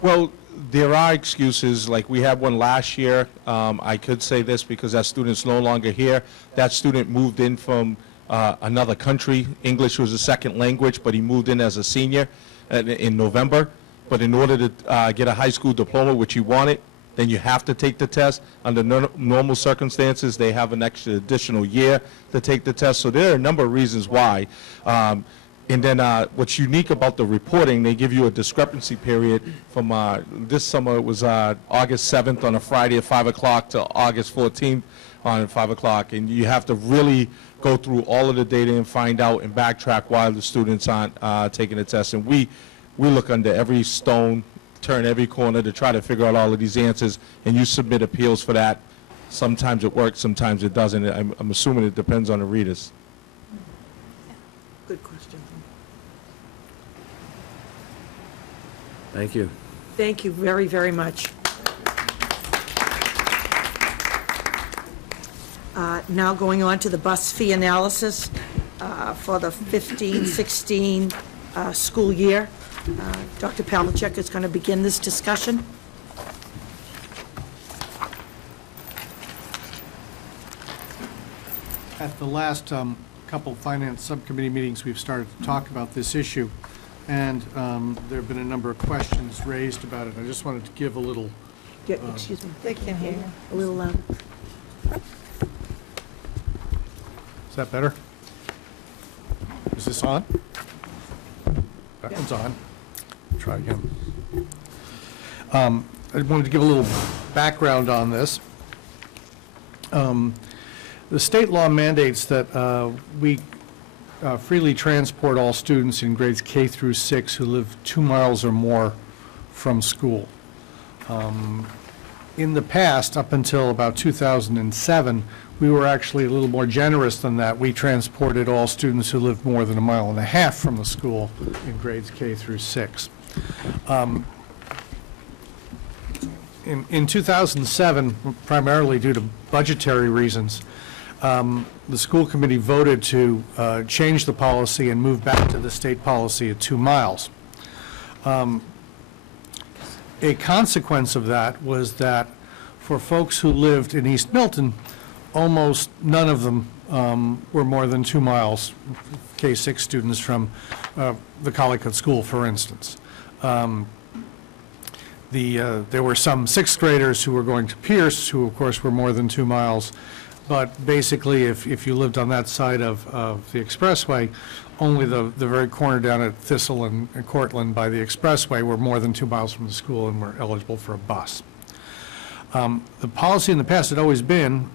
Well, there are excuses. Like we had one last year. I could say this because that student's no longer here. That student moved in from another country. English was a second language, but he moved in as a senior in November. But in order to get a high school diploma, which he wanted, then you have to take the test. Under normal circumstances, they have an extra additional year to take the test. So there are a number of reasons why. And then what's unique about the reporting, they give you a discrepancy period from this summer. It was August 7th on a Friday at 5 o'clock to August 14th on 5 o'clock. And you have to really go through all of the data and find out and backtrack why the students aren't taking the test. And we we look under every stone, turn every corner to try to figure out all of these answers, and you submit appeals for that. Sometimes it works, sometimes it doesn't. I'm assuming it depends on the readers. Good question. Thank you. Thank you very, very much. Now going on to the bus fee analysis for the 15-16 school year. Dr. Pavlicek is going to begin this discussion. At the last couple finance subcommittee meetings, we've started to talk about this issue, and there have been a number of questions raised about it. I just wanted to give a little... Excuse me. They can hear you. A little louder. Is that better? Is this on? That one's on. Try again. I wanted to give a little background on this. The state law mandates that we freely transport all students in grades K through 6 who live 2 miles or more from school. In the past, up until about 2007, we were actually a little more generous than that. We transported all students who lived more than 1.5 miles from the school in grades K through 6. In 2007, primarily due to budgetary reasons, the school committee voted to change the policy and move back to the state policy at 2 miles. A consequence of that was that for folks who lived in East Milton, almost none of them were more than 2 miles, K-6 students from the Collicutt School, for instance. There were some 6th graders who were going to Pierce, who of course were more than 2 miles, but basically if you lived on that side of the expressway, only the very corner down at Thistle and Cortland by the expressway were more than 2 miles from the school and were eligible for a bus. The policy in the past had always been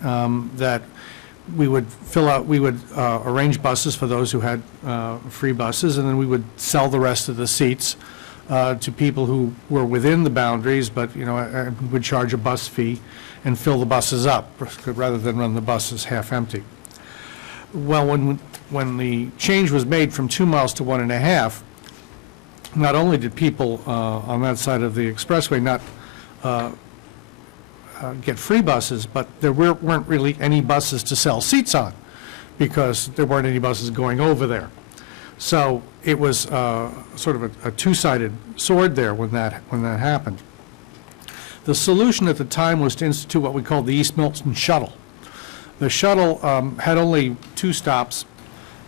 that we would arrange buses for those who had free buses, and then we would sell the rest of the seats to people who were within the boundaries, but would charge a bus fee and fill the buses up rather than run the buses half empty. Well, when the change was made from 2 miles to 1.5, not only did people on that side of the expressway not get free buses, but there weren't really any buses to sell seats on because there weren't any buses going over there. So it was sort of a two-sided sword there when that happened. The solution at the time was to institute what we called the East Milton Shuttle. The shuttle had only 2 stops.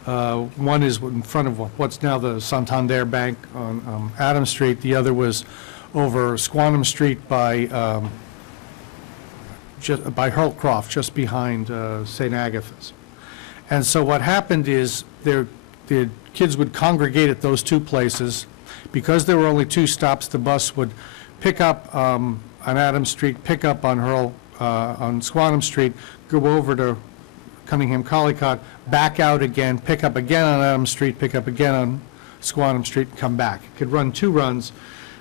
One is in front of what's now the Santander Bank on Adams Street. The other was over Squantum Street by Hurlcroft, just behind St. Agatha's. And so what happened is the kids would congregate at those 2 places. Because there were only 2 stops, the bus would pick up on Adams Street, pick up on on Squantum Street, go over to Cunningham Collicutt, back out again, pick up again on Adams Street, pick up again on Squantum Street, and come back. It could run 2 runs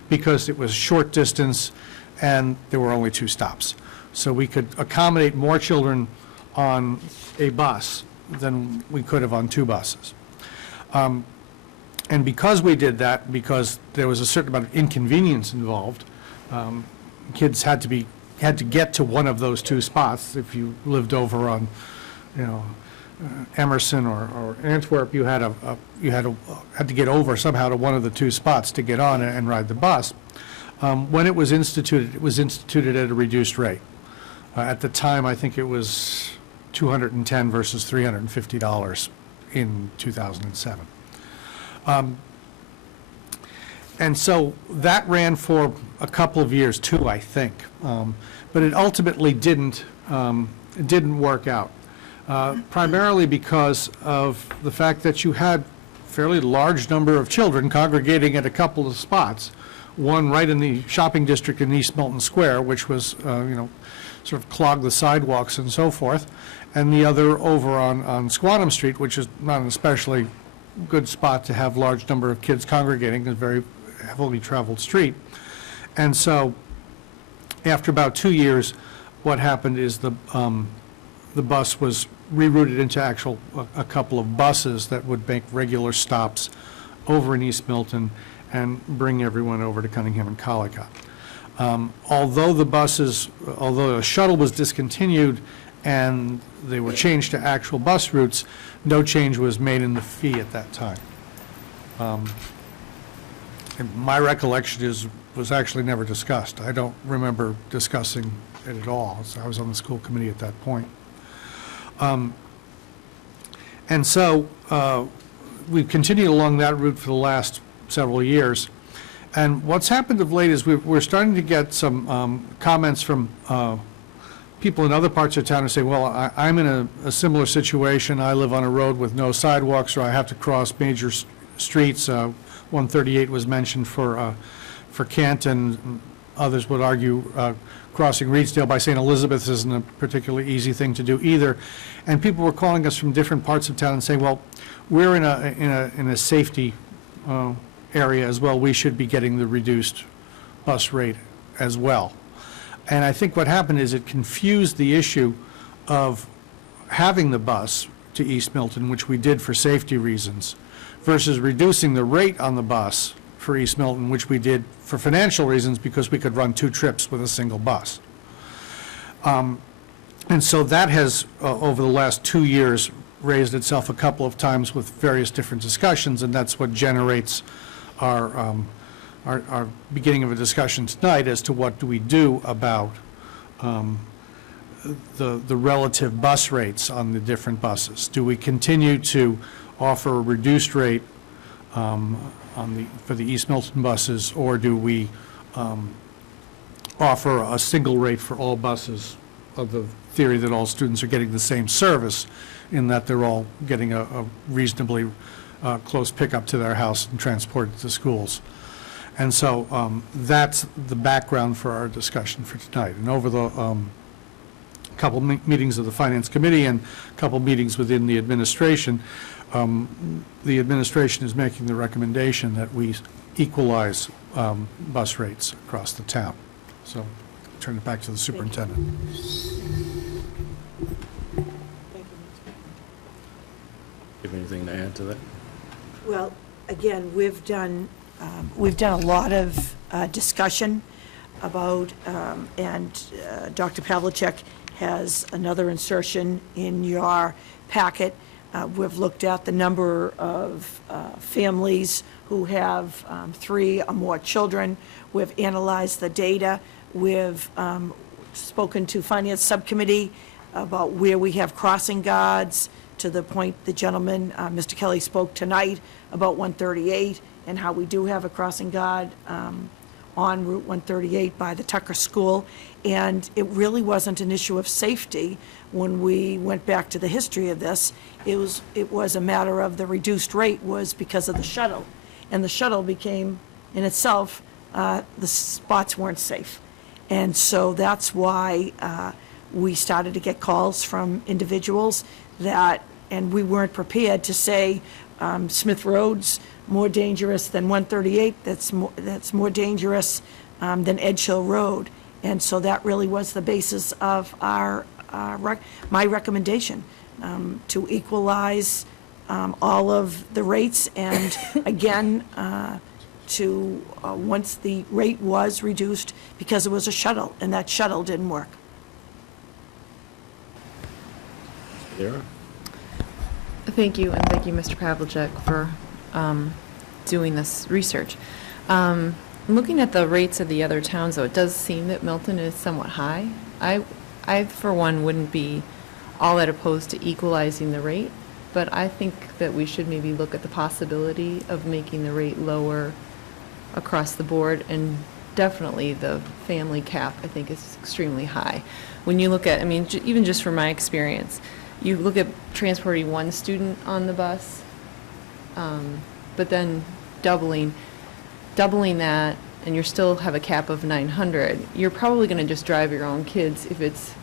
because it was short distance and there were only 2 stops. So we could accommodate more children on a bus than we could have on 2 buses. And because we did that, because there was a certain amount of inconvenience involved, kids had to get to one of those 2 spots. If you lived over on, Emerson or Antwerp, you had to get over somehow to one of the 2 spots to get on and ride the bus. When it was instituted at a reduced rate. At the time, I think it was $210 versus $350 in 2007. And so that ran for a couple of years too, I think, but it ultimately didn't work out, primarily because of the fact that you had a fairly large number of children congregating at a couple of spots, one right in the shopping district in East Milton Square, which was, sort of clogged the sidewalks and so forth, and the other over on Squantum Street, which is not an especially good spot to have large number of kids congregating, heavily traveled street. And so, after about 2 years, what happened is the bus was rerouted into a couple of buses that would make regular stops over in East Milton and bring everyone over to Cunningham and Collicutt. Although a shuttle was discontinued and they were changed to actual bus routes, no change was made in the fee at that time. And my recollection was actually never discussed. I don't remember discussing it at all. So I was on the school committee at that point. And so we've continued along that route for the last several years. And what's happened of late is we're starting to get some comments from people in other parts of town who say, well, I'm in a similar situation. I live on a road with no sidewalks, or I have to cross major streets. 138 was mentioned for Canton. Others would argue crossing Reedsdale by St. Elizabeth isn't a particularly easy thing to do either. And people were calling us from different parts of town and saying, well, we're in a safety area as well. We should be getting the reduced bus rate as well. And I think what happened is it confused the issue of having the bus to East Milton, which we did for safety reasons, versus reducing the rate on the bus for East Milton, which we did for financial reasons because we could run 2 trips with a single bus. And so that has, over the last 2 years, raised itself a couple of times with various different discussions, and that's what generates our beginning of a discussion tonight as to what do we do about the relative bus rates on the different buses. Do we continue to offer a reduced rate for the East Milton buses, or do we offer a single rate for all buses, of the theory that all students are getting the same service in that they're all getting a reasonably close pickup to their house and transported to schools? And so that's the background for our discussion for tonight. And over the couple meetings of the Finance Committee and a couple meetings within the administration is making the recommendation that we equalize bus rates across the town. So I'll turn it back to the superintendent. Do you have anything to add to that? Well, again, we've done a lot of discussion about, and Dr. Pavlicek has another insertion in your packet. We've looked at the number of families who have 3 or more children. We've analyzed the data. We've spoken to Finance Subcommittee about where we have crossing guards, to the point the gentleman, Mr. Kelly, spoke tonight about 138 and how we do have a crossing guard on Route 138 by the Tucker School. And it really wasn't an issue of safety when we went back to the history of this. It was a matter of the reduced rate was because of the shuttle. And the shuttle became, in itself, the spots weren't safe. And so that's why we started to get calls from individuals that, and we weren't prepared to say Smith Road's more dangerous than 138, that's more dangerous than Edge Hill Road. And so that really was the basis of my recommendation, to equalize all of the rates, and again, once the rate was reduced because it was a shuttle, and that shuttle didn't work. Sarah? Thank you, and thank you, Mr. Pavlicek, for doing this research. Looking at the rates of the other towns, though, it does seem that Milton is somewhat high. I, for one, wouldn't be all that opposed to equalizing the rate, but I think that we should maybe look at the possibility of making the rate lower across the board, and definitely the family cap, I think, is extremely high. When you look at, I mean, even just from my experience, you look at transporting one student on the bus, but then doubling that, and you still have a cap of 900, you're probably going to just drive your own kids if it's,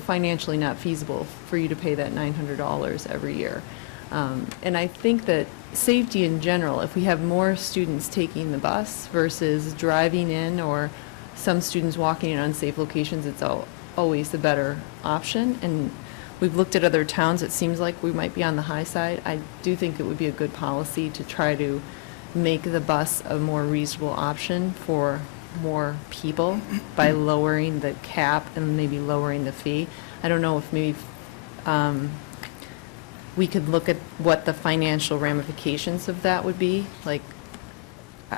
financially not feasible for you to pay that $900 every year. And I think that safety in general, if we have more students taking the bus versus driving in or some students walking in unsafe locations, it's always the better option. And we've looked at other towns, it seems like we might be on the high side. I do think it would be a good policy to try to make the bus a more reasonable option for more people by lowering the cap and maybe lowering the fee. I don't know if maybe we could look at what the financial ramifications of that would be. Like,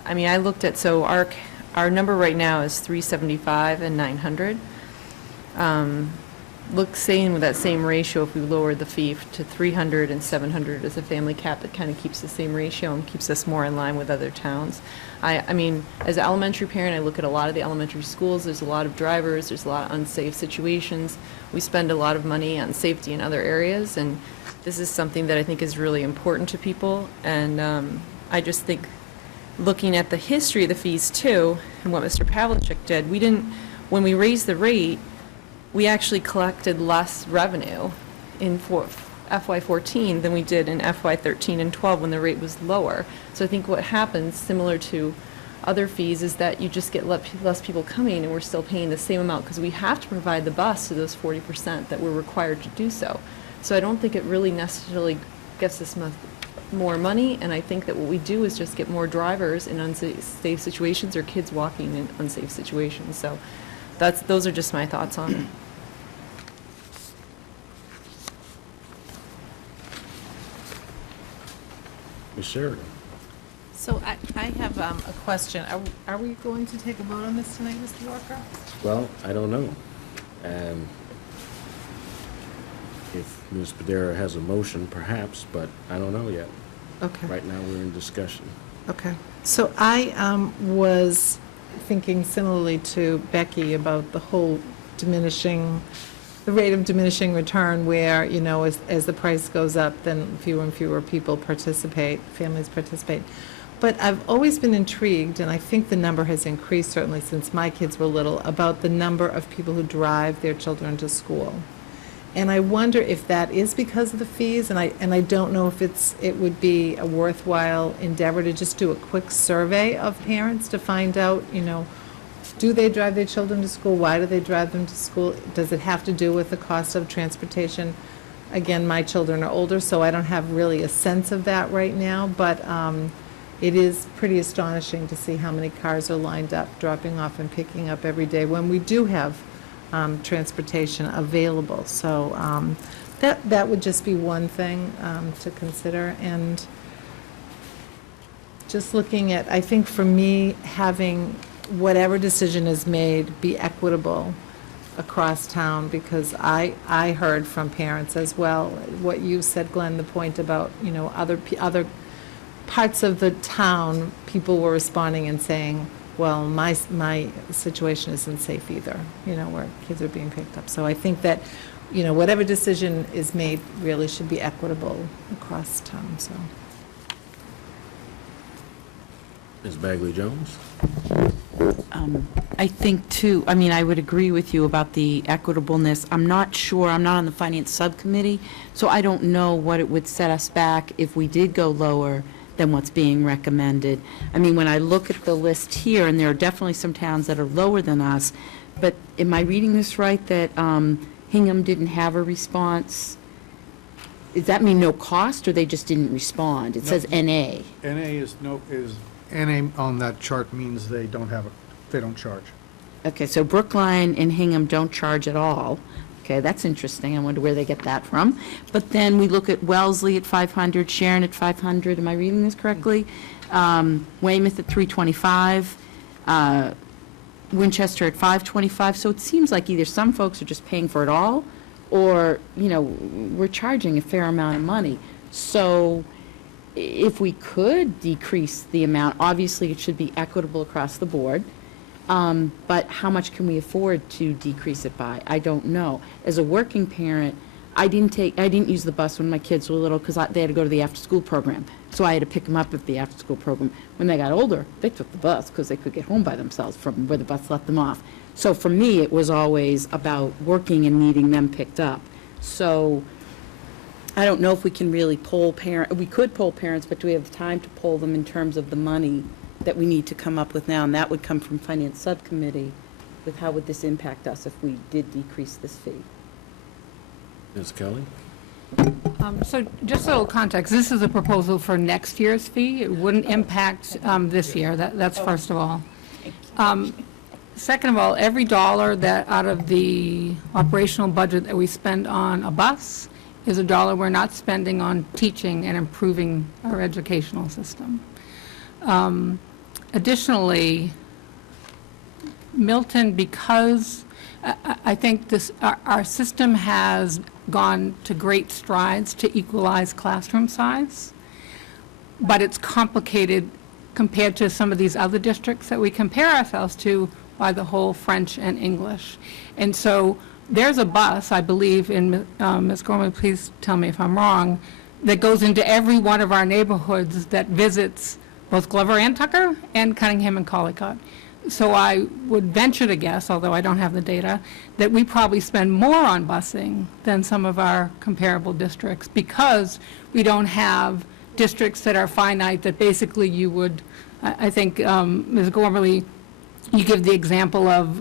I mean, I looked at, so our number right now is 375 and 900. Saying with that same ratio, if we lowered the fee to 300 and 700 as a family cap, it kind of keeps the same ratio and keeps us more in line with other towns. I mean, as an elementary parent, I look at a lot of the elementary schools. There's a lot of drivers. There's a lot of unsafe situations. We spend a lot of money on safety in other areas, and this is something that I think is really important to people. And I just think, looking at the history of the fees too, and what Mr. Pavlicek did, when we raised the rate, we actually collected less revenue in FY14 than we did in FY13 and 12 when the rate was lower. So I think what happens, similar to other fees, is that you just get less people coming, and we're still paying the same amount because we have to provide the bus to those 40% that we're required to do so. So I don't think it really necessarily gets us more money, and I think that what we do is just get more drivers in unsafe situations or kids walking in unsafe situations. So those are just my thoughts on it. Ms. Sheridan? So I have a question. Are we going to take a vote on this tonight, Mr. Walker? Well, I don't know. If Ms. Padera has a motion, perhaps, but I don't know yet. Okay. Right now, we're in discussion. Okay. So I was thinking similarly to Becky about the whole the rate of diminishing return, where, you know, as the price goes up, then fewer and fewer people participate, families participate. But I've always been intrigued, and I think the number has increased certainly since my kids were little, about the number of people who drive their children to school. And I wonder if that is because of the fees, and I don't know if it would be a worthwhile endeavor to just do a quick survey of parents to find out, you know, do they drive their children to school? Why do they drive them to school? Does it have to do with the cost of transportation? Again, my children are older, so I don't have really a sense of that right now, but it is pretty astonishing to see how many cars are lined up, dropping off and picking up every day when we do have transportation available. So that would just be one thing to consider. And just looking at, I think for me, having whatever decision is made be equitable across town, because I heard from parents as well, what you said, Glenn, the point about, you know, other parts of the town, people were responding and saying, well, my situation isn't safe either, you know, where kids are being picked up. So I think that, you know, whatever decision is made really should be equitable across town, so. Ms. Bagley-Jones? I think, too, I mean, I would agree with you about the equitableness. I'm not sure, I'm not on the finance subcommittee, so I don't know what it would set us back if we did go lower than what's being recommended. I mean, when I look at the list here, and there are definitely some towns that are lower than us, but am I reading this right, that Hingham didn't have a response? Does that mean no cost, or they just didn't respond? It says NA. NA on that chart means they don't charge. Okay, so Brookline and Hingham don't charge at all. Okay, that's interesting. I wonder where they get that from. But then we look at Wellesley at 500, Sharon at 500. Am I reading this correctly? Weymouth at 325, Winchester at 525. So it seems like either some folks are just paying for it all, or, you know, we're charging a fair amount of money. So if we could decrease the amount, obviously it should be equitable across the board. But how much can we afford to decrease it by? I don't know. As a working parent, I didn't use the bus when my kids were little because they had to go to the after-school program. So I had to pick them up at the after-school program. When they got older, they took the bus because they could get home by themselves from where the bus left them off. So for me, it was always about working and needing them picked up. So I don't know if we can really poll we could poll parents, but do we have the time to poll them in terms of the money that we need to come up with now? And that would come from Finance Subcommittee with how would this impact us if we did decrease this fee? Ms. Kelly? So just a little context, this is a proposal for next year's fee. It wouldn't impact this year, that's first of all. Second of all, every dollar that out of the operational budget that we spend on a bus is a dollar we're not spending on teaching and improving our educational system. Additionally, Milton, because I think our system has gone to great strides to equalize classroom size, but it's complicated compared to some of these other districts that we compare ourselves to by the whole French and English. And so there's a bus, I believe, in Ms. Gorman, please tell me if I'm wrong, that goes into every one of our neighborhoods that visits both Glover and Tucker and Cunningham and Collycott. So I would venture to guess, although I don't have the data, that we probably spend more on busing than some of our comparable districts because we don't have districts that are finite that basically you would, I think, Ms. Gormley, you give the example of,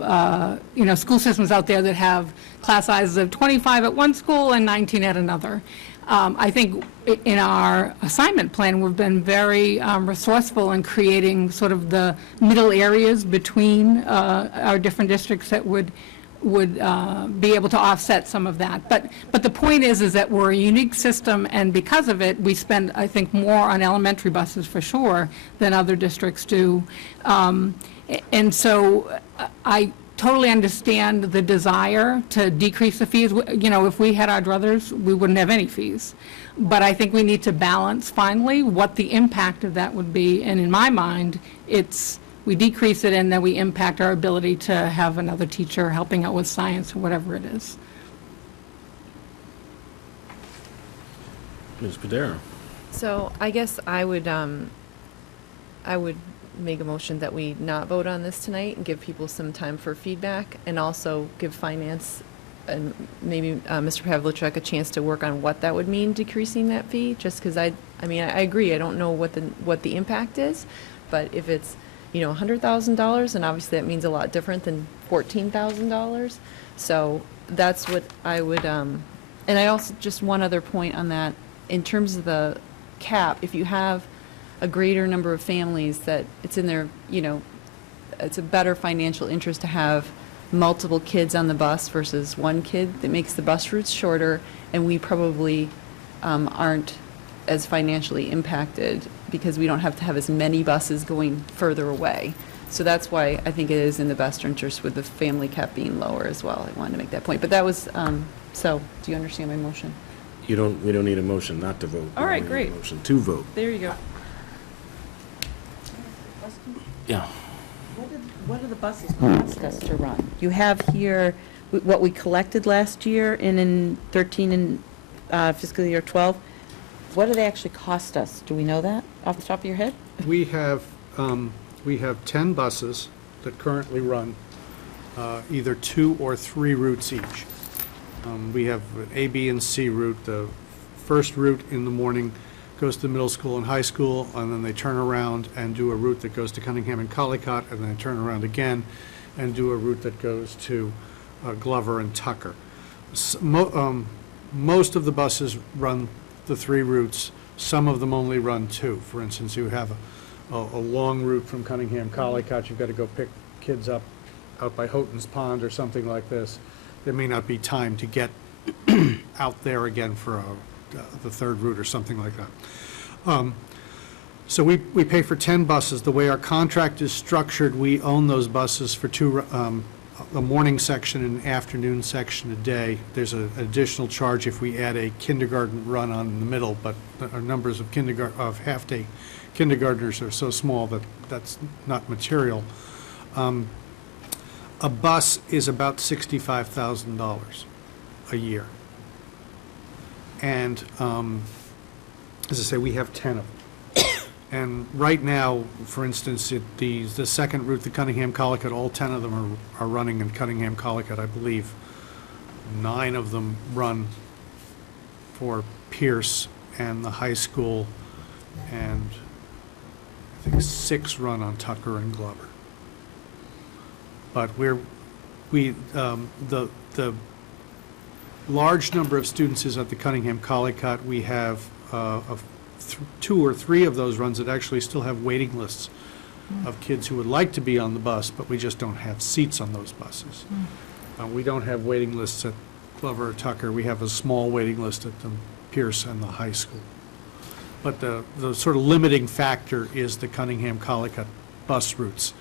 school systems out there that have class sizes of 25 at one school and 19 at another. I think in our assignment plan, we've been very resourceful in creating sort of the middle areas between our different districts that would be able to offset some of that. But the point is that we're a unique system, and because of it, we spend, I think, more on elementary buses for sure than other districts do. And so I totally understand the desire to decrease the fees. If we had our druthers, we wouldn't have any fees. But I think we need to balance finally what the impact of that would be. And in my mind, we decrease it and then we impact our ability to have another teacher helping out with science or whatever it is. Ms. Padera? So I guess I would make a motion that we not vote on this tonight and give people some time for feedback, and also give finance and maybe Mr. Pavlicek a chance to work on what that would mean, decreasing that fee, just because I agree, I don't know what the impact is, but if it's, $100,000, and obviously that means a lot different than $14,000. So that's what I would, and I also, just one other point on that, in terms of the cap, if you have a greater number of families that it's in their, it's a better financial interest to have multiple kids on the bus versus one kid. That makes the bus routes shorter, and we probably aren't as financially impacted because we don't have to have as many buses going further away. So that's why I think it is in the best interest with the family cap being lower as well. I wanted to make that point. But that was, so do you understand my motion? We don't need a motion not to vote. All right, We great. need a motion to vote. There you go. Yeah. What do the buses cost us to run? You have here what we collected last year in 13 and fiscal year 12. What do they actually cost us? Do we know that off the top of your head? We have 10 buses that currently run either 2 or 3 routes each. We have an A, B, and C route. The first route in the morning goes to middle school and high school, and then they turn around and do a route that goes to Cunningham and Collycott, and then turn around again and do a route that goes to Glover and Tucker. Most of the buses run the 3 routes. Some of them only run 2. For instance, you have a long route from Cunningham, Collycott. You've got to go pick kids up out by Houghton's Pond or something like this. There may not be time to get out there again for the 3rd route or something like that. So we pay for 10 buses. The way our contract is structured, we own those buses for 2, a morning section and an afternoon section a day. There's an additional charge if we add a kindergarten run on in the middle, but our numbers of half-day kindergartners are so small that that's not material. A bus is about $65,000 a year. And as I say, we have 10 of them. And right now, for instance, the second route, the Cunningham-Collycott, all 10 of them are running in Cunningham-Collycott, I believe. 9 of them run for Pierce and the high school, and I think 6 run on Tucker and Glover. But the large number of students is at the Cunningham Collycott. We have 2 or 3 of those runs that actually still have waiting lists of kids who would like to be on the bus, but we just don't have seats on those buses. We don't have waiting lists at Glover or Tucker. We have a small waiting list at the Pierce and the high school. But the sort of limiting factor is the Cunningham Collycott bus routes,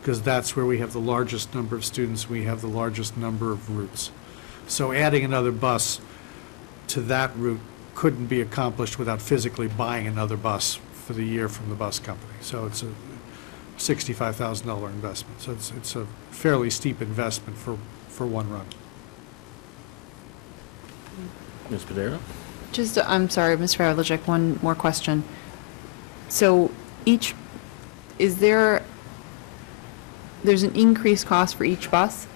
because that's where we have the largest number of students, we have the largest number of routes. So adding another bus to that route couldn't be accomplished without physically buying another bus for the year from the bus company. So it's a $65,000 investment. So it's a fairly steep investment for one run. Ms. Padero? Just, I'm sorry, Mr. Pavlicek, one more question. So there's an increased cost for each bus?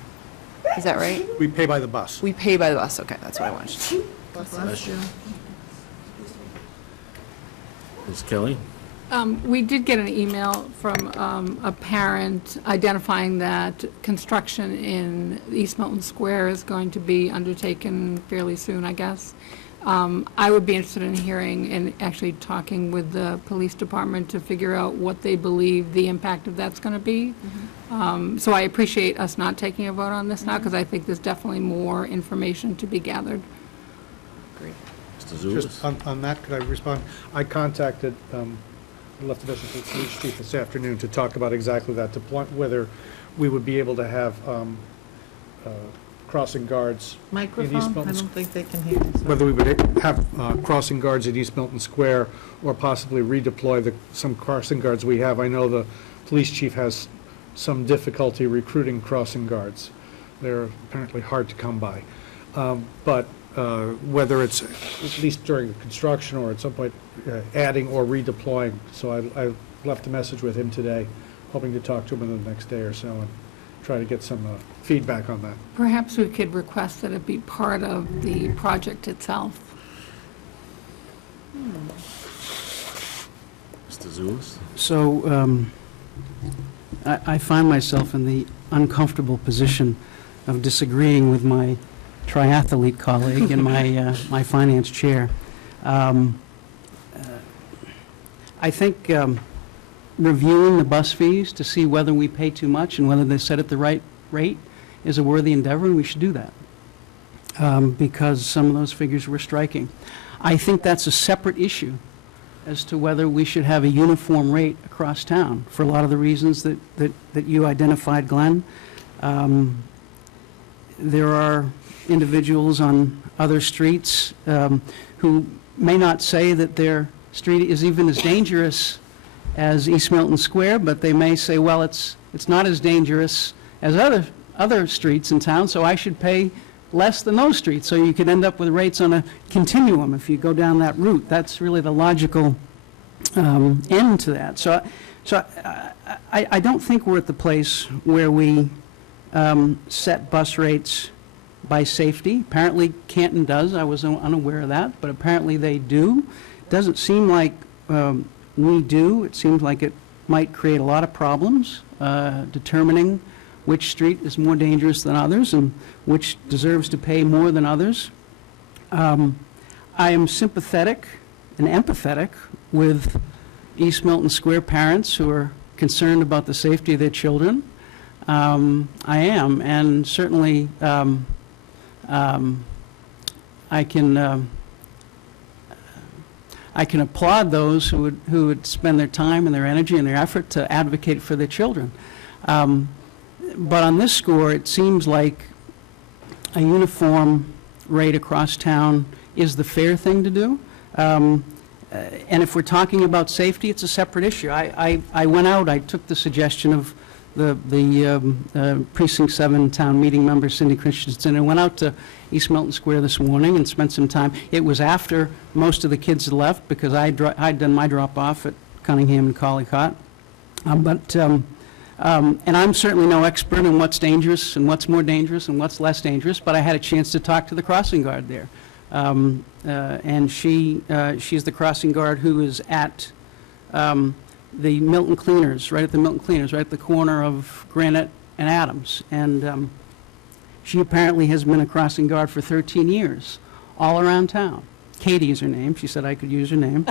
Is that right? We pay by the bus. We pay by the bus, okay, that's what I wanted to. Bless you. Ms. Kelly? We did get an email from a parent identifying that construction in East Milton Square is going to be undertaken fairly soon, I guess. I would be interested in hearing and actually talking with the police department to figure out what they believe the impact of that's going to be. So I appreciate us not taking a vote on this now, because I think there's definitely more information to be gathered. Great. Mr. Zulus? Just on that, could I respond? I contacted, left a message to the police chief this afternoon to talk about exactly that, to point whether we would be able to have crossing guards in East Microphone? I Milton. don't think they can hear you. Whether we would have crossing guards at East Milton Square, or possibly redeploy some crossing guards we have. I know the police chief has some difficulty recruiting crossing guards. They're apparently hard to come by. But whether it's at least during construction or at some point adding or redeploying. So I left a message with him today, hoping to talk to him in the next day or so and try to get some feedback on that. Perhaps we could request that it be part of the project itself. Mr. Zulus? So I find myself in the uncomfortable position of disagreeing with my triathlete colleague and my finance chair. I think reviewing the bus fees to see whether we pay too much and whether they're set at the right rate is a worthy endeavor, and we should do that, because some of those figures were striking. I think that's a separate issue as to whether we should have a uniform rate across town, for a lot of the reasons that you identified, Glenn. There are individuals on other streets who may not say that their street is even as dangerous as East Milton Square, but they may say, well, it's not as dangerous as other streets in town, so I should pay less than those streets. So you could end up with rates on a continuum if you go down that route. That's really the logical end to that. So I don't think we're at the place where we set bus rates by safety. Apparently Canton does. I was unaware of that, but apparently they do. It doesn't seem like we do. It seems like it might create a lot of problems determining which street is more dangerous than others and which deserves to pay more than others. I am sympathetic and empathetic with East Milton Square parents who are concerned about the safety of their children. I am, and certainly I can applaud those who would spend their time and their energy and their effort to advocate for their children. But on this score, it seems like a uniform rate across town is the fair thing to do. And if we're talking about safety, it's a separate issue. I went out, I took the suggestion of the Precinct 7 town meeting member, Cindy Christensen, and went out to East Milton Square this morning and spent some time. It was after most of the kids had left, because I'd done my drop-off at Cunningham and Collycott. And I'm certainly no expert in what's dangerous and what's more dangerous and what's less dangerous, but I had a chance to talk to the crossing guard there, And she's the crossing guard who is at the Milton Cleaners, right at the Milton Cleaners, right at the corner of Granite and Adams. And she apparently has been a crossing guard for 13 years, all around town. Katie is her name. She said I could use her name.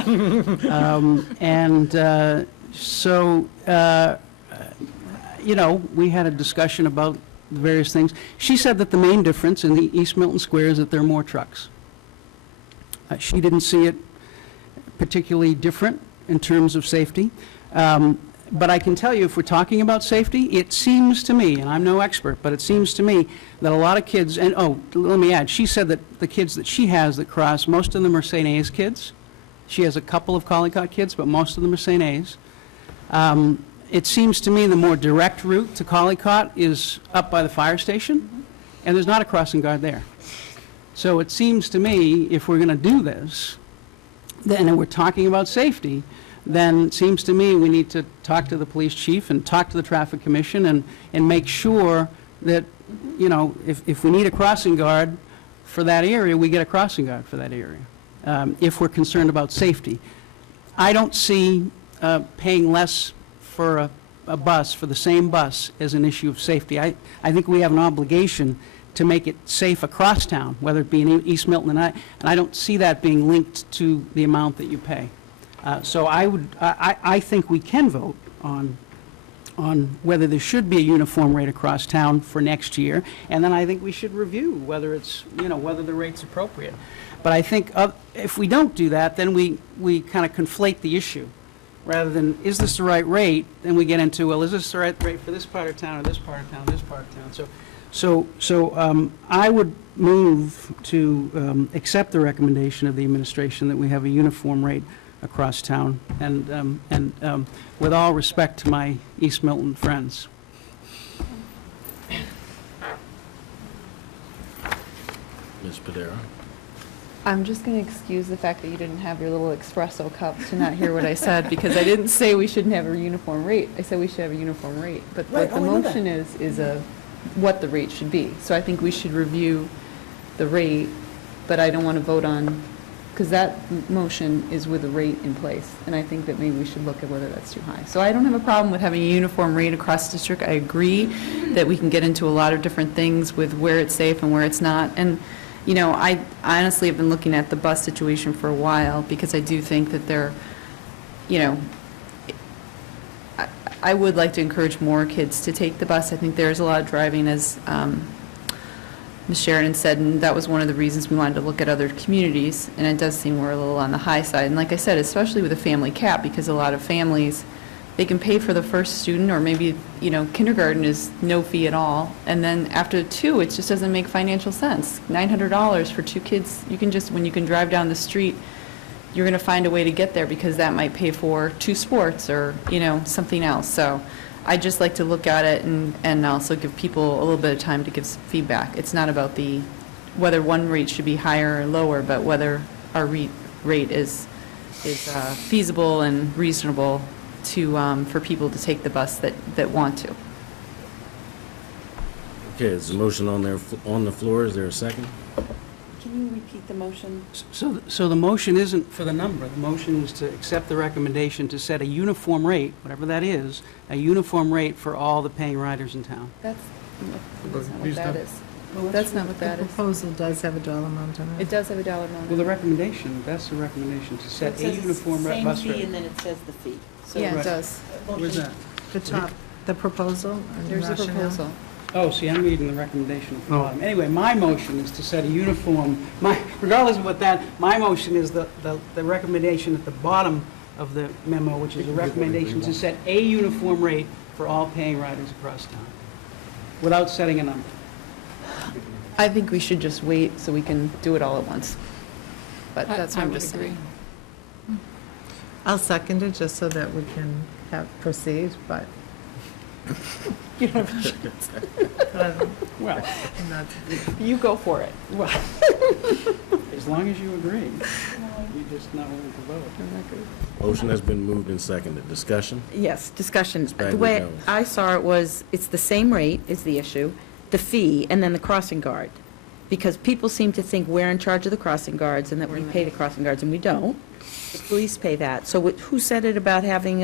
You know, we had a discussion about the various things. She said that the main difference in the East Milton Square is that there are more trucks. She didn't see it particularly different in terms of safety. But I can tell you, if we're talking about safety, it seems to me, and I'm no expert, but it seems to me that a lot of kids, and let me add, she said that the kids that she has that cross, most of them are St. A's kids. She has a couple of Collycott kids, but most of them are St. A's. It seems to me the more direct route to Collycott is up by the fire station, and there's not a crossing guard there. So it seems to me, if we're going to do this, then, and we're talking about safety, then it seems to me we need to talk to the police chief and talk to the traffic commission and make sure that, you know, if we need a crossing guard for that area, we get a crossing guard for that area, if we're concerned about safety. I don't see paying less for a bus, for the same bus, as an issue of safety. I think we have an obligation to make it safe across town, whether it be in East Milton, and I don't see that being linked to the amount that you pay. So I think we can vote on whether there should be a uniform rate across town for next year, and then I think we should review whether it's, you know, whether the rate's appropriate. But I think if we don't do that, then we kind of conflate the issue. Rather than, is this the right rate, then we get into, well, is this the right rate for this part of town, or this part of town, or this part of town? So I would move to accept the recommendation of the administration that we have a uniform rate across town, and with all respect to my East Milton friends. Ms. Padera? I'm just going to excuse the fact that you didn't have your little espresso cups to not hear what I said, because I didn't say we shouldn't have a uniform rate. I said we should have a uniform rate. But Right, what the I know motion is what the rate should be. So I think we should review the rate, but I don't want to vote on, because that motion is with a rate in place, and I think that maybe we should look at whether that's too high. So I don't have a problem with having a uniform rate across the district. I agree that we can get into a lot of different things with where it's safe and where it's not. And you know, I honestly have been looking at the bus situation for a while, because I do think that there, you know, I would like to encourage more kids to take the bus. I think there's a lot of driving, as Ms. Sheridan said, and that was one of the reasons we wanted to look at other communities, and it does seem we're a little on the high side. And like I said, especially with a family cap, because a lot of families, they can pay for the first student, or maybe, you know, kindergarten is no fee at all, and then after 2, it just doesn't make financial sense. $900 for 2 kids, you can just, when you can drive down the street, you're going to find a way to get there, because that might pay for 2 sports or, you know, something else. So I'd just like to look at it and also give people a little bit of time to give some feedback. It's not about whether one rate should be higher or lower, but whether our rate is feasible and reasonable for people to take the bus that want to. Okay, there's a motion on the floor. Is there a second? Can you repeat the motion? So the motion isn't for the number. The motion is to accept the recommendation to set a uniform rate, whatever that is, a uniform rate for all the paying riders in town. That's not what that is. That's not what that is. The proposal does have a dollar amount on it. It does have a dollar amount. Well, the recommendation, that's the recommendation, to set a uniform bus rate. Same fee, and then it says the fee. So Yeah, Right. it does. Where's that? The top, the proposal and the There's a rationale. proposal. Oh, see, I'm reading the recommendation at the bottom. Anyway, my motion is to set a uniform, regardless of what my motion is the recommendation at the bottom of the memo, which is a recommendation to set a uniform rate for all paying riders across town, without setting a number. I think we should just wait so we can do it all at once. But that's what I'm just saying. I'll second it just so that we can proceed, but. You don't have a chance. Well, You go for it. well, as long as you agree, you're just not willing to vote. Motion has been moved and seconded. Discussion? Yes, discussion. Ms. Bagley The way Jones. I saw it was, it's the same rate is the issue, the fee, and then the crossing guard. Because people seem to think we're in charge of the crossing guards and that we pay the crossing guards, and we don't. The police pay that. So who said it about having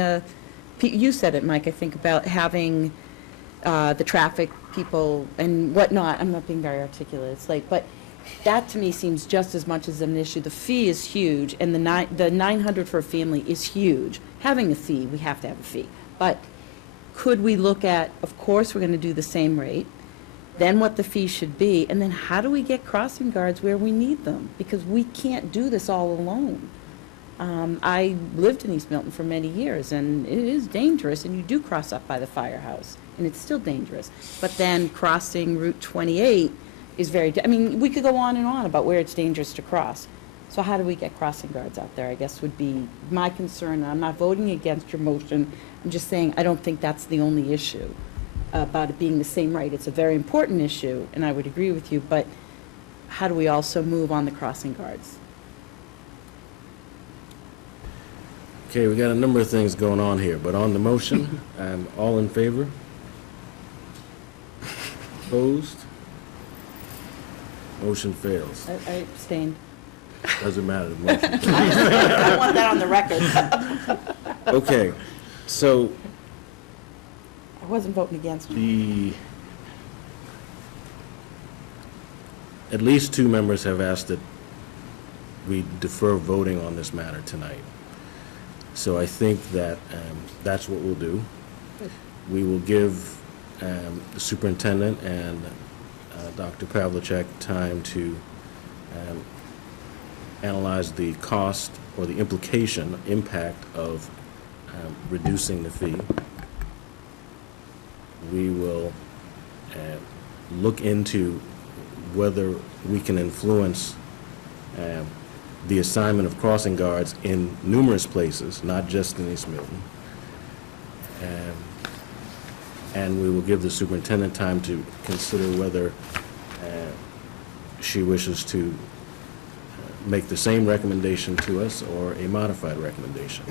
you said it, Mike, I think, about having the traffic people and whatnot. I'm not being very articulate. It's like, but that to me seems just as much as an issue. The fee is huge, and the 900 for a family is huge. Having a fee, we have to have a fee. But could we look at, of course, we're going to do the same rate, then what the fee should be, and then how do we get crossing guards where we need them? Because we can't do this all alone. I lived in East Milton for many years, and it is dangerous, and you do cross up by the firehouse, and it's still dangerous. But then crossing Route 28 is I mean, we could go on and on about where it's dangerous to cross. So how do we get crossing guards out there, I guess, would be my concern. I'm not voting against your motion. I'm just saying I don't think that's the only issue about it being the same rate. It's a very important issue, and I would agree with you, but how do we also move on the crossing guards? Okay, we got a number of things going on here, but on the motion, all in favor? Opposed? Motion fails. I abstained. Doesn't matter, the motion fails. I want that on the record. Okay, so I wasn't voting against you. At least two members have asked that we defer voting on this matter tonight. So I think that that's what we'll do. We will give the superintendent and Dr. Pavlicek time to analyze the cost or the impact of reducing the fee. We will look into whether we can influence the assignment of crossing guards in numerous places, not just in East Milton. And we will give the superintendent time to consider whether she wishes to make the same recommendation to us or a modified recommendation.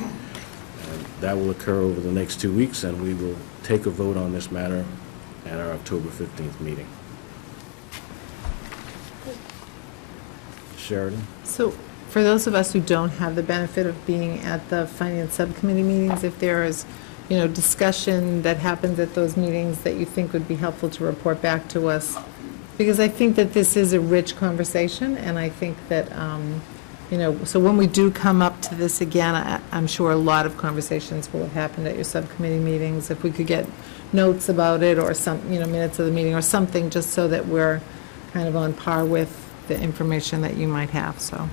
That will occur over the next 2 weeks, and we will take a vote on this matter at our October 15th meeting. Sheridan? So for those of us who don't have the benefit of being at the finance subcommittee meetings, if there is, discussion that happens at those meetings that you think would be helpful to report back to us, because I think that this is a rich conversation, and I think that, so when we do come up to this again, I'm sure a lot of conversations will have happened at your subcommittee meetings. If we could get notes about it or some, minutes of the meeting or something, just so that we're kind of on par with the information that you might have, so.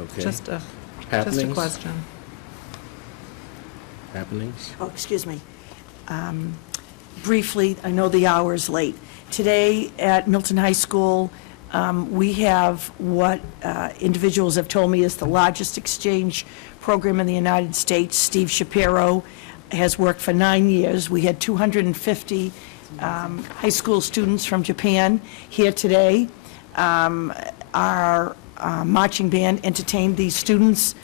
Okay. Just a Happenings? question. Happenings? Oh, excuse me. Briefly, I know the hour's late. Today at Milton High School, we have what individuals have told me is the largest exchange program in the United States. Steve Shapiro has worked for 9 years. We had 250 high school students from Japan here today. Our marching band entertained these students.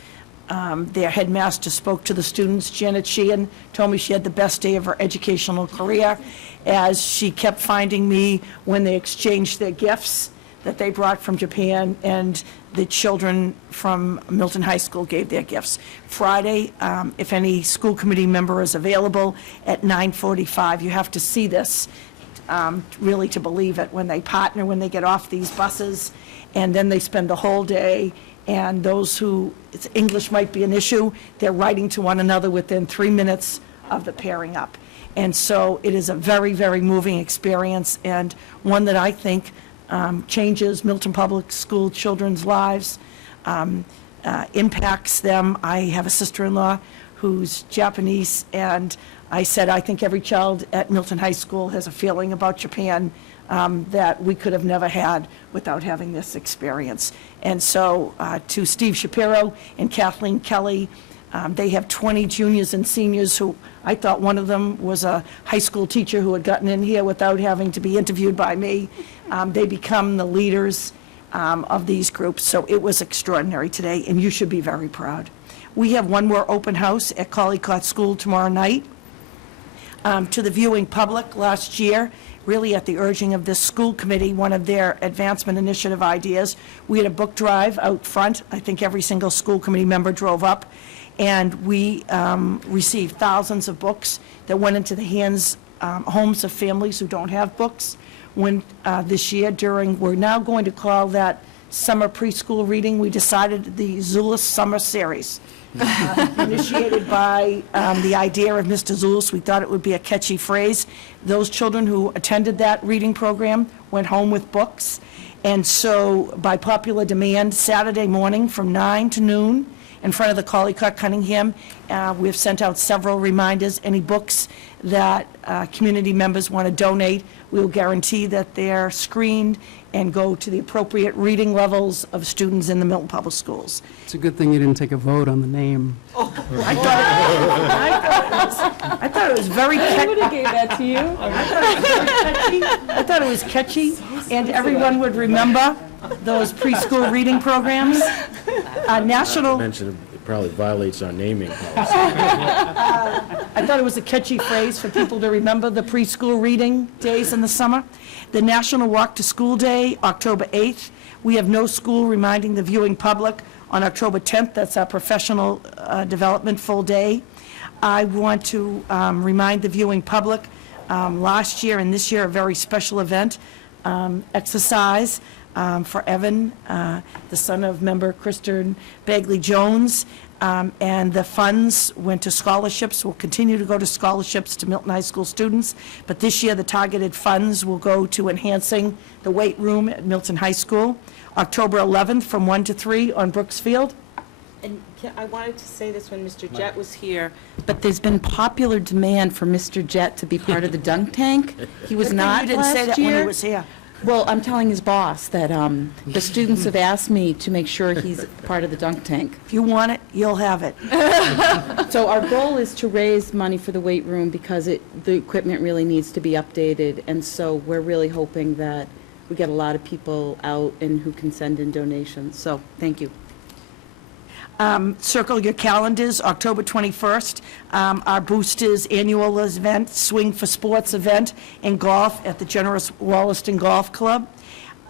Their headmaster spoke to the students. Janet Sheehan told me she had the best day of her educational career, as she kept finding me when they exchanged their gifts that they brought from Japan, and the children from Milton High School gave their gifts. Friday, if any school committee member is available, at 9:45, you have to see this really to believe it, when they partner, when they get off these buses, and then they spend the whole day. And those who, English might be an issue, they're writing to one another within 3 minutes of the pairing up. And so it is a very, very moving experience, and one that I think changes Milton Public School children's lives, impacts them. I have a sister-in-law who's Japanese, and I said, I think every child at Milton High School has a feeling about Japan that we could have never had without having this experience. And so to Steve Shapiro and Kathleen Kelly, they have 20 juniors and seniors who, I thought one of them was a high school teacher who had gotten in here without having to be interviewed by me. They become the leaders of these groups, so it was extraordinary today, and you should be very proud. We have one more open house at Collycott School tomorrow night. to the viewing public last year, really at the urging of this school committee, one of their advancement initiative ideas. We had a book drive out front. I think every single school committee member drove up, and we received thousands of books that went into the hands, homes of families who don't have books. When this year we're now going to call that summer preschool reading. We decided the Zulus Summer Series. Initiated by the idea of Mr. Zulus. We thought it would be a catchy phrase. Those children who attended that reading program went home with books. And so, by popular demand, Saturday morning from 9 to noon, in front of the Collycott Cunningham, we've sent out several reminders. Any books that community members want to donate, we will guarantee that they're screened and go to the appropriate reading levels of students in the Milton Public Schools. It's a good thing you didn't take a vote on the name. I thought it was very catchy. I would have gave that to you. I thought it was catchy, and everyone would remember those preschool reading programs. National. Mention it probably violates our naming policy. I thought it was a catchy phrase for people to remember the preschool reading days in the summer. The National Walk to School Day, October 8th. We have no school reminding the viewing public on October 10th. That's our professional development full day. I want to remind the viewing public, last year and this year, a very special event, exercise for Evan, the son of member Kristen Bagley Jones, and the funds went to scholarships, will continue to go to scholarships to Milton High School students, but this year the targeted funds will go to enhancing the weight room at Milton High School. October 11th from 1 to 3 on Brooks Field. And I wanted to say this when Mr. Jett was here, but there's been popular demand for Mr. Jett to be part of the dunk tank. He was not You didn't say last that when he year. was here. Well, I'm telling his boss that the students have asked me to make sure he's part of the dunk tank. If you want it, you'll have it. So our goal is to raise money for the weight room because the equipment really needs to be updated, and so we're really hoping that we get a lot of people out and who can send in donations. So, thank you. Circle your calendars, October 21st, our Boosters annual event, Swing for Sports event, and golf at the generous Wollaston Golf Club.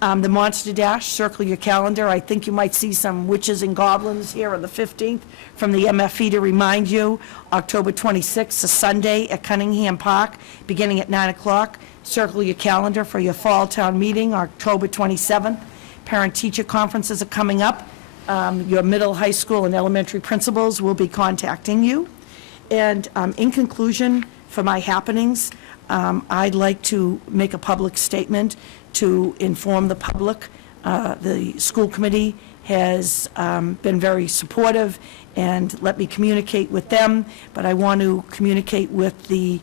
The Monster Dash, circle your calendar. I think you might see some witches and goblins here on the 15th from the MFE to remind you. October 26th, a Sunday at Cunningham Park, beginning at 9 o'clock. Circle your calendar for your fall town meeting, October 27th. Parent-teacher conferences are coming up. Your middle, high school, and elementary principals will be contacting you. And in conclusion, for my happenings, I'd like to make a public statement to inform the public. The school committee has been very supportive and let me communicate with them, but I want to communicate with the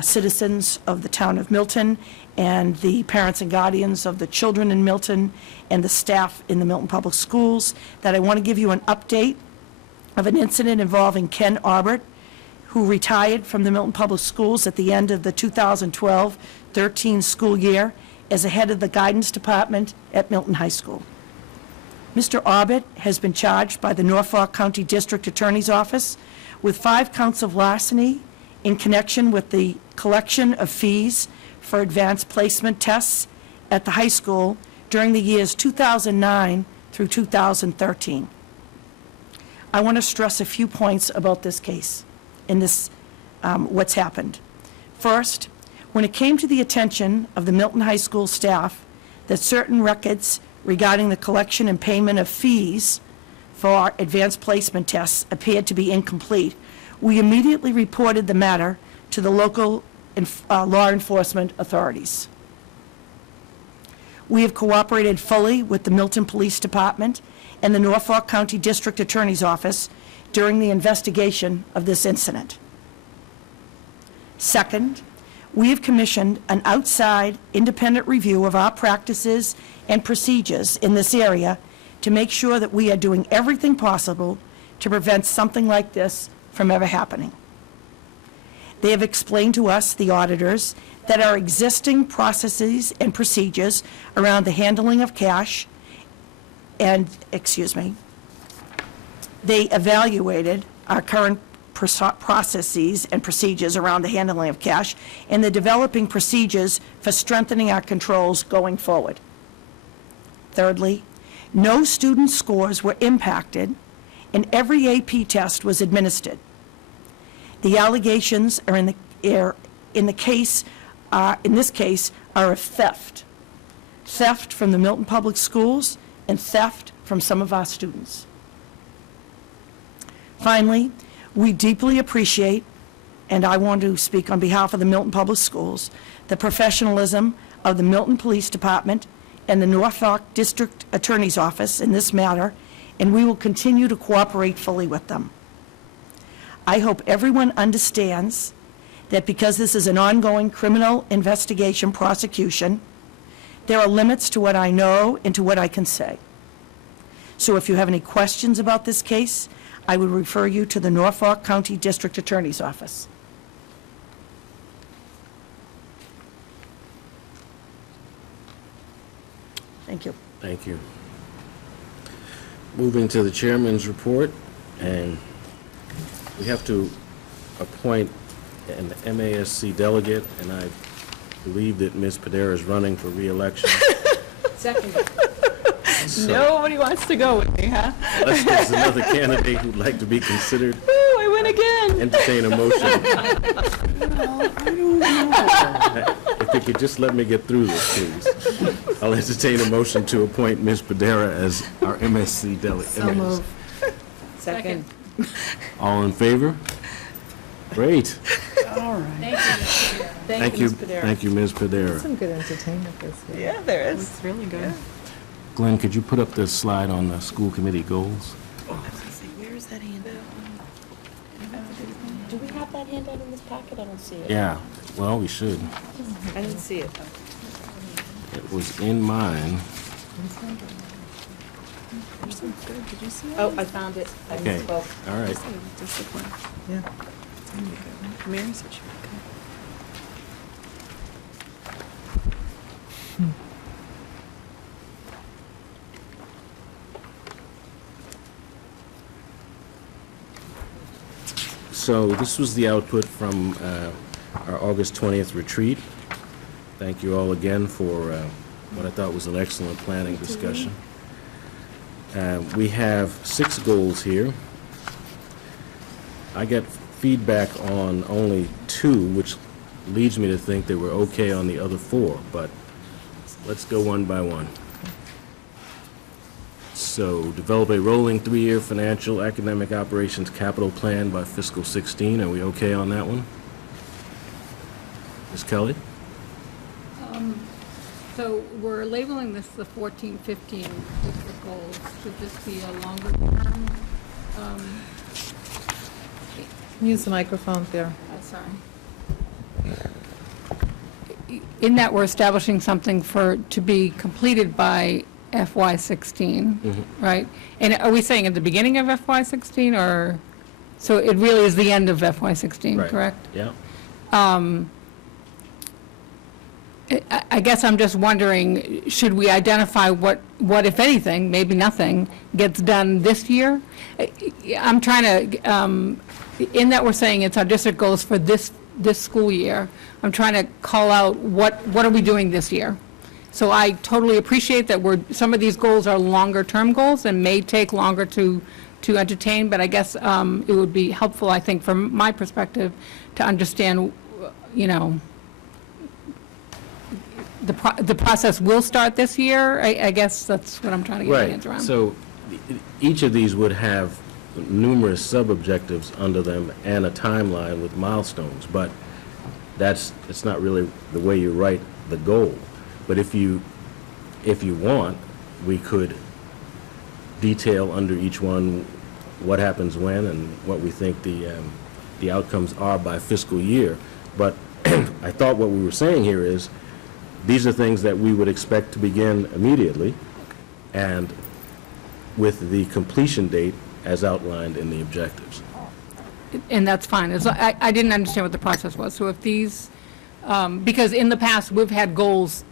citizens of the town of Milton and the parents and guardians of the children in Milton and the staff in the Milton Public Schools, that I want to give you an update of an incident involving Ken Aubert, who retired from the Milton Public Schools at the end of the 2012-13 school year as a head of the guidance department at Milton High School. Mr. Aubert has been charged by the Norfolk County District Attorney's Office with 5 counts of larceny in connection with the collection of fees for advanced placement tests at the high school during the years 2009 through 2013. I want to stress a few points about this case and this, what's happened. First, when it came to the attention of the Milton High School staff that certain records regarding the collection and payment of fees for advanced placement tests appeared to be incomplete, we immediately reported the matter to the local law enforcement authorities. We have cooperated fully with the Milton Police Department and the Norfolk County District Attorney's Office during the investigation of this incident. Second, we have commissioned an outside independent review of our practices and procedures in this area to make sure that we are doing everything possible to prevent something like this from ever happening. They have explained to us, the auditors, that our existing processes and procedures around the handling of cash and, they evaluated our current processes and procedures around the handling of cash, and the developing procedures for strengthening our controls going forward. Thirdly, no student scores were impacted, and every AP test was administered. The allegations are in this case are of theft. Theft from the Milton Public Schools and theft from some of our students. Finally, we deeply appreciate, and I want to speak on behalf of the Milton Public Schools, the professionalism of the Milton Police Department and the Norfolk District Attorney's Office in this matter, and we will continue to cooperate fully with them. I hope everyone understands that because this is an ongoing criminal investigation prosecution, there are limits to what I know and to what I can say. So if you have any questions about this case, I would refer you to the Norfolk County District Attorney's Office. Thank you. Thank you. Moving to the chairman's report, and we have to appoint an MASC delegate, and I believe that Ms. Padera is running for re-election. Second. So, Nobody wants to go with me, huh? unless there's another candidate who'd like to be considered, Ooh, I win again. entertain a motion. If you could just let me get through this, please. I'll entertain a motion to appoint Ms. Padera as our MSC delegate. So move. Second. All in favor? Great. All right. Thank you. Thank you, Ms. Padera. Some good entertainment this year. Yeah, there is. It's really good. Glenn, could you put up the slide on the school committee goals? Where is that handout? Do we have that handout in this packet? I don't see it. Yeah, well, we should. I didn't see it. It was in mine. Did you see it? Oh, I found it. I Okay, misspoke. all right. Yeah. Mary said she would come. So this was the output from our August 20th retreat. Thank you all again for what I thought was an excellent planning discussion. We have 6 goals here. I get feedback on only 2, which leads me to think that we're okay on the other 4, but let's go one by one. So, develop a rolling 3-year financial academic operations capital plan by fiscal 16. Are we okay on that one? Ms. Kelly? So we're labeling this the 14-15 district goals. Should this be a longer term? Use the microphone there. Sorry. In that we're establishing something to be completed by FY16, right? And are we saying at the beginning of FY16, or, so it really is the end of FY16, Right. correct? Yeah. I guess I'm just wondering, should we identify what, if anything, maybe nothing, gets done this year? I'm trying to, in that we're saying it's our district goals for this school year, I'm trying to call out what are we doing this year? So I totally appreciate that some of these goals are longer-term goals and may take longer to entertain, but I guess it would be helpful, I think, from my perspective, to understand, you know, the process will start this year. I guess that's what I'm trying to get my hands around. Right. So each of these would have numerous sub-objectives under them and a timeline with milestones, but it's not really the way you write the goal. But if you want, we could detail under each one what happens when and what we think the outcomes are by fiscal year. But I thought what we were saying here is, these are things that we would expect to begin immediately, and with the completion date as outlined in the objectives. And that's fine. I didn't understand what the process was. So if these, because in the past, we've had goals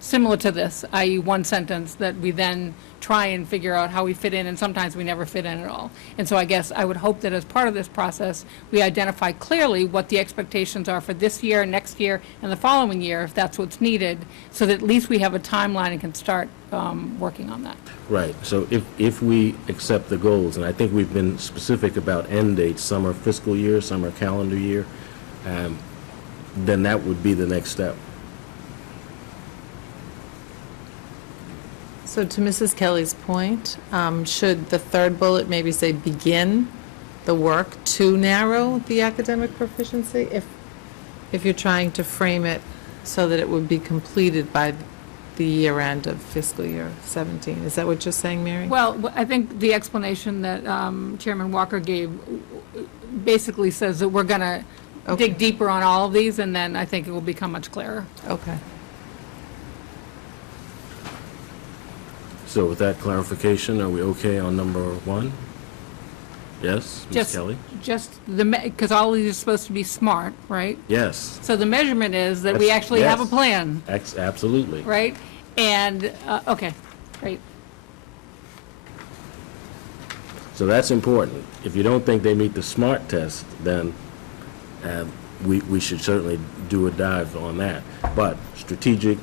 similar to this, i.e. one sentence that we then try and figure out how we fit in, and sometimes we never fit in at all. And so I guess I would hope that as part of this process, we identify clearly what the expectations are for this year, next year, and the following year, if that's what's needed, so that at least we have a timeline and can start working on that. Right, so if we accept the goals, and I think we've been specific about end dates, summer fiscal year, summer calendar year, then that would be the next step. So to Mrs. Kelly's point, should the third bullet maybe say begin the work to narrow the academic proficiency? If you're trying to frame it so that it would be completed by the year end of fiscal year 17. Is that what you're saying, Mary? Well, I think the explanation that Chairman Walker gave basically says that we're going to dig deeper on all of these, and then I think it will become much clearer. Okay. So with that clarification, are we okay on number 1? Yes, Ms. Kelly? Just because all of these are supposed to be smart, right? Yes. So the measurement is that we actually have a plan. Absolutely. Right? And, okay, great. So that's important. If you don't think they meet the SMART test, then we should certainly do a dive on that. But strategic,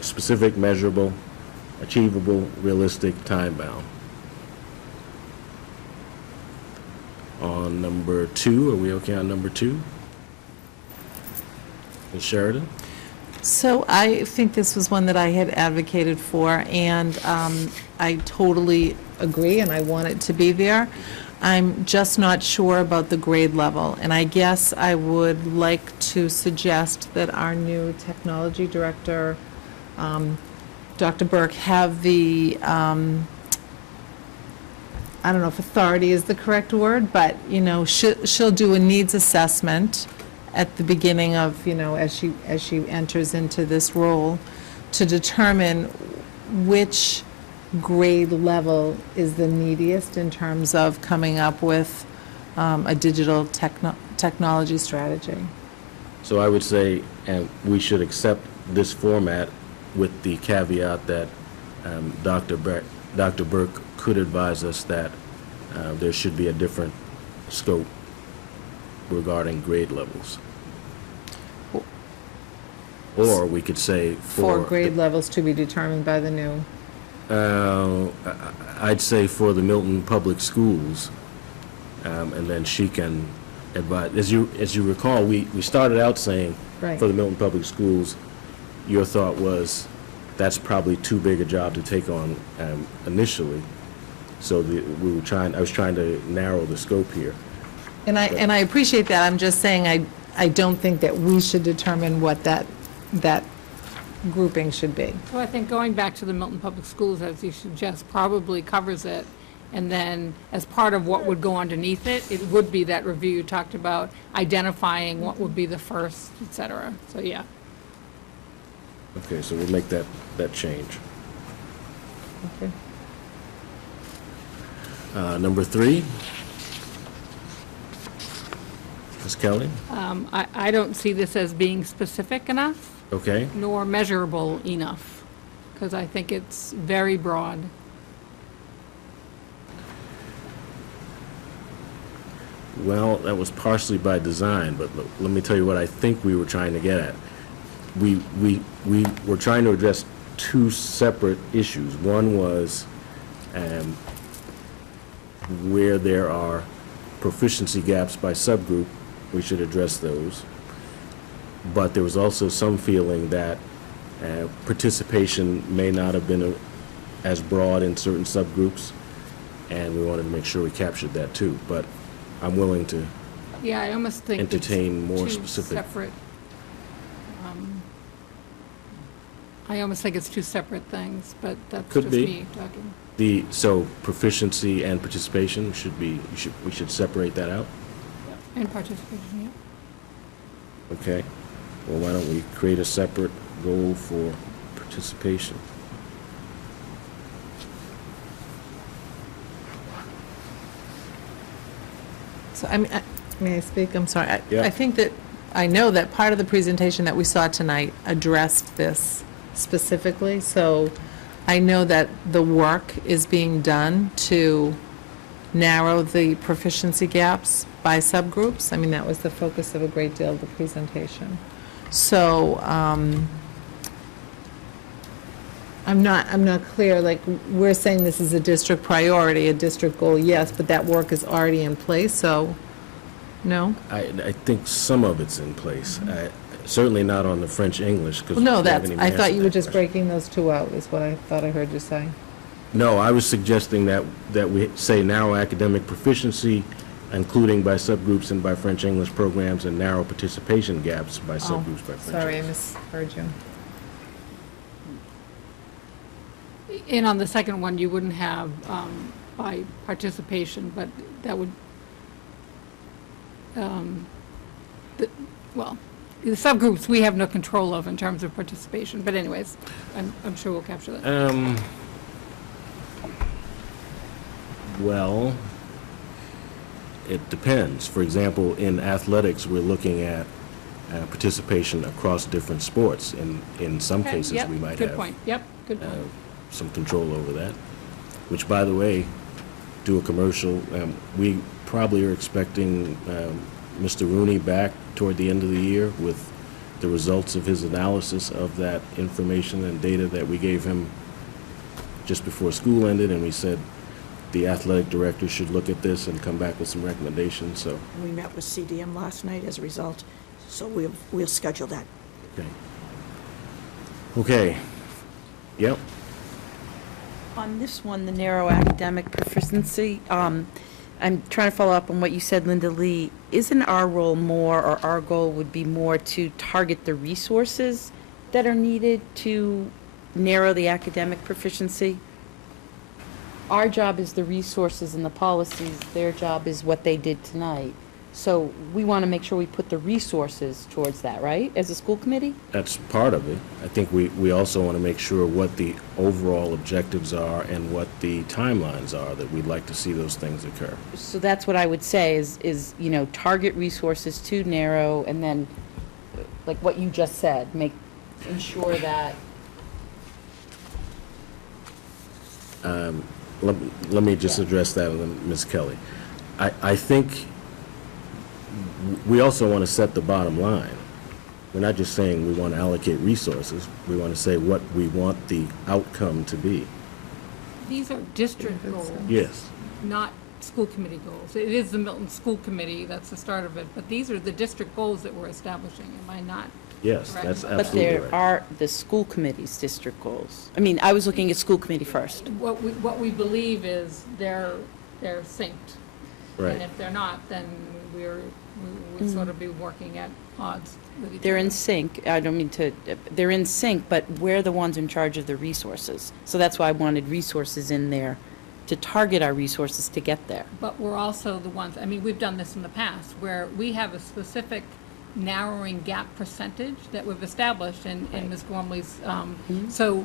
specific, measurable, achievable, realistic, time-bound. On number 2, are we okay on number 2? Ms. Sheridan? So I think this was one that I had advocated for, and I totally agree, and I want it to be there. I'm just not sure about the grade level, and I guess I would like to suggest that our new technology director, Dr. Burke, have the, I don't know if authority is the correct word, but, you know, she'll do a needs assessment at the beginning of, you know, as she enters into this role, to determine which grade level is the neediest in terms of coming up with a digital technology strategy. So I would say, we should accept this format with the caveat that Dr. Burke could advise us that there should be a different scope regarding grade levels. Or we could say for grade levels to be determined by the new. I'd say for the Milton Public Schools, and then she can advise. As you recall, we started out saying Right. for the Milton Public Schools, your thought was that's probably too big a job to take on initially. So I was trying to narrow the scope here. And I appreciate that. I'm just saying I don't think that we should determine what that grouping should be. So I think going back to the Milton Public Schools, as you suggest, probably covers it. And then as part of what would go underneath it, it would be that review you talked about, identifying what would be the first, et cetera. So, yeah. Okay, so we'll make that change. Okay. Number 3. Ms. Kelly? I don't see this as being specific enough. Okay. Nor measurable enough, because I think it's very broad. Well, that was partially by design, but let me tell you what I think we were trying to get at. We were trying to address 2 separate issues. One was where there are proficiency gaps by subgroup, we should address those. But there was also some feeling that participation may not have been as broad in certain subgroups, and we wanted to make sure we captured that too. But I'm willing to Yeah, I almost think entertain more two specific. Separate. I almost think it's 2 separate things, but that's Could just be. me talking. So proficiency and participation we should separate that out. And participation, yeah. Okay. Well, why don't we create a separate goal for participation? So, I mean, may I speak? I'm sorry. Yeah. I think that, I know that part of the presentation that we saw tonight addressed this specifically. So I know that the work is being done to narrow the proficiency gaps by subgroups. I mean, that was the focus of a great deal of the presentation. So I'm not clear, like, we're saying this is a district priority, a district goal, yes, but that work is already in place, so, no? I think some of it's in place. Certainly not on the French-English, because Well, no, I thought you were just breaking those two out, is what I thought I heard you say. No, I was suggesting that we say narrow academic proficiency, including by subgroups and by French-English programs, and narrow participation gaps by subgroups by French. Sorry, I misheard you. And on the second one, you wouldn't have by participation, but that would, well, the subgroups we have no control of in terms of participation, but anyways, I'm sure we'll capture that. Well, it depends. For example, in athletics, we're looking at participation across different sports. In some Okay, cases, yep, we might good have point. Yep, good point. some control over that, which, by the way, do a commercial. We probably are expecting Mr. Rooney back toward the end of the year with the results of his analysis of that information and data that we gave him just before school ended, and we said the athletic director should look at this and come back with some recommendations. So We met with CDM last night as a result, so we'll schedule that. okay. Yep. On this one, the narrow academic proficiency, I'm trying to follow up on what you said, Linda Lee. Isn't our role more, or our goal would be more to target the resources that are needed to narrow the academic proficiency? Our job is the resources and the policies. Their job is what they did tonight. So we want to make sure we put the resources towards that, right, as a school committee? That's part of it. I think we also want to make sure what the overall objectives are and what the timelines are that we'd like to see those things occur. So that's what I would say is, you know, target resources to narrow, and then, like what you just said, ensure that. Let me just address that, Ms. Kelly. I think we also want to set the bottom line. We're not just saying we want to allocate resources. We want to say what we want the outcome to be. These are district goals. Yes. Not school committee goals. It is the Milton School Committee, that's the start of it, but these are the district goals that we're establishing, am I not? Yes, correct? that's But absolutely right. there are the school committee's district goals. I mean, I was looking at school committee first. What we believe is they're synced. Right. And if they're not, then we would sort of be working at odds with each other. They're in sync. I don't mean to, they're in sync, but we're the ones in charge of the resources. So that's why I wanted resources in there, to target our resources to get there. But we're also the ones, I mean, we've done this in the past, where we have a specific narrowing gap percentage that we've established in Ms. Gormley's. So,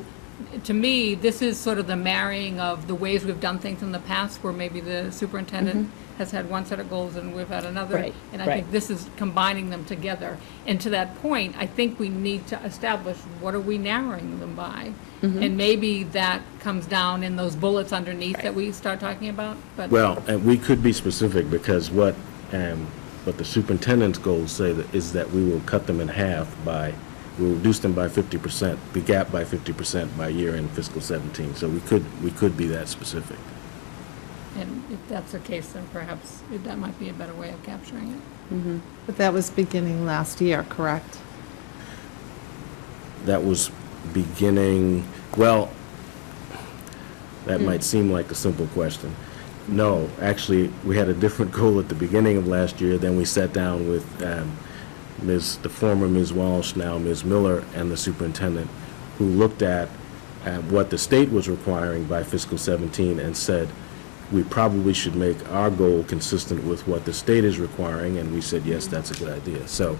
to me, this is sort of the marrying of the ways we've done things in the past, where maybe the superintendent has had one set of goals and we've had another. Right, And I right. think this is combining them together. And to that point, I think we need to establish what are we narrowing them by? And maybe that comes down in those bullets underneath that we start talking about, but. Well, and we could be specific, because what the superintendent's goals say is that we will cut them in half we'll reduce them by 50%, the gap by 50% by year in fiscal 17. So we could be that specific. And if that's the case, then perhaps that might be a better way of capturing it. But that was beginning last year, correct? That was beginning, well, that might seem like a simple question. No, actually, we had a different goal at the beginning of last year. Then we sat down with the former Ms. Walsh, now Ms. Miller, and the superintendent, who looked at what the state was requiring by fiscal 17 and said, we probably should make our goal consistent with what the state is requiring, and we said, yes, that's a good idea. So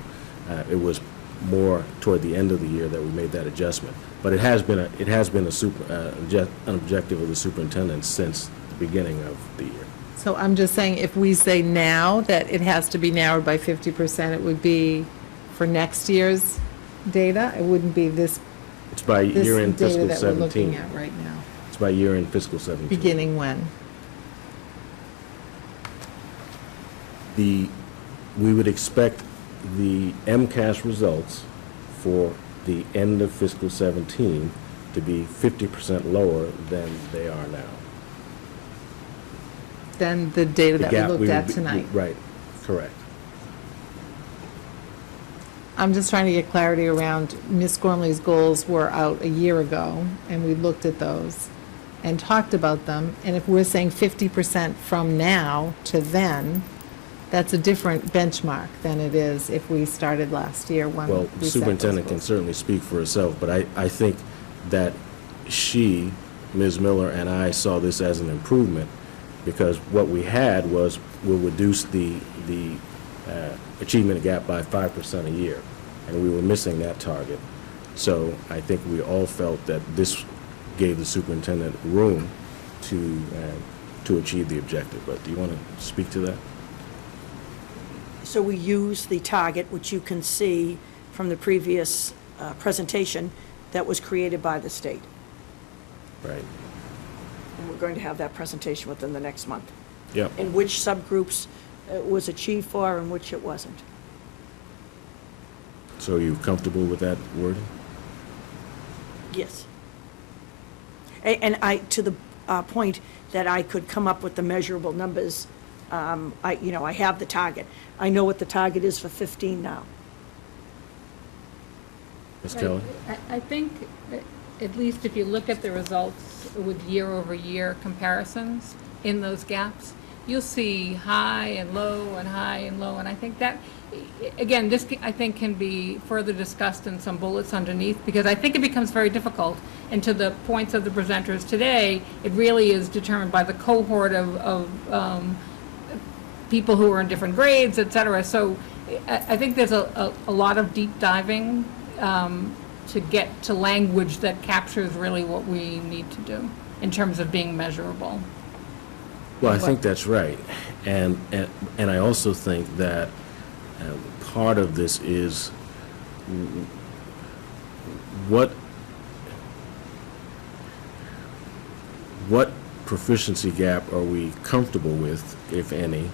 it was more toward the end of the year that we made that adjustment. But it has been an objective of the superintendent since the beginning of the year. So I'm just saying, if we say now that it has to be narrowed by 50%, it would be for next year's data? It wouldn't be this It's by This year-end data fiscal that we're looking 17. at right now, It's by year-end fiscal 17. beginning when? We would expect the MCAS results for the end of fiscal 17 to be 50% lower than they are now. Then the data The that we gap looked would at be- tonight. Right, correct. I'm just trying to get clarity around, Ms. Gormley's goals were out a year ago, and we looked at those and talked about them, and if we're saying 50% from now to then, that's a different benchmark than it is if we started last year when we Well, set the those superintendent can goals. certainly speak for herself, but I think that she, Ms. Miller, and I saw this as an improvement, because what we had was, we'll reduce the achievement gap by 5% a year, and we were missing that target. So I think we all felt that this gave the superintendent room to achieve the objective. But do you want to speak to that? So we use the target, which you can see from the previous presentation, that was created by the state. Right. And we're going to have that presentation within the next month. Yep. And which subgroups it was achieved for and which it wasn't. So are you comfortable with that wording? Yes. And I, to the point that I could come up with the measurable numbers, I have the target. I know what the target is for 15 now. Ms. Kelly? I think, at least if you look at the results with year-over-year comparisons in those gaps, you'll see high and low and high and low, and I think that, again, this, I think, can be further discussed in some bullets underneath, because I think it becomes very difficult, and to the points of the presenters today, it really is determined by the cohort of people who are in different grades, et cetera. So I think there's a lot of deep diving to get to language that captures really what we need to do in terms of being measurable. Well, I think that's right. And I also think that part of this is what proficiency gap are we comfortable with, if any,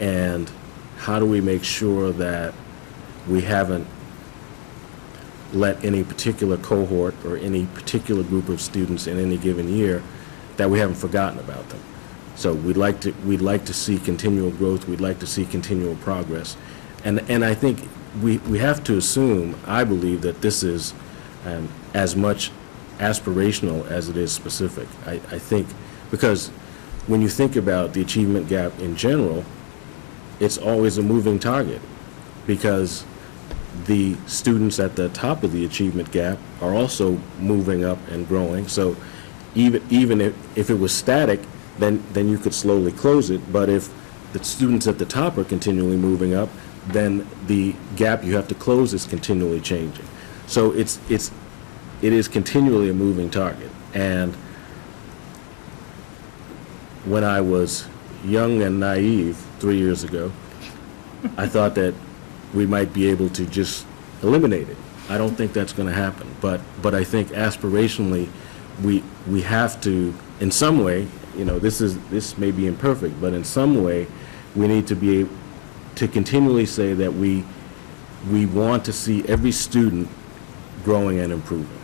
and how do we make sure that we haven't let any particular cohort or any particular group of students in any given year, that we haven't forgotten about them. So we'd like to see continual growth, we'd like to see continual progress. And I think we have to assume, I believe, that this is as much aspirational as it is specific. I think, because when you think about the achievement gap in general, it's always a moving target, because the students at the top of the achievement gap are also moving up and growing. So even if it was static, then you could slowly close it. But if the students at the top are continually moving up, then the gap you have to close is continually changing. So it is continually a moving target. And when I was young and naive 3 years ago, I thought that we might be able to just eliminate it. I don't think that's going to happen. But I think aspirationally, we have to, in some way, this may be imperfect, but in some way, we need to be able to continually say that we want to see every student growing and improving.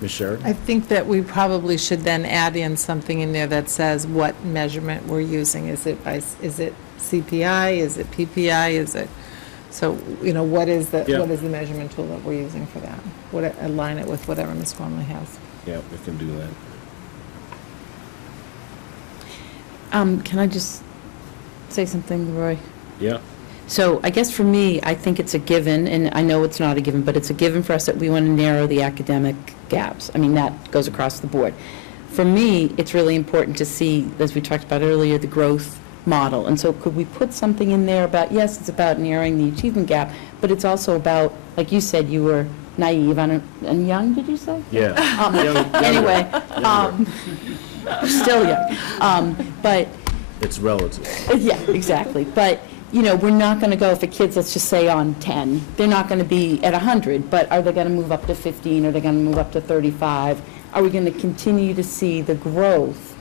Ms. Sheridan? I think that we probably should then add in something in there that says what measurement we're using. Is it CPI? Is it PPI? Is it, so, what is the measurement tool that we're using for that? Align it with whatever Ms. Gormley has. Yeah, we can do that. Can I just say something, Roy? Yeah. So I guess for me, I think it's a given, and I know it's not a given, but it's a given for us that we want to narrow the academic gaps. I mean, that goes across the board. For me, it's really important to see, as we talked about earlier, the growth model. And so could we put something in there about, yes, it's about narrowing the achievement gap, but it's also about, like you said, you were naive and young, did you say? Yeah. Anyway, still young. But It's relative. Yeah, exactly. But, you know, we're not going to go, if a kid's, let's just say, on 10, they're not going to be at 100, but are they going to move up to 15? Are they going to move up to 35? Are we going to continue to see the growth?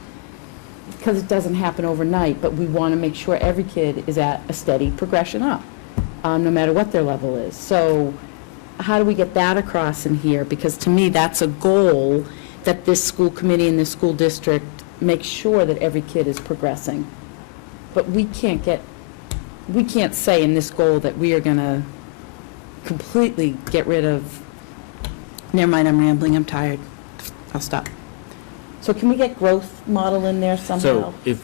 Because it doesn't happen overnight, but we want to make sure every kid is at a steady progression up, no matter what their level is. So how do we get that across in here? Because to me, that's a goal that this school committee and this school district make sure that every kid is progressing. But we can't say in this goal that we are going to completely get rid of, never mind, I'm rambling, I'm tired. I'll stop. So can we get growth model in there somehow? So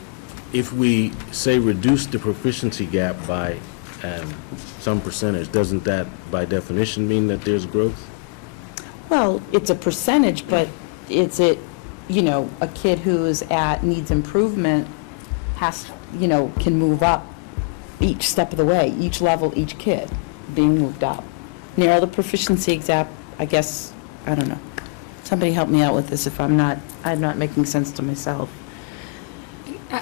if we say reduce the proficiency gap by some percentage, doesn't that by definition mean that there's growth? Well, it's a percentage, but is it, you know, a kid who is needs improvement can move up each step of the way, each level, each kid being moved up. Narrow the proficiency gap, I guess, I don't know. Somebody help me out with this if I'm not making sense to myself.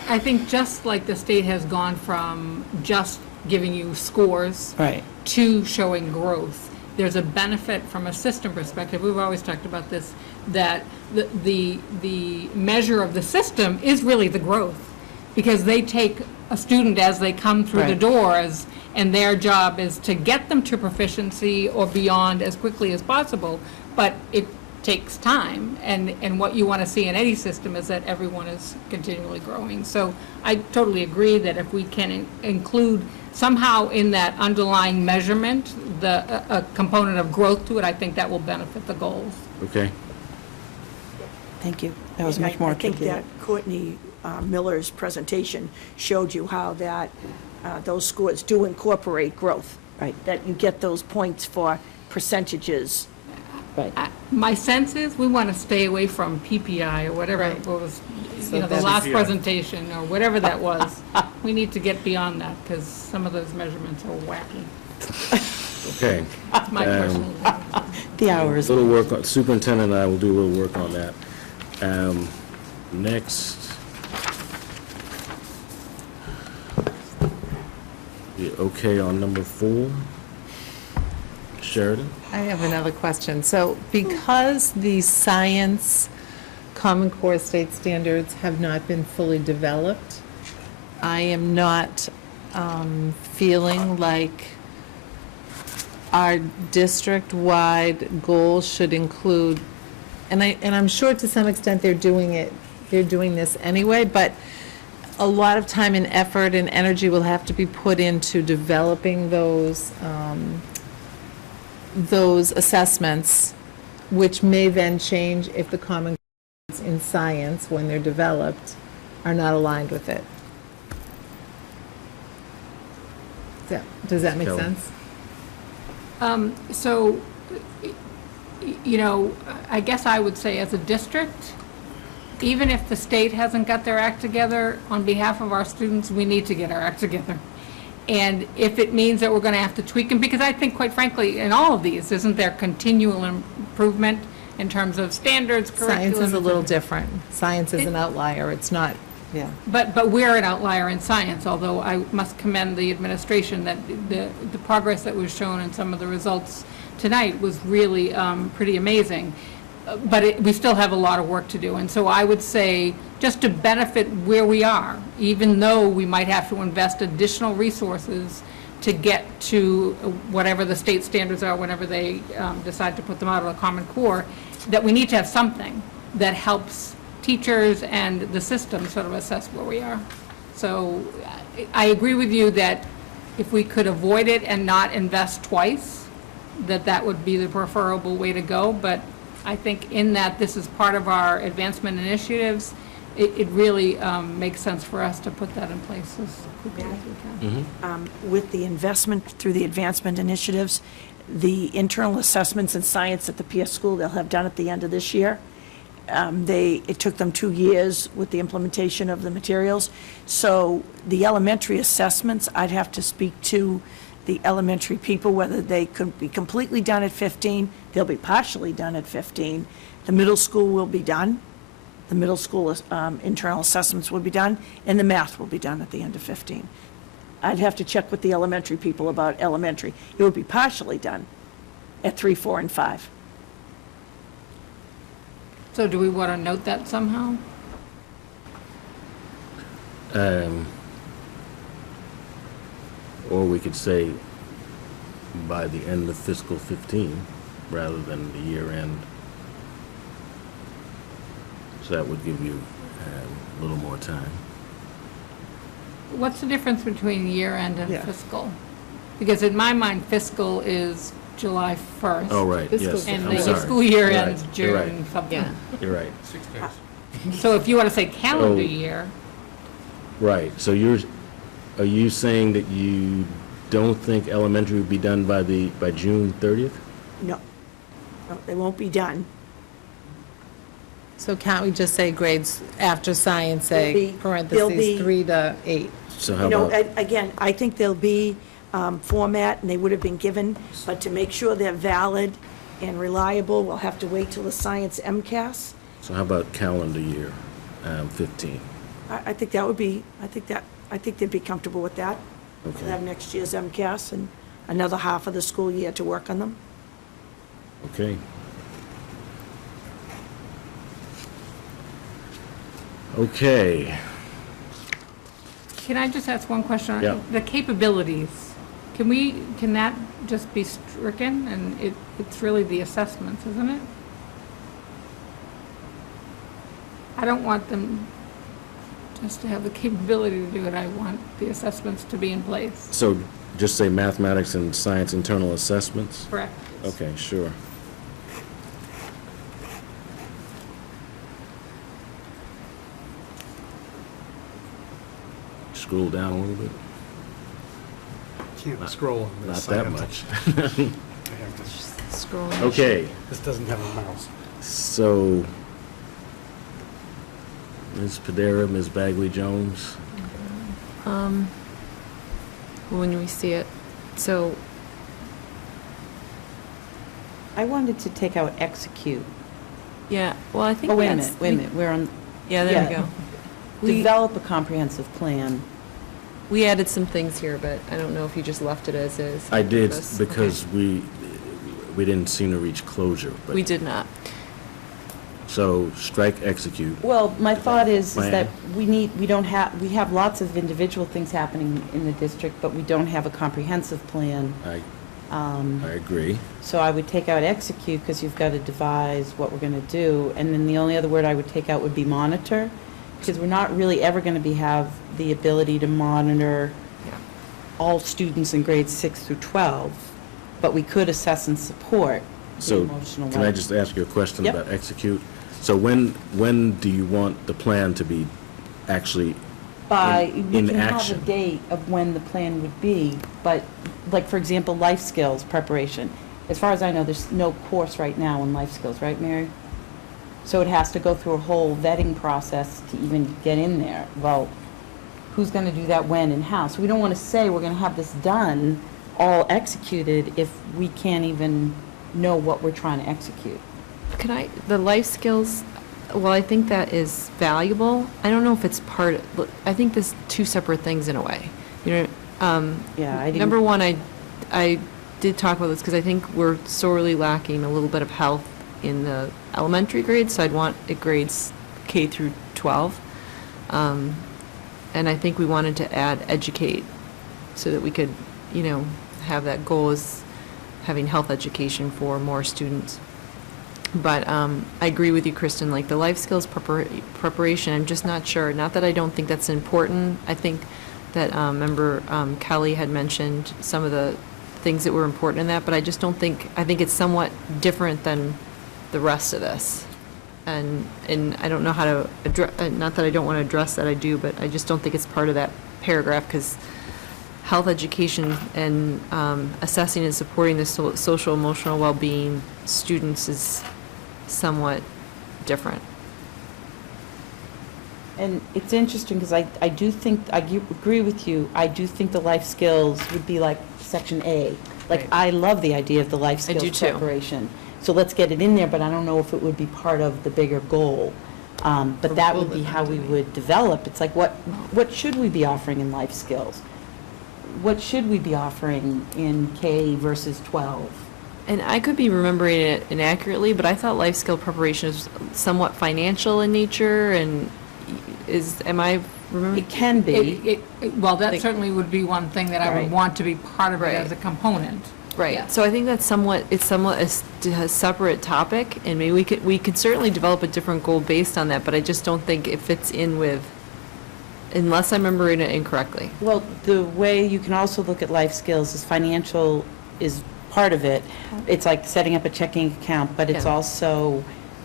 I think just like the state has gone from just giving you scores to showing growth, there's a benefit from a system perspective. We've always talked about this, that the measure of the system is really the growth, because they take a student as they come through the doors, and their job is to get them to proficiency or beyond as quickly as possible, but it takes time, and what you want to see in any system is that everyone is continually growing. So I totally agree that if we can include somehow in that underlying measurement a component of growth to it, I think that will benefit the goals. Okay. Thank you. That was much more I think articulate. that Courtney Miller's presentation showed you how that those scores do incorporate growth. Right. That you get those points for percentages. Right. My sense is we want to stay away from PPI or whatever what was, So you know, the that's- last presentation or whatever that was. We need to get beyond that because some of those measurements are wacky. Okay. That's my personal opinion. The hours. Little work on, superintendent and I will do a little work on that. Next. Yeah, okay on number 4. Sheridan? I have another question. So because the science Common Core state standards have not been fully developed, I am not feeling like our district-wide goals should include, and I'm sure to some extent they're doing this anyway, but a lot of time and effort and energy will have to be put into developing those assessments, which may then change if the common cores in science, when they're developed, are not aligned with it. Does that make Kelly. sense? So, you know, I guess I would say as a district, even if the state hasn't got their act together, on behalf of our students, we need to get our act together. And if it means that we're going to have to tweak them, because I think, quite frankly, in all of these, isn't there continual improvement in terms of standards, curriculum? Science is a little different. Science is an outlier. It's not, yeah. But we're an outlier in science, although I must commend the administration that the progress that was shown in some of the results tonight was really pretty amazing. But we still have a lot of work to do. And so I would say, just to benefit where we are, even though we might have to invest additional resources to get to whatever the state standards are whenever they decide to put them out on a Common Core, that we need to have something that helps teachers and the system sort of assess where we are. So I agree with you that if we could avoid it and not invest twice, that would be the preferable way to go. But I think in that this is part of our advancement initiatives, it really makes sense for us to put that in place as quickly as we can. With the investment through the advancement initiatives, the internal assessments in science at the PS school, they'll have done at the end of this year. It took them 2 years with the implementation of the materials. So the elementary assessments, I'd have to speak to the elementary people, whether they could be completely done at 15. They'll be partially done at 15. The middle school will be done. The middle school internal assessments will be done, and the math will be done at the end of 15. I'd have to check with the elementary people about elementary. It would be partially done at 3, 4, and 5. So do we want to note that somehow? Or we could say by the end of fiscal 15, rather than the year end. So that would give you a little more time. What's the difference between year-end and Yeah. fiscal? Because in my mind, fiscal is July 1st. Oh, right, yes, And I'm the sorry. school year You're ends right, you're right. June something. You're right. So if you want to say calendar So- year, Right, so are you saying that you don't think elementary would be done by June 30th? No. No, they won't be done. So can't we just say grades after science, They'll say be- they'll be- parentheses 3 to 8? So how You know, about, again, I think there'll be format, and they would have been given, but to make sure they're valid and reliable, we'll have to wait till the science MCAS. so how about calendar year 15? I think that would be, I think they'd be comfortable with that. Okay. We'll have next year's MCAS and another half of the school year to work on them. Okay. Okay, can I just ask one question? Yeah. The capabilities, can that just be stricken? And it's really the assessments, isn't it? I don't want them just to have the capability to do it. I want the assessments to be in place. so just say mathematics and science internal assessments? Correct. Okay, sure. Scroll down a little bit. Can't scroll on Not this. that much. Scroll. Okay, This doesn't have a mouse. so Ms. Padera, Ms. Bagley-Jones, When we see it, so I wanted to take out execute. yeah. Well, I think Oh, wait a that's- minute, we're on. Yeah, there we yeah. go. We Develop a comprehensive plan. we added some things here, but I don't know if you just left it as is. I did Purpose. because we didn't seem to reach closure, Okay. but, We did not. so strike execute. Well, my thought is Plan. that we have lots of individual things happening in the district, but we don't have a comprehensive plan. I agree. So I would take out execute, because you've got to devise what we're going to do. And then the only other word I would take out would be monitor, because we're not really ever going to have the ability to monitor Yeah. all students in grades 6 through 12, but we could assess and support the So emotional can I well. just ask you a question Yep. about execute? So when do you want the plan to be actually By, we in can have a action? date of when the plan would be, but, like, for example, life skills preparation. As far as I know, there's no course right now in life skills, right, Mary? So it has to go through a whole vetting process to even get in there. Well, who's going to do that when and how? So we don't want to say we're going to have this done, all executed, if we can't even know what we're trying to execute. The life skills, well, I think that is valuable. I don't know if it's I think there's two separate things in a way. You know, Yeah, I didn't. number one, I did talk about this because I think we're sorely lacking a little bit of health in the elementary grades, so I'd want it grades K through 12. And I think we wanted to add educate so that we could, have that goal as having health education for more students. But I agree with you, Kristen, like the life skills preparation, I'm just not sure. Not that I don't think that's important. I think that member Kelly had mentioned some of the things that were important in that, but I just don't think, I think it's somewhat different than the rest of this. And I don't know how to address, not that I don't want to address that, I do, but I just don't think it's part of that paragraph, because health education and assessing and supporting the social emotional well-being students is somewhat different. And it's interesting, because I do think, I agree with you, I do think the life skills would be like section A. Like, Right. I love the idea of the life I do skills too. preparation. So let's get it in there, but I don't know if it would be part of the bigger goal. But that would be how we would develop. It's like, what should we be offering in life skills? What should we be offering in K versus 12? And I could be remembering it inaccurately, but I thought life skill preparation is somewhat financial in nature, and am I remembering? It can be. Well, that certainly would be one thing that I would Right. want to be part of it Right. as a component. Right. Yeah. So I think it's somewhat a separate topic, and maybe we could certainly develop a different goal based on that, but I just don't think it fits in with, unless I'm remembering it incorrectly. Well, the way you can also look at life skills is financial is part of it. It's like setting up a checking account, but it's Yeah. also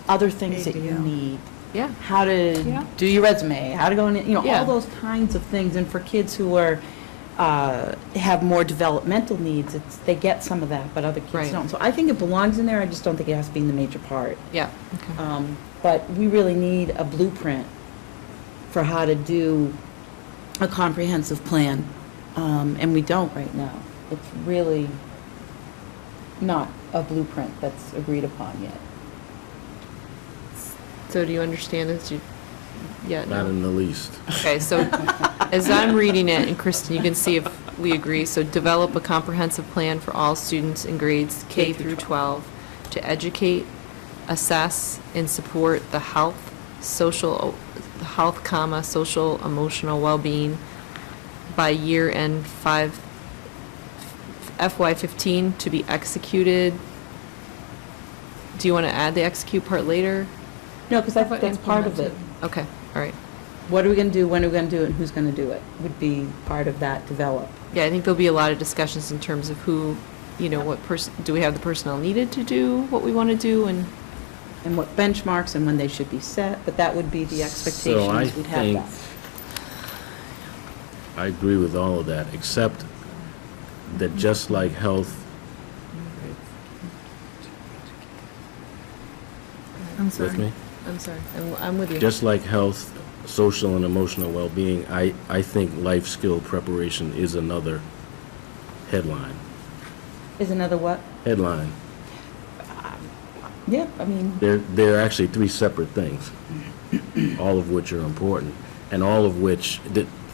other things that you need. Yeah. How to do your resume, how to go in, Yeah. all those kinds of things. And for kids who are, have more developmental needs, they get some of that, but other kids Right. don't. So I think it belongs in there, I just don't think it has to be in the major part. Yeah. Okay. But we really need a blueprint for how to do a comprehensive plan, and we don't right now. It's really not a blueprint that's agreed upon yet. So do you understand this? Yeah. Not in the least. Okay, so as I'm reading it, and Kristen, you can see if we agree, so develop a comprehensive plan for all students in grades K through 12 to educate, assess, and support the social, emotional well-being by year end FY15 to be executed. Do you want to add the execute part later? No, because I think that's part of it. Okay, all right. What are we going to do, when are we going to do it, and who's going to do it, would be part of that develop. Yeah, I think there'll be a lot of discussions in terms of who, what person, do we have the personnel needed to do what we want to do, and what benchmarks and when they should be set, but that would be the expectations. So I We'd have think, that. I agree with all of that, except that just like health, I'm sorry. with me? I'm sorry, I'm with you. Just like health, social and emotional well-being, I think life skill preparation is another headline. Is another what? Headline. Yeah, I mean. They're actually three separate things, all of which are important, and all of which,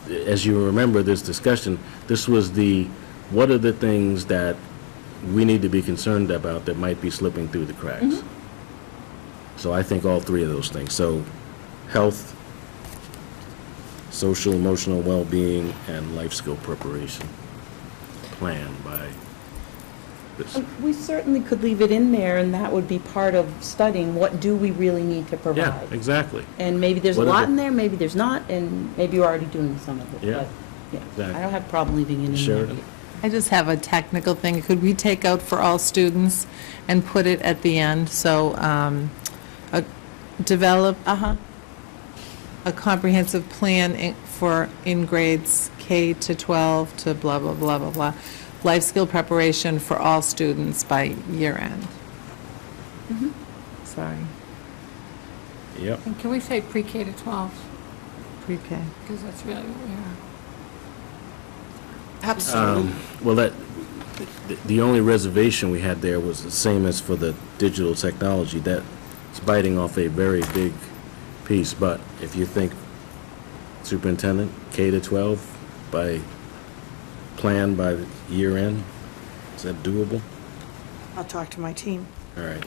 as you remember this discussion, this was what are the things that we need to be concerned about that might be slipping through the cracks? Mm-hmm. So I think all three of those things. So health, social, emotional well-being, and life skill preparation plan by this. We certainly could leave it in there, and that would be part of studying what do we really need to provide. Yeah, exactly. And maybe there's a What are lot the- in there, maybe there's not, and maybe you're already doing some of it. Yeah, But, yeah, exactly. I don't have a problem leaving it in there. Sheridan? I just have a technical thing. Could we take out for all students and put it at the end? So, develop a comprehensive plan in grades K to 12 to blah, blah, blah, blah, blah. Life skill preparation for all students by year end. Sorry. Yep. And can we say pre-K to 12? Pre-K. Because that's really what we are. Absolutely. Well, the only reservation we had there was the same as for the digital technology. That's biting off a very big piece. But if you think, superintendent, K to 12 planned by the year end, is that doable? I'll talk to my team. All right.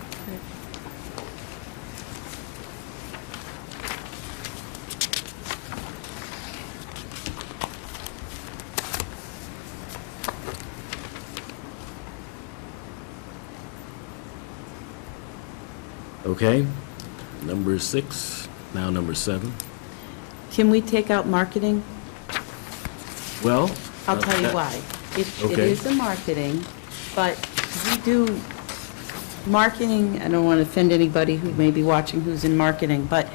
Okay, number 6, now number 7. Can we take out marketing? Well, I'll tell you that- why. It Okay. is the marketing, but we do marketing, I don't want to offend anybody who may be watching who's in marketing, but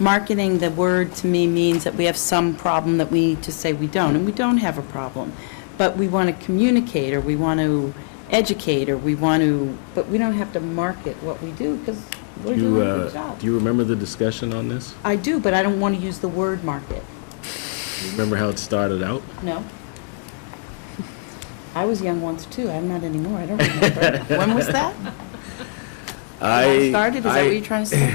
marketing, the word to me means that we have some problem that we need to say we don't, and we don't have a problem. But we want to communicate, or we want to educate, or we want to, but we don't have to market what we do, because we're doing a good job. Do you remember the discussion on this? I do, but I don't want to use the word market. You remember how it started out? No. I was young once, too. I'm not anymore. I don't remember. When was that? When I started? Is that what you're trying to say?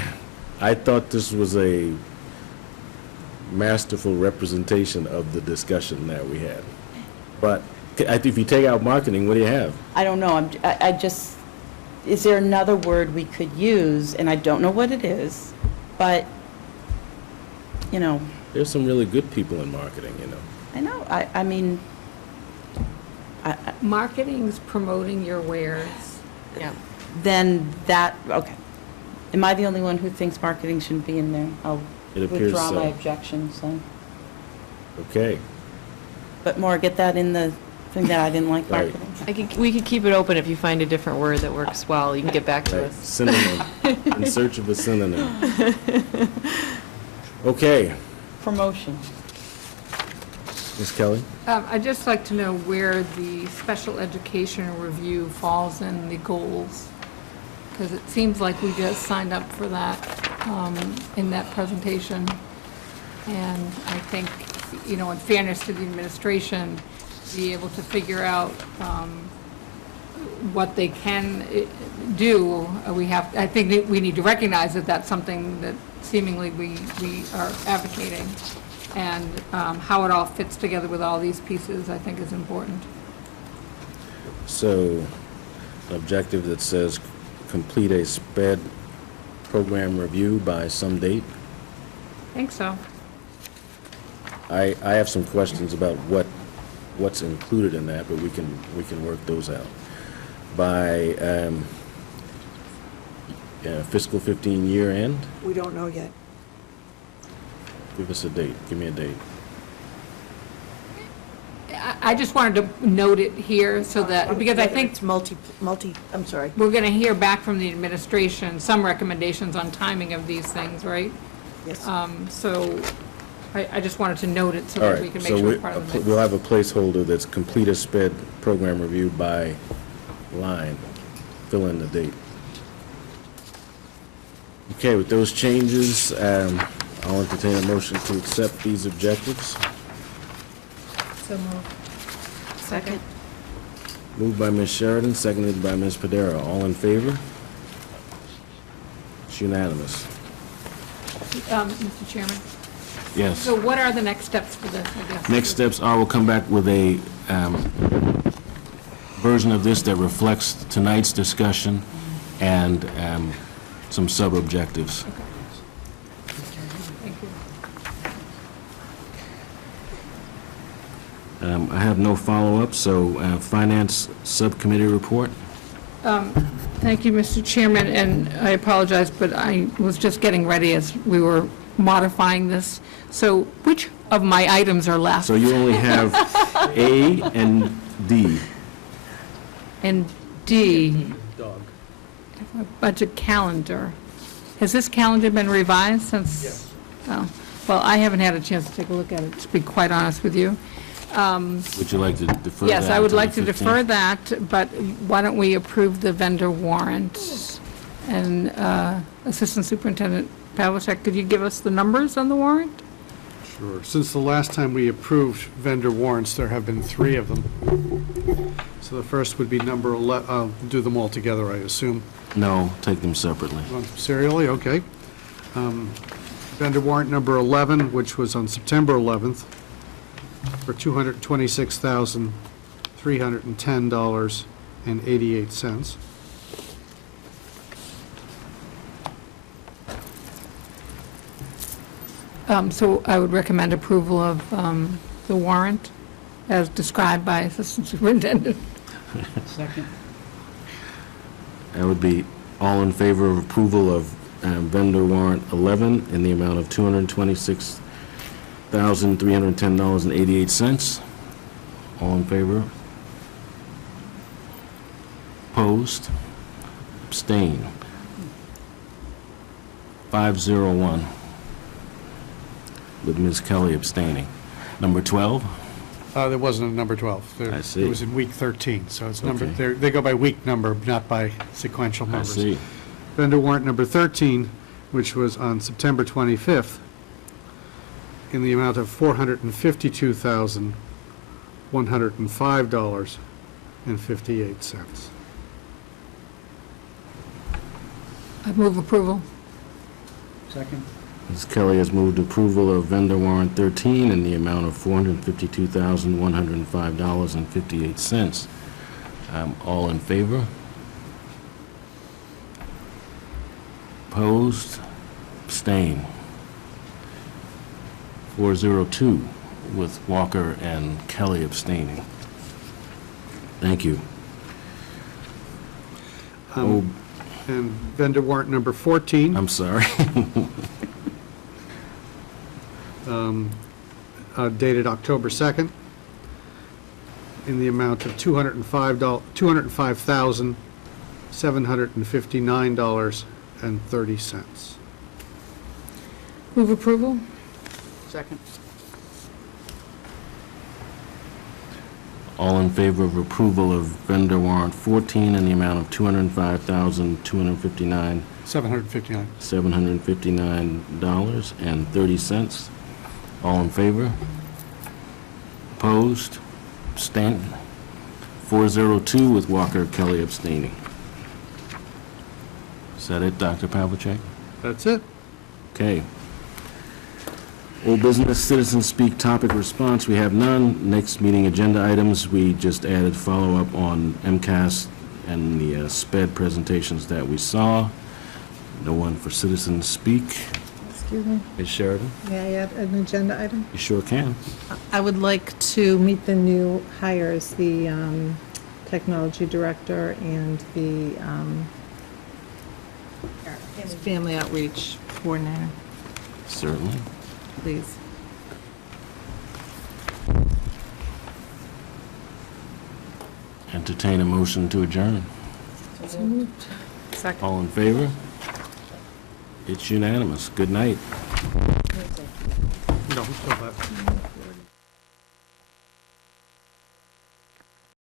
I thought this was a masterful representation of the discussion that we had. But if you take out marketing, what do you have? I don't know, I just, is there another word we could use? And I don't know what it is, but, you know. There's some really good people in marketing, you know. I know, I mean. Marketing's promoting your wares. Yeah. Then that, okay. Am I the only one who thinks marketing shouldn't be in there? I'll It appears withdraw my so. objections then. Okay. But more, get that in the thing that I didn't like Right. marketing. We could keep it open. If you find a different word that works well, you can get back to Right. us. Synonym. In search of a synonym. Okay. Promotion. Ms. Kelly? I'd just like to know where the special education review falls in the goals, because it seems like we just signed up for that in that presentation. And I think, you know, in fairness to the administration, be able to figure out what they can do. I think that we need to recognize that that's something that seemingly we are advocating. And how it all fits together with all these pieces, I think, is important. So, an objective that says complete a SPED program review by some date. I think so. I have some questions about what's included in that, but we can work those out. By fiscal 15 year end? We don't know yet. Give us a date. Give me a date. I just wanted to note it here so that, because I think It's I'm sorry. we're going to hear back from the administration some recommendations on timing of these things, right? Yes. So I just wanted to note it so All that we right, can make so sure it's part of the mix. we'll have a placeholder that's complete a SPED program review by line. Fill in the date. Okay, with those changes, I'll entertain a motion to accept these objectives. So moved. Second. Moved by Ms. Sheridan, seconded by Ms. Padera. All in favor? It's unanimous. Mr. Chairman? Yes. So what are the next steps for this, I guess? Next steps are we'll come back with a version of this that reflects tonight's discussion and some sub-objectives. Thank you. I have no follow-up, so Finance Subcommittee report. Thank you, Mr. Chairman, and I apologize, but I was just getting ready as we were modifying this. So which of my items are left? So you only have A and D. And D. Budget calendar. Has this calendar been revised since? Yes. Oh, well, I haven't had a chance to take a look at it, to be quite honest with you. Would you like to defer that? Yes, I would until like the to 15th? defer that, but why don't we approve the vendor warrant? And Assistant Superintendent Pavlicek, could you give us the numbers on the warrant? Sure. Since the last time we approved vendor warrants, there have been 3 of them. So the first would be number 11, I'll do them all together, I assume. No, take them separately. Serially, okay. Vendor warrant number 11, which was on September 11th, for $226,310.88. So I would recommend approval of the warrant as described by Assistant Superintendent. Second. That would be all in favor of approval of vendor warrant 11 in the amount of $226,310.88. All in favor? Opposed? Abstain? 501. With Ms. Kelly abstaining. Number 12? There wasn't a number 12. I see. It was in week 13, so it's number, Okay. they go by week number, not by sequential I numbers. see. Vendor warrant number 13, which was on September 25th, in the amount of $452,105.58. I move approval. Second. Ms. Kelly has moved approval of vendor warrant 13 in the amount of $452,105.58. All in favor? Opposed? Abstain. 402 with Walker and Kelly abstaining. Thank you. And vendor warrant number 14. I'm sorry. Dated October 2nd, in the amount of $205,759.30. Move approval? Second. All in favor of approval of vendor warrant 14 in the amount of $205,259. $759.30. All in favor? Opposed? Abstained? 402 with Walker Kelly abstaining. Is that it, Dr. Pavlicek? That's it. Okay. Old business, citizen speak, topic response, we have none. Next meeting agenda items, we just added follow-up on MCAS and the SPED presentations that we saw. No one for citizen speak. Excuse me, Ms. Sheridan? may I add an agenda item? You sure can. I would like to meet the new hires, the technology director and the family outreach coordinator, Certainly. please. Entertain a motion to adjourn. Second. All in favor? It's unanimous. Good night. No, we still have.